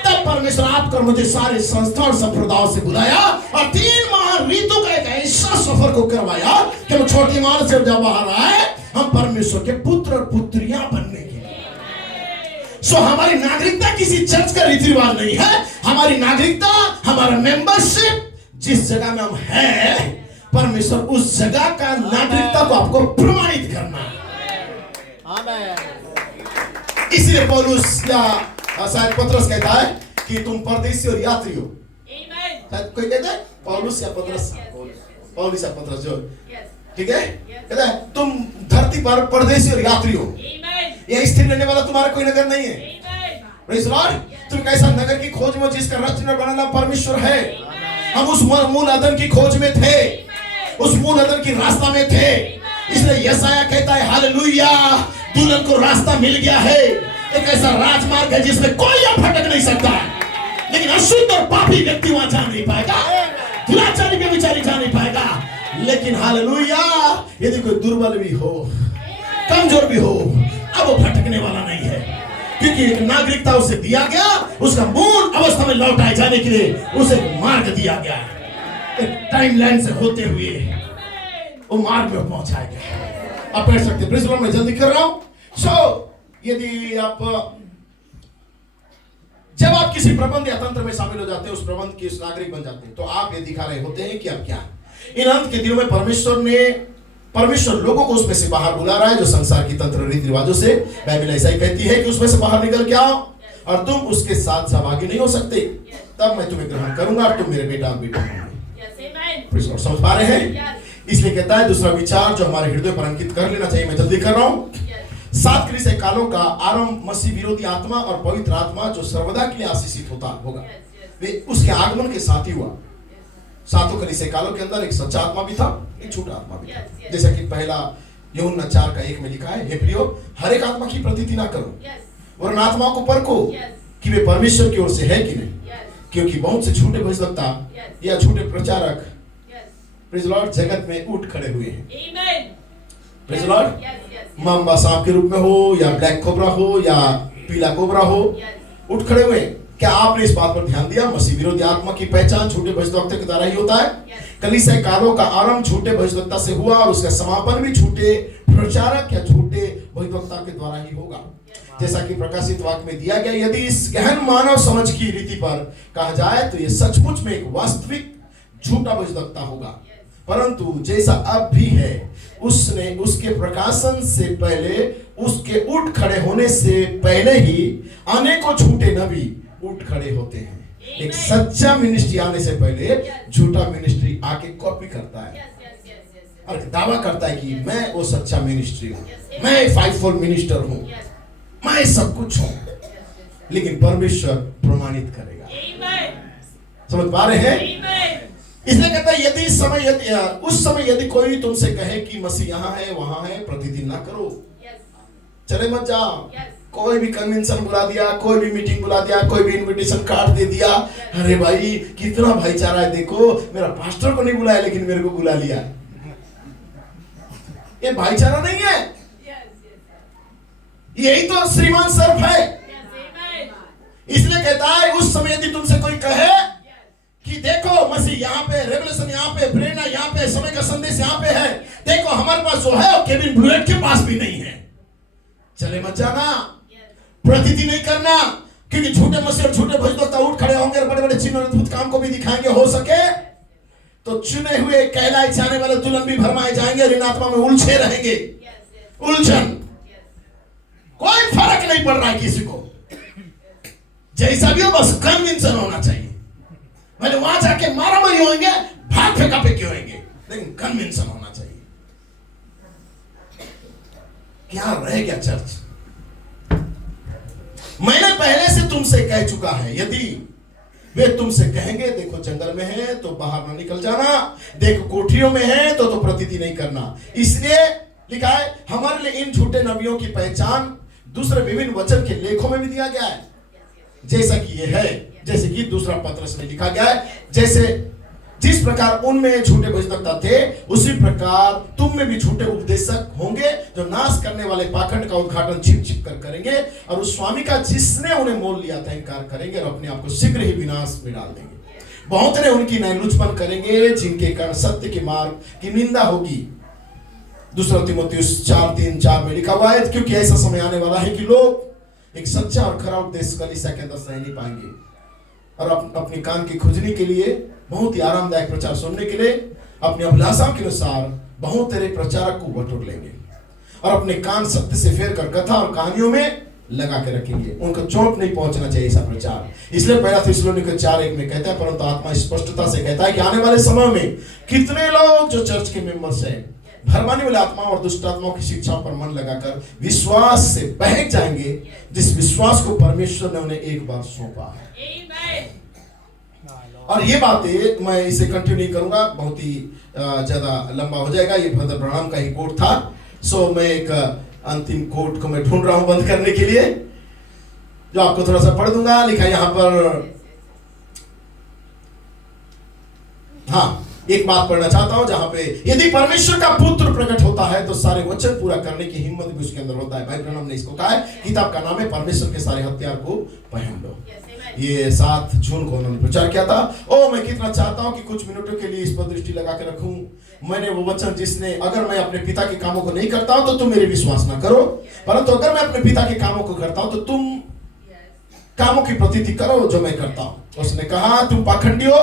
तब परमेश्वर आपको मुझे सारे संस्था और संप्रदायों से बुलाया और 3 माह ऋतु का एक ऐसा सफर को करवाया कि हम छोटी माल से जब बाहर आए, हम परमेश्वर के पुत्र और पुत्रियां बनने के लिए। सो हमारी नागरिकता किसी चर्च का रीति रिवाज नहीं है। हमारी नागरिकता, हमारा मेंबरशिप जिस जगह में हम हैं, परमेश्वर उस जगह का नागरिकता को आपको प्रमाणित करना है। इसलिए पौलुस या शायद पतरस कहता है कि तुम परदेशी और यात्री हो। शायद कोई कहता है पौलुस या पतरस, पौलुस या पतरस जो, ठीक है, कहता है तुम धरती पर परदेशी और यात्री हो। यह स्थिर रहने वाला तुम्हारा कोई नगर नहीं है। Praise Lord. तुम कैसा नगर की खोज में जिसका रचना बनाना परमेश्वर है। हम उस मूल अदन की खोज में थे, उस मूल अदन की रास्ता में थे। इसलिए यशायाह कहता है हालेलुया, दुल्हन को रास्ता मिल गया है। एक ऐसा राजमार्ग है जिसमें कोई अब भटक नहीं सकता, लेकिन अशुद्ध और पापी व्यक्ति वहां जा नहीं पाएगा, दुराचारी के विचारी जा नहीं पाएगा। लेकिन हालेलुया, यदि कोई दुर्बल भी हो, कमजोर भी हो, अब वो भटकने वाला नहीं है, क्योंकि एक नागरिकता उसे दिया गया, उसका मूल अवस्था में लौटाए जाने के लिए उसे मार्ग दिया गया है। एक टाइमलाइन से होते हुए वो मार्ग में पहुंचाया गया। आप पढ़ सकते, प्लीज मैं जल्दी कर रहा हूं। सो यदि आप जब आप किसी प्रबंध या तंत्र में शामिल हो जाते हैं, उस प्रबंध के उस नागरिक बन जाते हैं, तो आप ये दिखा रहे होते हैं कि अब क्या इन अंत के दिनों में परमेश्वर लोगों को उसमें से बाहर बुला रहा है जो संसार की तंत्र रीति रिवाजों से, बाइबल ऐसा ही कहती है कि उसमें से बाहर निकल के आओ और तुम उसके साथ सहभागी नहीं हो सकते, तब मैं तुम्हें ग्रहण करूंगा और तुम मेरे बेटा और बेटी होंगे। समझ पा रहे हैं? इसलिए कहता है दूसरा विचार जो हमारे हृदय पर अंकित कर लेना चाहिए, मैं जल्दी कर रहा हूं। 7 कलीसिया कालों का आरंभ मसीह विरोधी आत्मा और पवित्र आत्मा जो सर्वदा के लिए आशीषित होगा, वे उसके आगमन के साथ ही हुआ। 7 कलीसिया कालों के अंदर एक सच्चा आत्मा भी था, एक झूठा आत्मा भी था। जैसा कि पहला यूहन्ना 4:1 में लिखा है, हे प्रियो, हर एक आत्मा की प्रतीति ना करो, वरन आत्मा को परखो कि वे परमेश्वर की ओर से है कि नहीं, क्योंकि बहुत से झूठे भविष्यवक्ता या झूठे प्रचारक प्रेज़ लॉर्ड जगत में उठ खड़े हुए हैं। Praise Lord. मांबा सांप के रूप में हो या ब्लैक कोबरा हो या पीला कोबरा हो, उठ खड़े हुए। क्या आपने इस बात पर ध्यान दिया? मसीह विरोधी आत्मा की पहचान झूठे भविष्यवक्ता के द्वारा ही होता है। कलीसिया कालों का आरंभ झूठे भविष्यवक्ता से हुआ और उसका समापन भी झूठे प्रचारक या झूठे भविष्यवक्ता के द्वारा ही होगा। जैसा कि प्रकाशित वाक्य में दिया गया, यदि इस गहन मानव समझ की रीति पर कहा जाए तो यह सचमुच में एक वास्तविक झूठा भविष्यवक्ता होगा। परंतु जैसा अब भी है, उसने उसके प्रकाशन से पहले, उसके उठ खड़े होने से पहले ही अनेकों झूठे नबी उठ खड़े होते हैं। एक सच्चा मिनिस्ट्री आने से पहले झूठा मिनिस्ट्री आके कॉपी करता है और दावा करता है कि मैं वो सच्चा मिनिस्ट्री हूँ, मैं 5-fold मिनिस्टर हूँ, मैं सब कुछ हूँ। लेकिन परमेश्वर प्रमाणित करेगा। समझ पा रहे हैं? इसलिए कहता है यदि उस समय यदि कोई तुमसे कहे कि मसीह यहाँ है वहां है, प्रतिदिन ना करो, चले मत जाओ। कोई भी कन्वेंशन बुला दिया, कोई भी मीटिंग बुला दिया, कोई भी इनविटेशन कार्ड दे दिया, अरे भाई कितना भाईचारा है, देखो मेरा पास्टर को नहीं बुलाया लेकिन मेरे को बुला लिया। ये भाईचारा नहीं है, यही तो श्रीमान सर्फ है। इसलिए कहता है उस समय यदि तुमसे कोई कहे कि देखो मसीह यहाँ पे, रेवलेशन यहाँ पे, प्रेरणा यहाँ पे, समय का संदेश यहाँ पे है, देखो हमारे पास जो है और केविन ब्रुएट के पास भी नहीं है, चले मत जाना, प्रतीति नहीं करना, क्योंकि झूठे मसीह और झूठे भविष्यवक्ता उठ खड़े होंगे और बड़े बड़े चिन्ह और अद्भुत काम को भी दिखाएंगे। हो सके तो चुने हुए कहलाए जाने वाले दुल्हन भी भरमाए जाएंगे और इन आत्मा में उलझे रहेंगे। उलझन, कोई फर्क नहीं पड़ रहा है किसी को, जैसा भी हो बस कन्विंसन होना चाहिए। मैंने वहां जाके मारा मारी होंगे, भाग फेंका फेंकी होंगे, लेकिन कन्विंसन होना चाहिए। क्या रह गया चर्च? मैंने पहले से तुमसे कह चुका है, यदि वे तुमसे कहेंगे देखो जंगल में है तो बाहर ना निकल जाना, देखो कोठरियों में है तो प्रतीति नहीं करना। इसलिए लिखा है हमारे लिए इन झूठे नबियों की पहचान दूसरे विभिन्न वचन के लेखों में भी दिया गया है, जैसा कि ये है, जैसे कि दूसरा पत्रस में लिखा गया है, जैसे जिस प्रकार उनमें झूठे भविष्यवक्ता थे, उसी प्रकार तुम में भी झूठे उपदेशक होंगे, जो नाश करने वाले पाखंड का उद्घाटन छिप छिप कर करेंगे और उस स्वामी का जिसने उन्हें मोल लिया था इनकार करेंगे और अपने आप को शीघ्र ही विनाश में डाल देंगे। बहुत ने उनकी नैलुचपन करेंगे, जिनके कारण सत्य के मार्ग की निंदा होगी। दूसरा तीमुथियुस 4:3-4 में लिखा हुआ है, क्योंकि ऐसा समय आने वाला है कि लोग एक सच्चा और खरा उपदेश कलीसिया के अंदर सह नहीं पाएंगे और अपने कान की खुजली के लिए, बहुत ही आरामदायक प्रचार सुनने के लिए अपनी अभिलाषा के अनुसार बहुत तेरे प्रचारक को बटोर लेंगे और अपने कान सत्य से फेर कर कथा और कहानियों में लगा के रखेंगे। उनको चोट नहीं पहुंचना चाहिए ऐसा प्रचार। इसलिए पहला थिस्सलुनीके 4:1 में कहता है, परंतु आत्मा स्पष्टता से कहता है कि आने वाले समय में कितने लोग जो चर्च के मेंबर्स हैं, भरमाने वाले आत्माओं और दुष्ट आत्माओं की शिक्षाओं पर मन लगाकर विश्वास से बहक जाएंगे, जिस विश्वास को परमेश्वर ने उन्हें एक बार सौंपा है। और ये बातें मैं इसे कंटिन्यू नहीं करूंगा, बहुत ही ज्यादा लंबा हो जाएगा। ये ब्रदर ब्रानम का ही कोट था। सो मैं एक अंतिम कोट को मैं ढूंढ रहा हूं बंद करने के लिए, जो आपको थोड़ा सा पढ़ दूंगा। लिखा यहां पर, हाँ, एक बात पढ़ना चाहता हूं जहां पे, यदि परमेश्वर का पुत्र प्रकट होता है तो सारे वचन पूरा करने की हिम्मत भी उसके अंदर होता है। भाई ब्रानम ने इसको कहा है, किताब का नाम है परमेश्वर के सारे हथियार को पहन लो। ये 7 जून को उन्होंने प्रचार किया था। मैं कितना चाहता हूं कि कुछ मिनटों के लिए इस पर दृष्टि लगा के रखूं। मैंने वो वचन जिसने, अगर मैं अपने पिता के कामों को नहीं करता हूं तो तुम मेरे विश्वास ना करो, परंतु अगर मैं अपने पिता के कामों को करता हूं तो तुम कामों की प्रतीति करो जो मैं करता हूं। उसने कहा, तुम पाखंडी हो,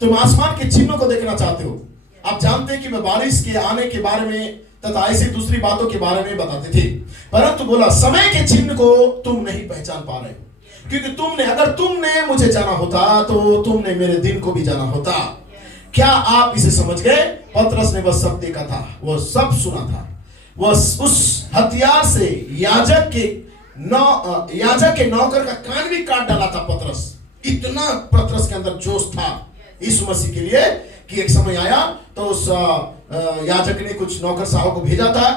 तुम आसमान के चिन्हों को देखना चाहते हो। आप जानते हैं कि मैं बारिश के आने के बारे में तथा ऐसी दूसरी बातों के बारे में बताते थे, परंतु बोला समय के चिन्ह को तुम नहीं पहचान पा रहे, क्योंकि अगर तुमने मुझे जाना होता तो तुमने मेरे दिन को भी जाना होता। क्या आप इसे समझ गए? पतरस ने वह सब देखा था, वह सब सुना था। वह उस हथियार से याजक के नौकर का कान भी काट डाला था। पतरस, इतना पतरस के अंदर जोश था यीशु मसीह के लिए कि एक समय आया तो उस याजक ने कुछ नौकर साहब को भेजा था,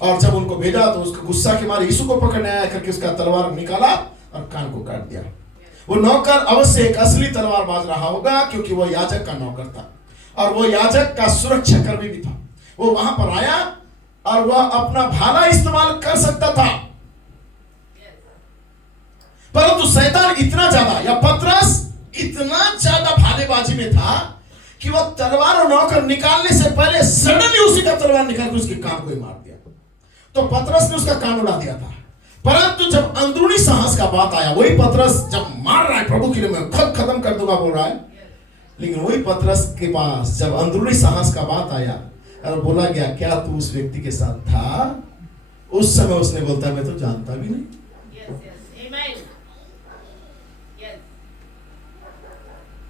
और जब उनको भेजा तो उसका गुस्सा के मारे यीशु को पकड़ने आया करके उसका तलवार निकाला और कान को काट दिया। वो नौकर अवश्य एक असली तलवार बाज रहा होगा, क्योंकि वो याजक का नौकर था और वो याजक का सुरक्षा कर्मी भी था। वो वहां पर आया और वह अपना भाला इस्तेमाल कर सकता था, परंतु शैतान इतना ज्यादा, या पतरस इतना ज्यादा भालेबाजी में था कि वह तलवार और नौकर निकालने से पहले सडनली उसी का तलवार निकाल के उसके कान को ही मार दिया। तो पतरस ने उसका कान उड़ा दिया था। परंतु जब अंदरूनी साहस का बात आया, वही पतरस जब मार रहा है प्रभु के लिए, मैं खुद खत्म कर दूंगा बोल रहा है, लेकिन वही पतरस के पास जब अंदरूनी साहस का बात आया और बोला गया, क्या तू उस व्यक्ति के साथ था? उस समय उसने बोलता, मैं तो जानता भी नहीं।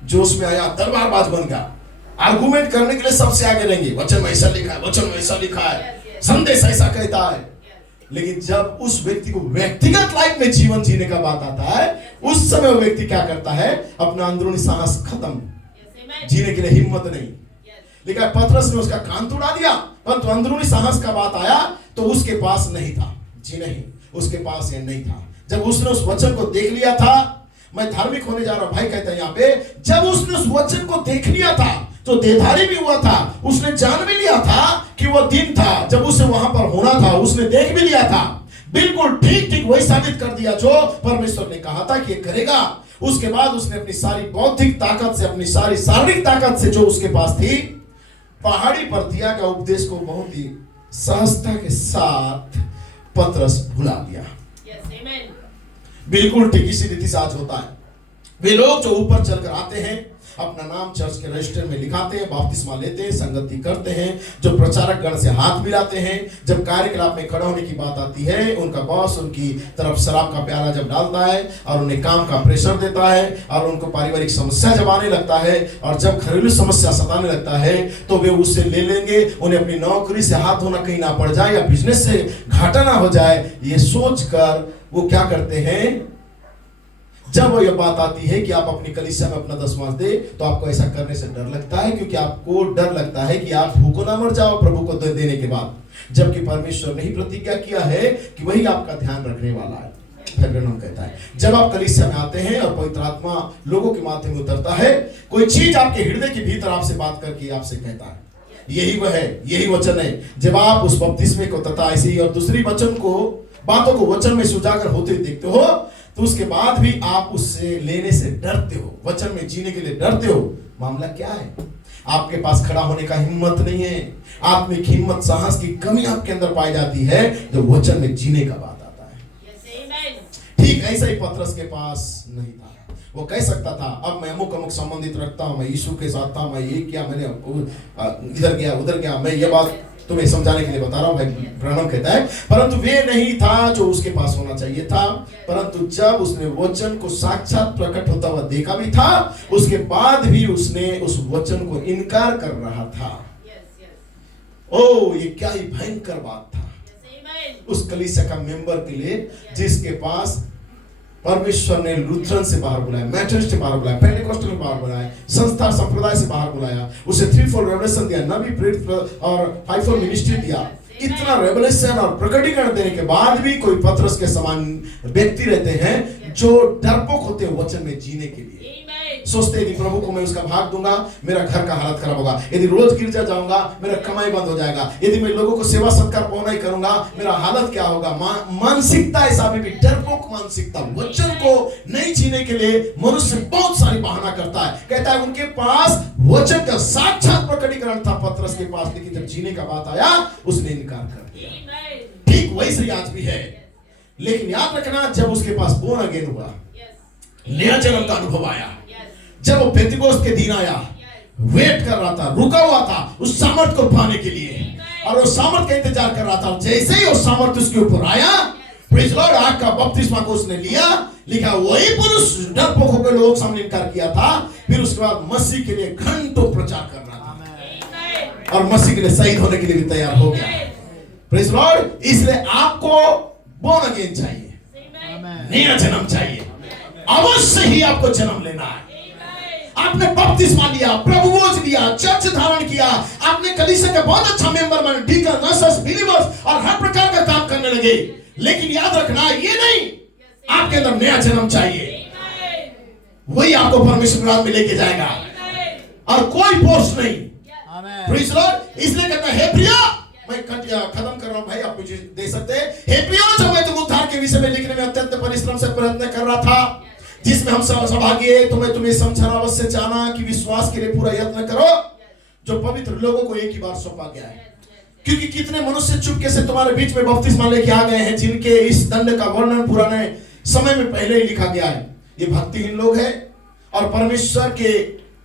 जोश में आया, तलवारबाज बन गया, आर्गुमेंट करने के लिए सबसे आगे रहेंगे, वचन में ऐसा लिखा है, वचन में ऐसा लिखा है, संदेश ऐसा कहता है। लेकिन जब उस व्यक्ति को व्यक्तिगत लाइफ में जीवन जीने का बात आता है, उस समय वो व्यक्ति क्या करता है? अपना अंदरूनी साहस खत्म, जीने के लिए हिम्मत नहीं। लेकिन पतरस ने उसका कान तोड़ा दिया, परंतु अंदरूनी साहस का बात आया तो उसके पास नहीं था। जी नहीं, उसके पास ये नहीं था। जब उसने उस वचन को देख लिया था, मैं धार्मिक होने जा रहा हूं भाई कहता है यहाँ पे, जब उसने उस वचन को देख लिया था तो देहधारी भी हुआ था, उसने जान भी लिया था कि वह दिन था जब उसे वहां पर होना था, उसने देख भी लिया था, बिल्कुल ठीक ठीक वही साबित कर दिया जो परमेश्वर ने कहा था कि करेगा। उसके बाद उसने अपनी सारी बौद्धिक ताकत से, अपनी सारी शारीरिक ताकत से जो उसके पास थी, पहाड़ी पर दिया गया उपदेश को बहुत ही सहजता के साथ पतरस भुला दिया। बिल्कुल ठीक इसी रीति से आज होता है। वे लोग जो ऊपर चलकर आते हैं, अपना नाम चर्च के रजिस्टर में लिखाते हैं, बपतिस्मा लेते हैं, संगति करते हैं, जो प्रचारक गण से हाथ मिलाते हैं, जब कार्यकलाप में खड़ा होने की बात आती है, उनका बॉस उनकी तरफ शराब का प्याला जब डालता है और उन्हें काम का प्रेशर देता है और उनको पारिवारिक समस्या जब आने लगता है और जब घरेलू समस्या सताने लगता है तो वे उससे ले लेंगे। उन्हें अपनी नौकरी से हाथ धोना कहीं ना पड़ जाए या बिजनेस से घाटा ना हो जाए, ये सोचकर वो क्या करते हैं, जब वो ये बात आती है कि आप अपनी कलीसिया में अपना दसवां दे, तो आपको ऐसा करने से डर लगता है, क्योंकि आपको डर लगता है कि आप भूखो ना मर जाओ प्रभु को देने के बाद, जबकि परमेश्वर ने ही प्रतिज्ञा किया है कि वही आपका ध्यान रखने वाला है। ब्रैनम कहता है जब आप कलीसिया में आते हैं और पवित्र आत्मा लोगों के माध्यम में उतरता है, कोई चीज आपके हृदय के भीतर आपसे बात करके आपसे कहता है, यही वह है, यही वचन है। जब आप उस बपतिस्मे को तथा ऐसी और दूसरी वचन को बातों को वचन में उजागर होते देखते हो, तो उसके बाद भी आप उससे लेने से डरते हो, वचन में जीने के लिए डरते हो। मामला क्या है? आपके पास खड़ा होने का हिम्मत नहीं है। आत्मिक हिम्मत, साहस की कमी आपके अंदर पाई जाती है जो वचन में जीने का बात आता है। ठीक ऐसा ही पतरस के पास नहीं था। वो कह सकता था अब मैं अमुक अमुक संबंधित रखता हूं, मैं यीशु के साथ था, मैं ये किया, मैंने इधर गया उधर गया, मैं ये बात तुम्हें समझाने के लिए बता रहा हूं। भाई ब्रैनम कहता है परंतु वे नहीं था जो उसके पास होना चाहिए था। परंतु जब उसने वचन को साक्षात प्रकट होता हुआ देखा भी था, उसके बाद भी उसने उस वचन को इनकार कर रहा था। ओ ये क्या ही भयंकर बात था उस कलीसिया का मेंबर के लिए, जिसके पास परमेश्वर ने लूथरन से बाहर बुलाया, मेथोडिस्ट से बाहर बुलाया, पेंटेकोस्टल से बाहर बुलाया, संस्था संप्रदाय से बाहर बुलाया, उसे 3-4 रेवलेशन दिया, नबी प्रेरित और 5-4 मिनिस्ट्री दिया। इतना रेवलेशन और प्रकटीकरण देने के बाद भी कोई पतरस के समान व्यक्ति रहते हैं जो डरपोक होते हैं वचन में जीने के लिए। सोचते यदि प्रभु को मैं उसका भाग दूंगा मेरा घर का हालत खराब होगा, यदि रोज गिरजा जाऊंगा मेरा कमाई बंद हो जाएगा, यदि मैं लोगों को सेवा सत्कार पहुंचा ही करूंगा मेरा हालत क्या होगा। मानसिकता ऐसा भी डरपोक मानसिकता, वचन को नहीं जीने के लिए मनुष्य बहुत सारी बहाना करता है। कहता है उनके पास वचन का साक्षात प्रकटीकरण था पतरस के पास, लेकिन जब जीने का बात आया उसने इनकार कर दिया। ठीक वैसे ही आज भी है। लेकिन याद रखना जब उसके पास बोर्न अगेन हुआ, नया जन्म का अनुभव आया, जब वो पेंतिकोस्त के दिन आया, वेट कर रहा था, रुका हुआ था उस सामर्थ को पाने के लिए, और वो सामर्थ का इंतजार कर रहा था। जैसे ही वो सामर्थ उसके ऊपर आया, प्रेज़ लॉर्ड, आग का बपतिस्मा को उसने लिया। लिखा वही पुरुष डरपोक होकर लोगों के सामने इनकार किया था, फिर उसके बाद मसीह के लिए घंटों प्रचार कर रहा था और मसीह के लिए शहीद होने के लिए भी तैयार हो गया। प्रेज़ लॉर्ड, इसलिए आपको बोर्न अगेन चाहिए, नया जन्म चाहिए, अवश्य ही आपको जन्म लेना है। आपने बपतिस्मा लिया, प्रभुभोज लिया, चर्च धारण किया, आपने कलीसिया का बहुत अच्छा मेंबर बने, डीकन, नर्सेस, बिलीवर्स और हर प्रकार का काम करने लगे। लेकिन याद रखना ये नहीं, आपके अंदर नया जन्म चाहिए, वही आपको परमेश्वर राज में लेके जाएगा और कोई पोस्ट नहीं। प्रेज़ लॉर्ड, इसलिए कहता है हे प्रिय, मैं खत्म कर रहा हूं भाई, आप मुझे दे सकते हैं। हे प्रिय, जब मैं तुम उद्धार के विषय में लिखने में अत्यंत परिश्रम से प्रयत्न कर रहा था, जिसमें हम सब सहभागी है, तो मैं तुम्हें समझाना अवश्य चाहना कि विश्वास के लिए पूरा यत्न करो जो पवित्र लोगों को एक ही बार सौंपा गया है। क्योंकि कितने मनुष्य चुपके से तुम्हारे बीच में बपतिस्मा लेके आ गए हैं, जिनके इस दंड का वर्णन पुराने समय में पहले ही लिखा गया है। ये भक्तिहीन लोग हैं और परमेश्वर के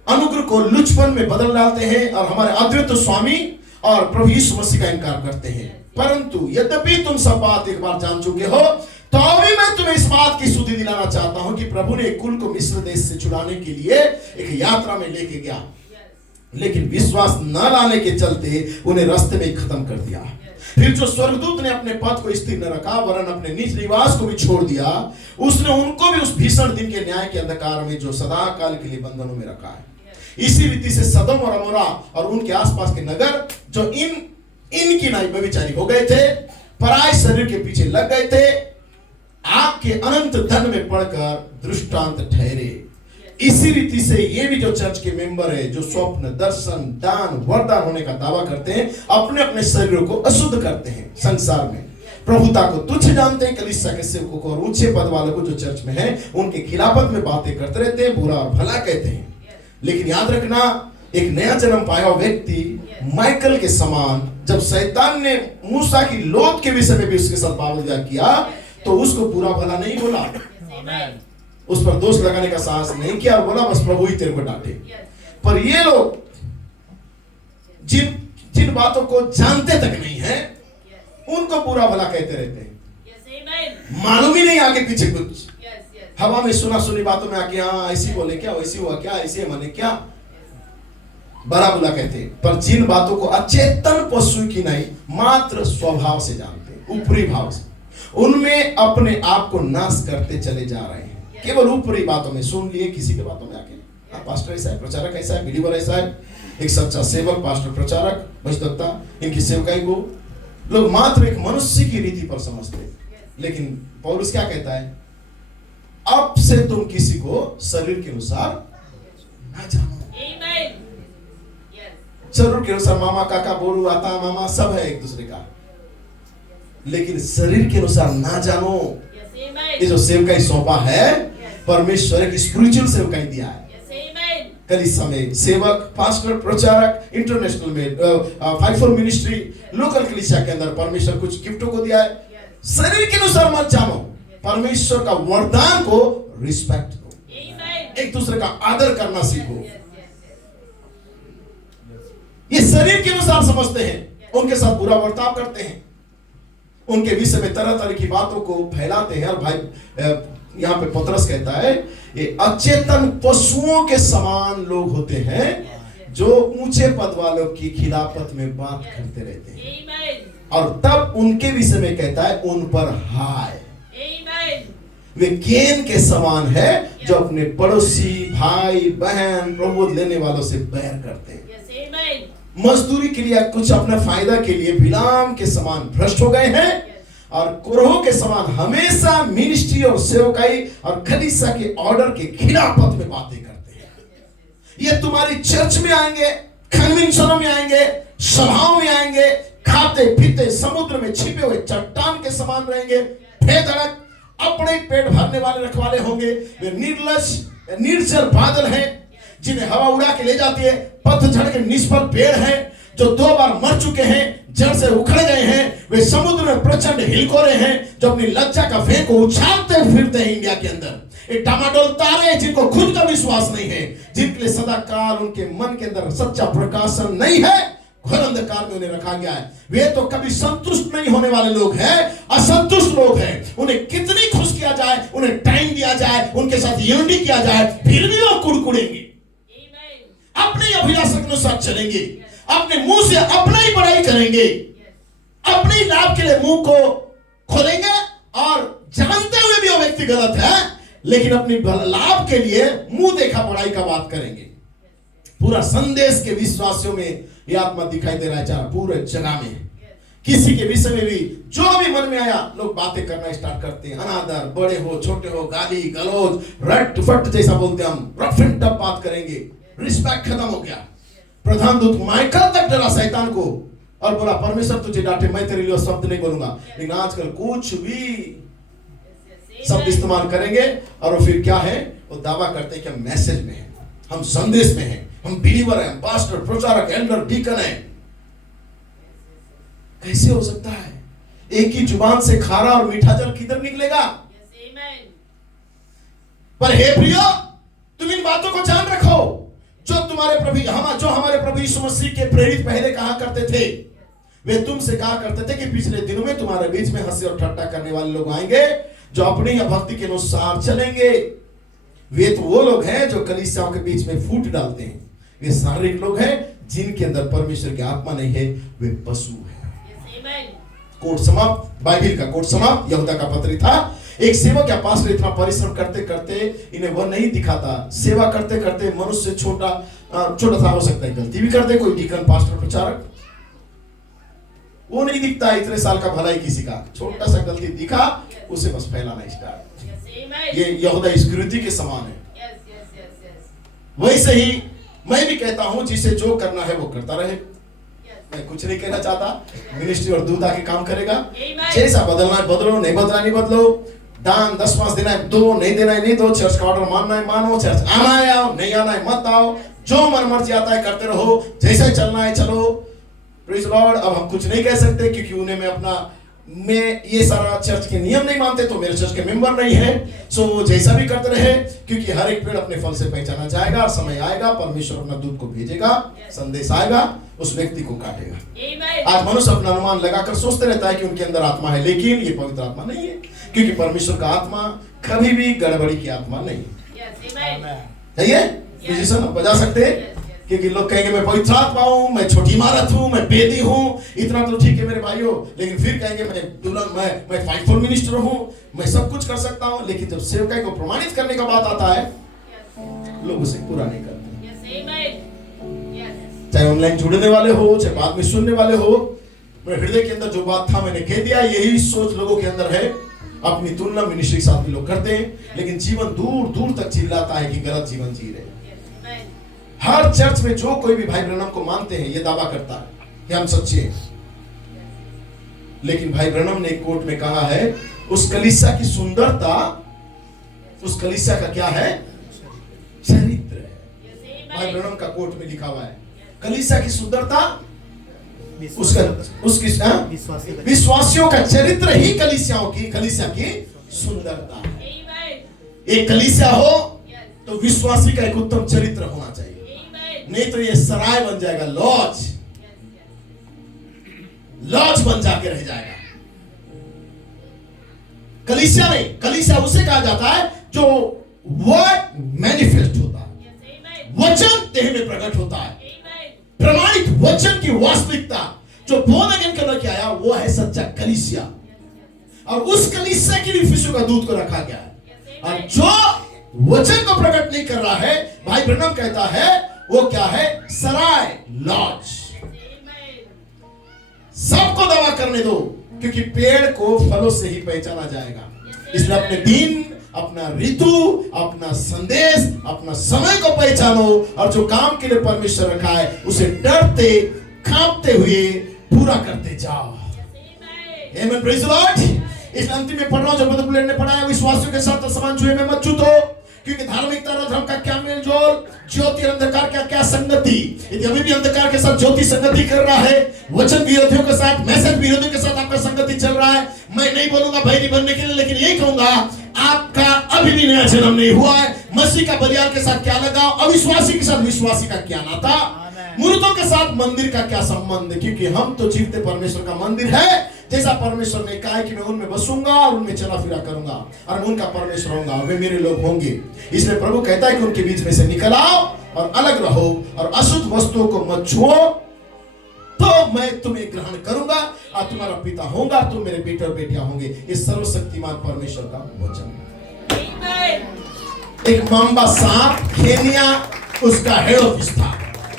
अनुग्रह को लुचपन में बदल डालते हैं और हमारे अद्वितीय स्वामी और प्रभु यीशु मसीह का इनकार करते हैं। परंतु यद्यपि तुम सब बात एक बार जान चुके हो, तो अभी मैं तुम्हें इस बात की सुधि दिलाना चाहता हूं कि प्रभु ने एक कुल को मिस्र देश से छुड़ाने के लिए एक यात्रा में लेके गया, लेकिन विश्वास न लाने के चलते उन्हें रास्ते में खत्म कर दिया। फिर जो स्वर्गदूत ने अपने पद को स्थिर न रखा, वरन अपने निज निवास को भी छोड़ दिया, उसने उनको भी उस भीषण दिन के न्याय के अंधकार में जो सदा काल के लिए बंधनों में रखा है। इसी रीति से सदम और अमोरा और उनके आसपास के नगर जो इनकी नाई व्यभिचारी हो गए थे, पराय शरीर के पीछे लग गए थे, आग के अनंत धन में पड़कर दृष्टांत ठहरे। इसी रीति से ये भी जो चर्च के मेंबर है, जो स्वप्न, दर्शन, दान, वरदान होने का दावा करते हैं, अपने अपने शरीरों को अशुद्ध करते हैं, संसार में प्रभुता को तुच्छ जानते हैं, कलीसिया के सेवकों को और ऊंचे पद वालों को जो चर्च में है उनके खिलाफत में बातें करते रहते हैं, बुरा और भला कहते हैं। लेकिन याद रखना, एक नया जन्म पाया हुआ व्यक्ति माइकल के समान, जब शैतान ने मूसा की लोथ के विषय में भी उसके साथ बावजूद किया, तो उसको बुरा भला नहीं बोला, उस पर दोष लगाने का साहस नहीं किया, बोला बस प्रभु ही तेरे को डांटे। पर ये लोग जिन बातों को जानते तक नहीं है, उनको बुरा भला कहते रहते हैं, मालूम ही नहीं आगे पीछे कुछ, हवा में सुना सुनी बातों में आके हाँ ऐसी बोले क्या, वैसी हुआ क्या, ऐसे माने क्या, बड़ा बुला कहते हैं। पर जिन बातों को अचेतन पशु की नहीं, मात्र स्वभाव से जानते हैं, ऊपरी भाव से, उनमें अपने आप को नाश करते चले जा रहे हैं। केवल ऊपरी बातों में सुन लिए, किसी के बातों में आके पास्टर ऐसा है, प्रचारक ऐसा है, बिलीवर ऐसा है, एक सच्चा सेवक, पास्टर, प्रचारक, भजदत्ता, इनकी सेवकाई को लोग मात्र एक मनुष्य की रीति पर समझते हैं, लेकिन पौलुस क्या कहता है? अब से तुम किसी को शरीर के अनुसार ना जानो। शरीर के अनुसार मामा, काका, बोलू, आता, मामा सब है एक दूसरे का, लेकिन शरीर के अनुसार ना जानो। ये जो सेवकाई सौंपा है, परमेश्वर एक स्पिरिचुअल सेवकाई दिया है। कलीसिया में सेवक, पास्टर, प्रचारक, इंटरनेशनल में 5-4 मिनिस्ट्री, लोकल कलीसिया के अंदर परमेश्वर कुछ गिफ्टों को दिया है। शरीर के अनुसार मत जानो, परमेश्वर का वरदान को रिस्पेक्ट करो, एक दूसरे का आदर करना सीखो। ये शरीर के अनुसार समझते हैं, उनके साथ बुरा बर्ताव करते हैं, उनके विषय में तरह तरह की बातों को फैलाते हैं। और भाई यहाँ पे पतरस कहता है ये अचेतन पशुओं के समान लोग होते हैं जो ऊंचे पद वालों की खिलाफत में बात करते रहते हैं। और तब उनके विषय में कहता है उन पर हाय, वे केन के समान है जो अपने पड़ोसी, भाई, बहन, प्रबोध लेने वालों से बैर करते हैं। मजदूरी के लिए, कुछ अपने फायदा के लिए बिलाम के समान भ्रष्ट हो गए हैं और कोरह के समान हमेशा मिनिस्ट्री और सेवकाई और कलीसिया के ऑर्डर के खिलाफत में बातें करते हैं। ये तुम्हारी चर्च में आएंगे, कन्वेंशनों में आएंगे, सभाओं में आएंगे, खाते पीते समुद्र में छिपे हुए चट्टान के समान रहेंगे, बेधड़क अपने पेट भरने वाले रखवाले होंगे। वे निर्लज निर्जर बादल हैं जिन्हें हवा उड़ा के ले जाती है, पतझड़ के निष्फल पेड़ हैं जो 2 बार मर चुके हैं, जड़ से उखड़ गए हैं। वे समुद्र में प्रचंड हिलकोरे हैं जो अपनी लज्जा का फेंक को उछालते फिरते हैं इंडिया के अंदर। एक डामाडोल तारे जिनको खुद का विश्वास नहीं है, जिनके लिए सदा काल उनके मन के अंदर सच्चा प्रकाशन नहीं है, घोर अंधकार में उन्हें रखा गया है। वे तो कभी संतुष्ट नहीं होने वाले लोग हैं, असंतुष्ट लोग हैं। उन्हें कितनी खुश किया जाए, उन्हें टाइम दिया जाए, उनके साथ यूनिटी किया जाए, फिर भी वो कुड़कुड़ेंगे, अपनी अभिलाषा के अनुसार चलेंगे, अपने मुंह से अपना ही बड़ाई करेंगे, अपने लाभ के लिए मुंह को खोलेंगे और जानते हुए भी वो व्यक्ति गलत है, लेकिन अपनी लाभ के लिए मुंह देखा बड़ाई का बात करेंगे। पूरा संदेश के विश्वासियों में यह आत्मा दिखाई दे रहा है, चाहे पूरे जगह में किसी के विषय में भी जो भी मन में आया लोग बातें करना स्टार्ट करते हैं। अनादर, बड़े हो छोटे हो, गाली गलौज, रट फट जैसा बोलते हैं हम, रफ एंड टफ बात करेंगे। रिस्पेक्ट खत्म हो गया। प्रधान दूत माइकल तक डरा शैतान को और बोला परमेश्वर तुझे डांटे, मैं तेरे लिए शब्द नहीं बोलूंगा। लेकिन आजकल कुछ भी शब्द इस्तेमाल करेंगे और वो फिर क्या है, वो दावा करते हैं कि हम मैसेज में हैं, हम संदेश में हैं, हम बिलीवर हैं, पास्टर, प्रचारक, एल्डर, डीकन हैं। कैसे हो सकता है? एक ही जुबान से खारा और मीठा जल किधर निकलेगा? पर हे प्रियो, तुम इन बातों को जान रखो जो हमारे प्रभु यीशु मसीह के प्रेरित पहले कहा करते थे। वे तुमसे कहा करते थे कि पिछले दिनों में तुम्हारे बीच में हंसी और ठट्टा करने वाले लोग आएंगे जो अपनी भक्ति के अनुसार चलेंगे। वे तो वो लोग हैं जो कलीसियाओं के बीच में फूट डालते हैं। वे शारीरिक लोग हैं जिनके अंदर परमेश्वर की आत्मा नहीं है, वे पशु हैं। कोट समाप्त, बाइबिल का कोट समाप्त। यहूदा का पत्री था। एक सेवक या पास्टर इतना परिश्रम करते करते इन्हें वह नहीं दिखाता, सेवा करते करते मनुष्य छोटा सा हो सकता है, गलती भी कर दे कोई डीकन, पास्टर, प्रचारक, वो नहीं दिखता है इतने साल का भलाई किसी का, छोटा सा गलती दिखा उसे बस फैलाना स्टार्ट। ये यहूदा स्कृति के समान है। वैसे ही मैं भी कहता हूं जिसे जो करना है वो करता रहे। मैं कुछ नहीं कहना चाहता, मिनिस्ट्री और दूध आके काम करेगा। जैसा बदलना है बदलो, नहीं बदलना नहीं बदलो, दान 10 मास देना है दो, नहीं देना है नहीं दो, चर्च का ऑर्डर मानना है मानो, चर्च आना है आओ, नहीं आना है मत आओ, जो मन मर्जी आता है करते रहो, जैसे चलना है चलो। Praise Lord. अब हम कुछ नहीं कह सकते क्योंकि उन्हें मैं ये सारा चर्च के नियम नहीं मानते तो मेरे चर्च के मेंबर नहीं है। सो जैसा भी करते रहे, क्योंकि हर एक पेड़ अपने फल से पहचाना जाएगा और समय आएगा परमेश्वर अपना दूत को भेजेगा, संदेश आएगा, उस व्यक्ति को काटेगा। आज मनुष्य अपना अनुमान लगाकर सोचते रहता है कि उनके अंदर आत्मा है, लेकिन ये पवित्र आत्मा नहीं है, क्योंकि परमेश्वर का आत्मा कभी भी गड़बड़ी की आत्मा नहीं है। म्यूजिशियन बजा सकते हैं क्योंकि लोग कहेंगे मैं पवित्र आत्मा हूं, मैं छोटी इमारत हूं, मैं बेदी हूं, इतना तो ठीक है मेरे भाइयों, लेकिन फिर कहेंगे मैं दुल्हन, मैं 5-4 मिनिस्टर हूं, मैं सब कुछ कर सकता हूं। लेकिन जब सेवकाई को प्रमाणित करने का बात आता है लोग उसे पूरा नहीं करते। चाहे ऑनलाइन जुड़ने वाले हो, चाहे बाद में सुनने वाले हो, मेरे हृदय के अंदर जो बात था मैंने कह दिया। यही सोच लोगों के अंदर है अपनी तुलना मिनिस्ट्री के साथ भी लोग करते हैं, लेकिन जीवन दूर दूर तक चिल्लाता है कि गलत जीवन जी रहे हैं। हर चर्च में जो कोई भी भाई ब्रनम को मानते हैं ये दावा करता है कि हम सच्चे हैं, लेकिन भाई ब्रनम ने एक कोट में कहा है उस कलीसिया की सुंदरता, उस कलीसिया का क्या है? चरित्र है। भाई ब्रनम का कोट में लिखा हुआ है कलीसिया की सुंदरता उसकी विश्वासियों का चरित्र ही कलीसिया की सुंदरता है। एक कलीसिया हो तो विश्वासी का एक उत्तम चरित्र होना चाहिए, नहीं तो ये सराय बन जाएगा, लॉज बन जाके रह जाएगा। कलीसिया नहीं, कलीसिया उसे कहा जाता है जो वर्ड मैनिफेस्ट होता है, वचन देह में प्रकट होता है, प्रमाणित वचन की वास्तविकता जो बोर्न अगेन करना क्या आया वो है सच्चा कलीसिया। और उस कलीसिया के लिए यीशु का दूत को रखा गया है। और जो वचन को प्रकट नहीं कर रहा है, भाई ब्रनम कहता है वो क्या है? सराय, लॉज। सबको दवा करने दो, क्योंकि पेड़ को फलों से ही पहचाना जाएगा। इसलिए अपने दिन, अपना ऋतु, अपना संदेश, अपना समय को पहचानो और जो काम के लिए परमेश्वर रखा है उसे डरते कांपते हुए पूरा करते जाओ। आमेन, प्रेज़ द लॉर्ड। इस अंतिम में पढ़ रहा हूं जो ब्रदर बुलेट ने पढ़ाया, विश्वासियों के साथ समान जुए में मत जूतो, क्योंकि धार्मिकता और धर्म का क्या मेलजोल, ज्योति और अंधकार का क्या संगति। यदि अभी भी अंधकार के साथ ज्योति संगति कर रहा है, वचन विरोधियों के साथ, मैसेज विरोधियों के साथ आपका संगति चल रहा है, मैं नहीं बोलूंगा भाई बनने के लिए, लेकिन यही कहूंगा आपका अभी भी नया जन्म नहीं हुआ है। मसीह का बलिदान के साथ क्या लगाव, अविश्वासी के साथ विश्वासी का क्या नाता, मूर्तों के साथ मंदिर का क्या संबंध, क्योंकि हम तो जीवते परमेश्वर का मंदिर है। जैसा परमेश्वर ने कहा है कि मैं उनमें बसूंगा और उनमें चला फिरा करूंगा और उनका परमेश्वर होऊंगा, वे मेरे लोग होंगे। इसलिए प्रभु कहता है कि उनके बीच में से निकल आओ और अलग रहो और अशुद्ध वस्तुओं को मत छुओ, तो मैं तुम्हें ग्रहण करूंगा और तुम्हारा पिता होऊंगा, तुम मेरे बेटे और बेटियां होंगे। ये सर्वशक्तिमान परमेश्वर का वचन। एक मांबा सांप केनिया उसका हेड ऑफिस था,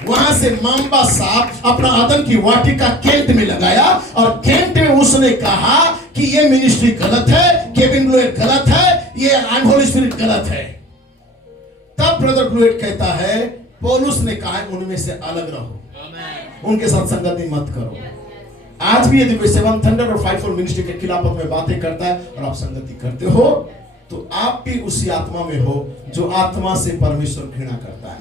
वहां से मांबा सांप अपना आदम की वाटिका केंट में लगाया और केंट में उसने कहा कि ये मिनिस्ट्री गलत है, केविन ब्लूएट गलत है, ये आइम होली स्पिरिट गलत है। तब ब्रदर ब्लूएट कहता है पौलुस ने कहा उनमें से अलग रहो, उनके साथ संगति मत करो। आज भी यदि कोई सेवन थंडर और फाइव फोल्ड मिनिस्ट्री के खिलाफ में बातें करता है और आप संगति करते हो, तो आप भी उसी आत्मा में हो जो आत्मा से परमेश्वर घृणा करता है।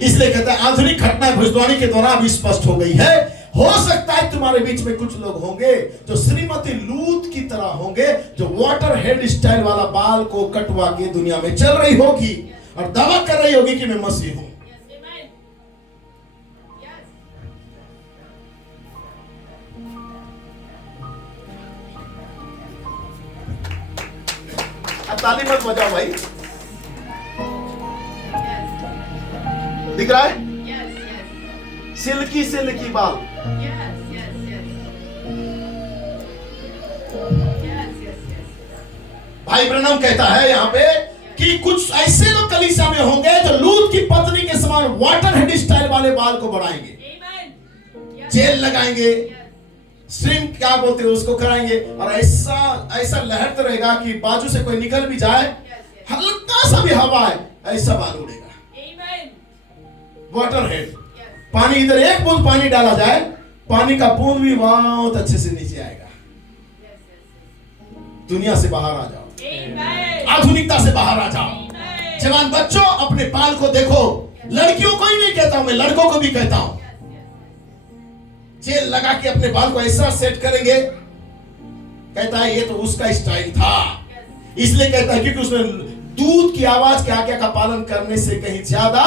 इसलिए कहता है आधुनिक घटना भविष्यवाणी के द्वारा अभी स्पष्ट हो गई है। हो सकता है तुम्हारे बीच में कुछ लोग होंगे जो श्रीमती लूत की तरह होंगे, जो वाटर हेड स्टाइल वाला बाल को कटवा के दुनिया में चल रही होगी और दावा कर रही होगी कि मैं मसीह हूं। ताली मत बजाओ भाई, दिख रहा है? सिल्की सिल्की बाल। भाई ब्रनम कहता है यहाँ पे कि कुछ ऐसे लोग कलीसिया में होंगे जो लूत की पत्नी के समान वाटर हेड स्टाइल वाले बाल को बढ़ाएंगे, जेल लगाएंगे, स्ट्रिंग क्या बोलते हैं उसको कराएंगे, और ऐसा ऐसा लहरता रहेगा कि बाजू से कोई निकल भी जाए, हल्का सा भी हवा है ऐसा बाल उड़ेगा। वाटर हेड, पानी इधर एक बूंद पानी डाला जाए, पानी का बूंद भी बहुत अच्छे से नीचे आएगा। दुनिया से बाहर आ जाओ, आधुनिकता से बाहर आ जाओ। जवान बच्चों अपने बाल को देखो, लड़कियों को ही नहीं कहता हूं मैं, लड़कों को भी कहता हूं। जेल लगा के अपने बाल को ऐसा सेट करेंगे, कहता है ये तो उसका स्टाइल था। इसलिए कहता है क्योंकि उसने दूध की आवाज के आज्ञा का पालन करने से कहीं ज्यादा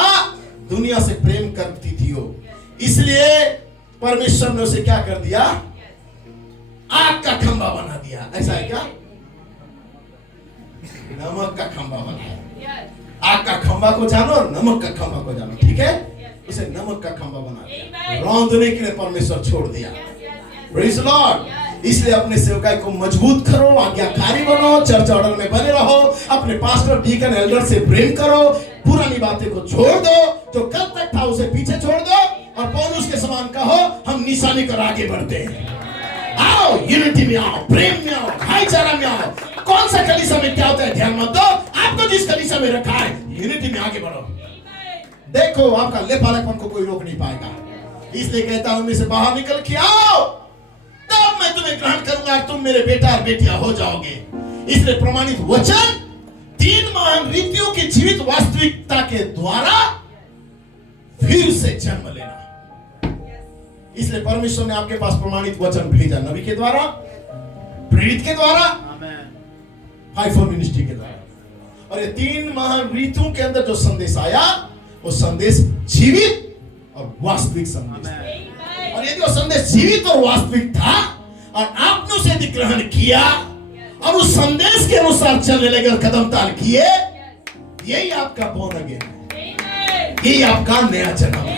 दुनिया से प्रेम करती थी वो, इसलिए परमेश्वर ने उसे क्या कर दिया? आग का खंभा बना दिया। ऐसा है क्या? नमक का खंभा बना। आग का खंभा को जानो और नमक का खंभा को जानो, ठीक है? उसे नमक का खंभा बना दिया, रौंदने के लिए परमेश्वर छोड़ दिया। Praise the Lord. इसलिए अपने सेवकाई को मजबूत करो, आज्ञाकारी बनो, चर्च ऑर्डर में बने रहो, अपने पास्टर, डीकन, एल्डर से प्रेम करो, पुरानी बातें को छोड़ दो, जो कल तक था उसे पीछे छोड़ दो और पौलुस के समान कहो हम निशानी कर आगे बढ़ते हैं। आओ आओ, यूनिटी में आओ, प्रेम में आओ, भाईचारा में आओ। कौन सा कलीसिया में क्या होता है ध्यान मत दो, आपको जिस कलीसिया में रखा है यूनिटी में आगे बढ़ो। देखो आपका लेपालकपन को कोई रोक नहीं पाएगा। इसलिए कहता हूं, में से बाहर निकल के आओ, तब मैं तुम्हें ग्रहण करूंगा, तुम मेरे बेटा और बेटियां हो जाओगे। इसलिए प्रमाणित वचन 3 महान रीतियों की जीवित वास्तविकता के द्वारा फिर से जन्म लेना। इसलिए परमेश्वर ने आपके पास प्रमाणित वचन भेजा, नबी के द्वारा, प्रेरित के द्वारा, फाइवफोल्ड मिनिस्ट्री के द्वारा। और ये 3 महान रीतियों के अंदर जो संदेश आया, वो संदेश जीवित और वास्तविक संदेश था। और यदि वो संदेश जीवित और वास्तविक था और आपने उसे यदि ग्रहण किया और उस संदेश के अनुसार चलने लगे और कदम ताल किए, यही आपका बोर्न अगेन है, यही आपका नया जन्म है।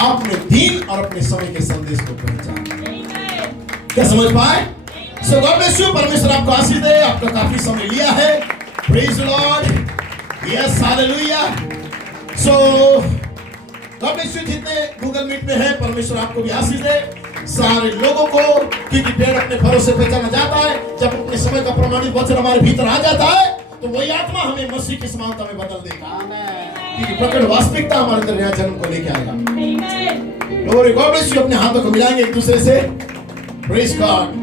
अपने दिन और अपने समय के संदेश को पहचाना। क्या समझ पाए? सो गॉड ब्लेस यू। परमेश्वर आपको आशीष दे। आपका काफी समय लिया है। Praise Lord, yes hallelujah. So God bless you. जितने गूगल मीट में है, परमेश्वर आपको भी आशीष दे। सारे लोगों को, क्योंकि पेड़ अपने फलों से पहचाना जाता है। जब अपने समय का प्रमाणित वचन हमारे भीतर आ जाता है, तो वही आत्मा हमें मसीह की समानता में बदल देगा, क्योंकि प्रकट वास्तविकता हमारे अंदर नया जन्म को लेके आएगा। God bless you. अपने हाथों को मिलाएंगे एक दूसरे से। Praise God.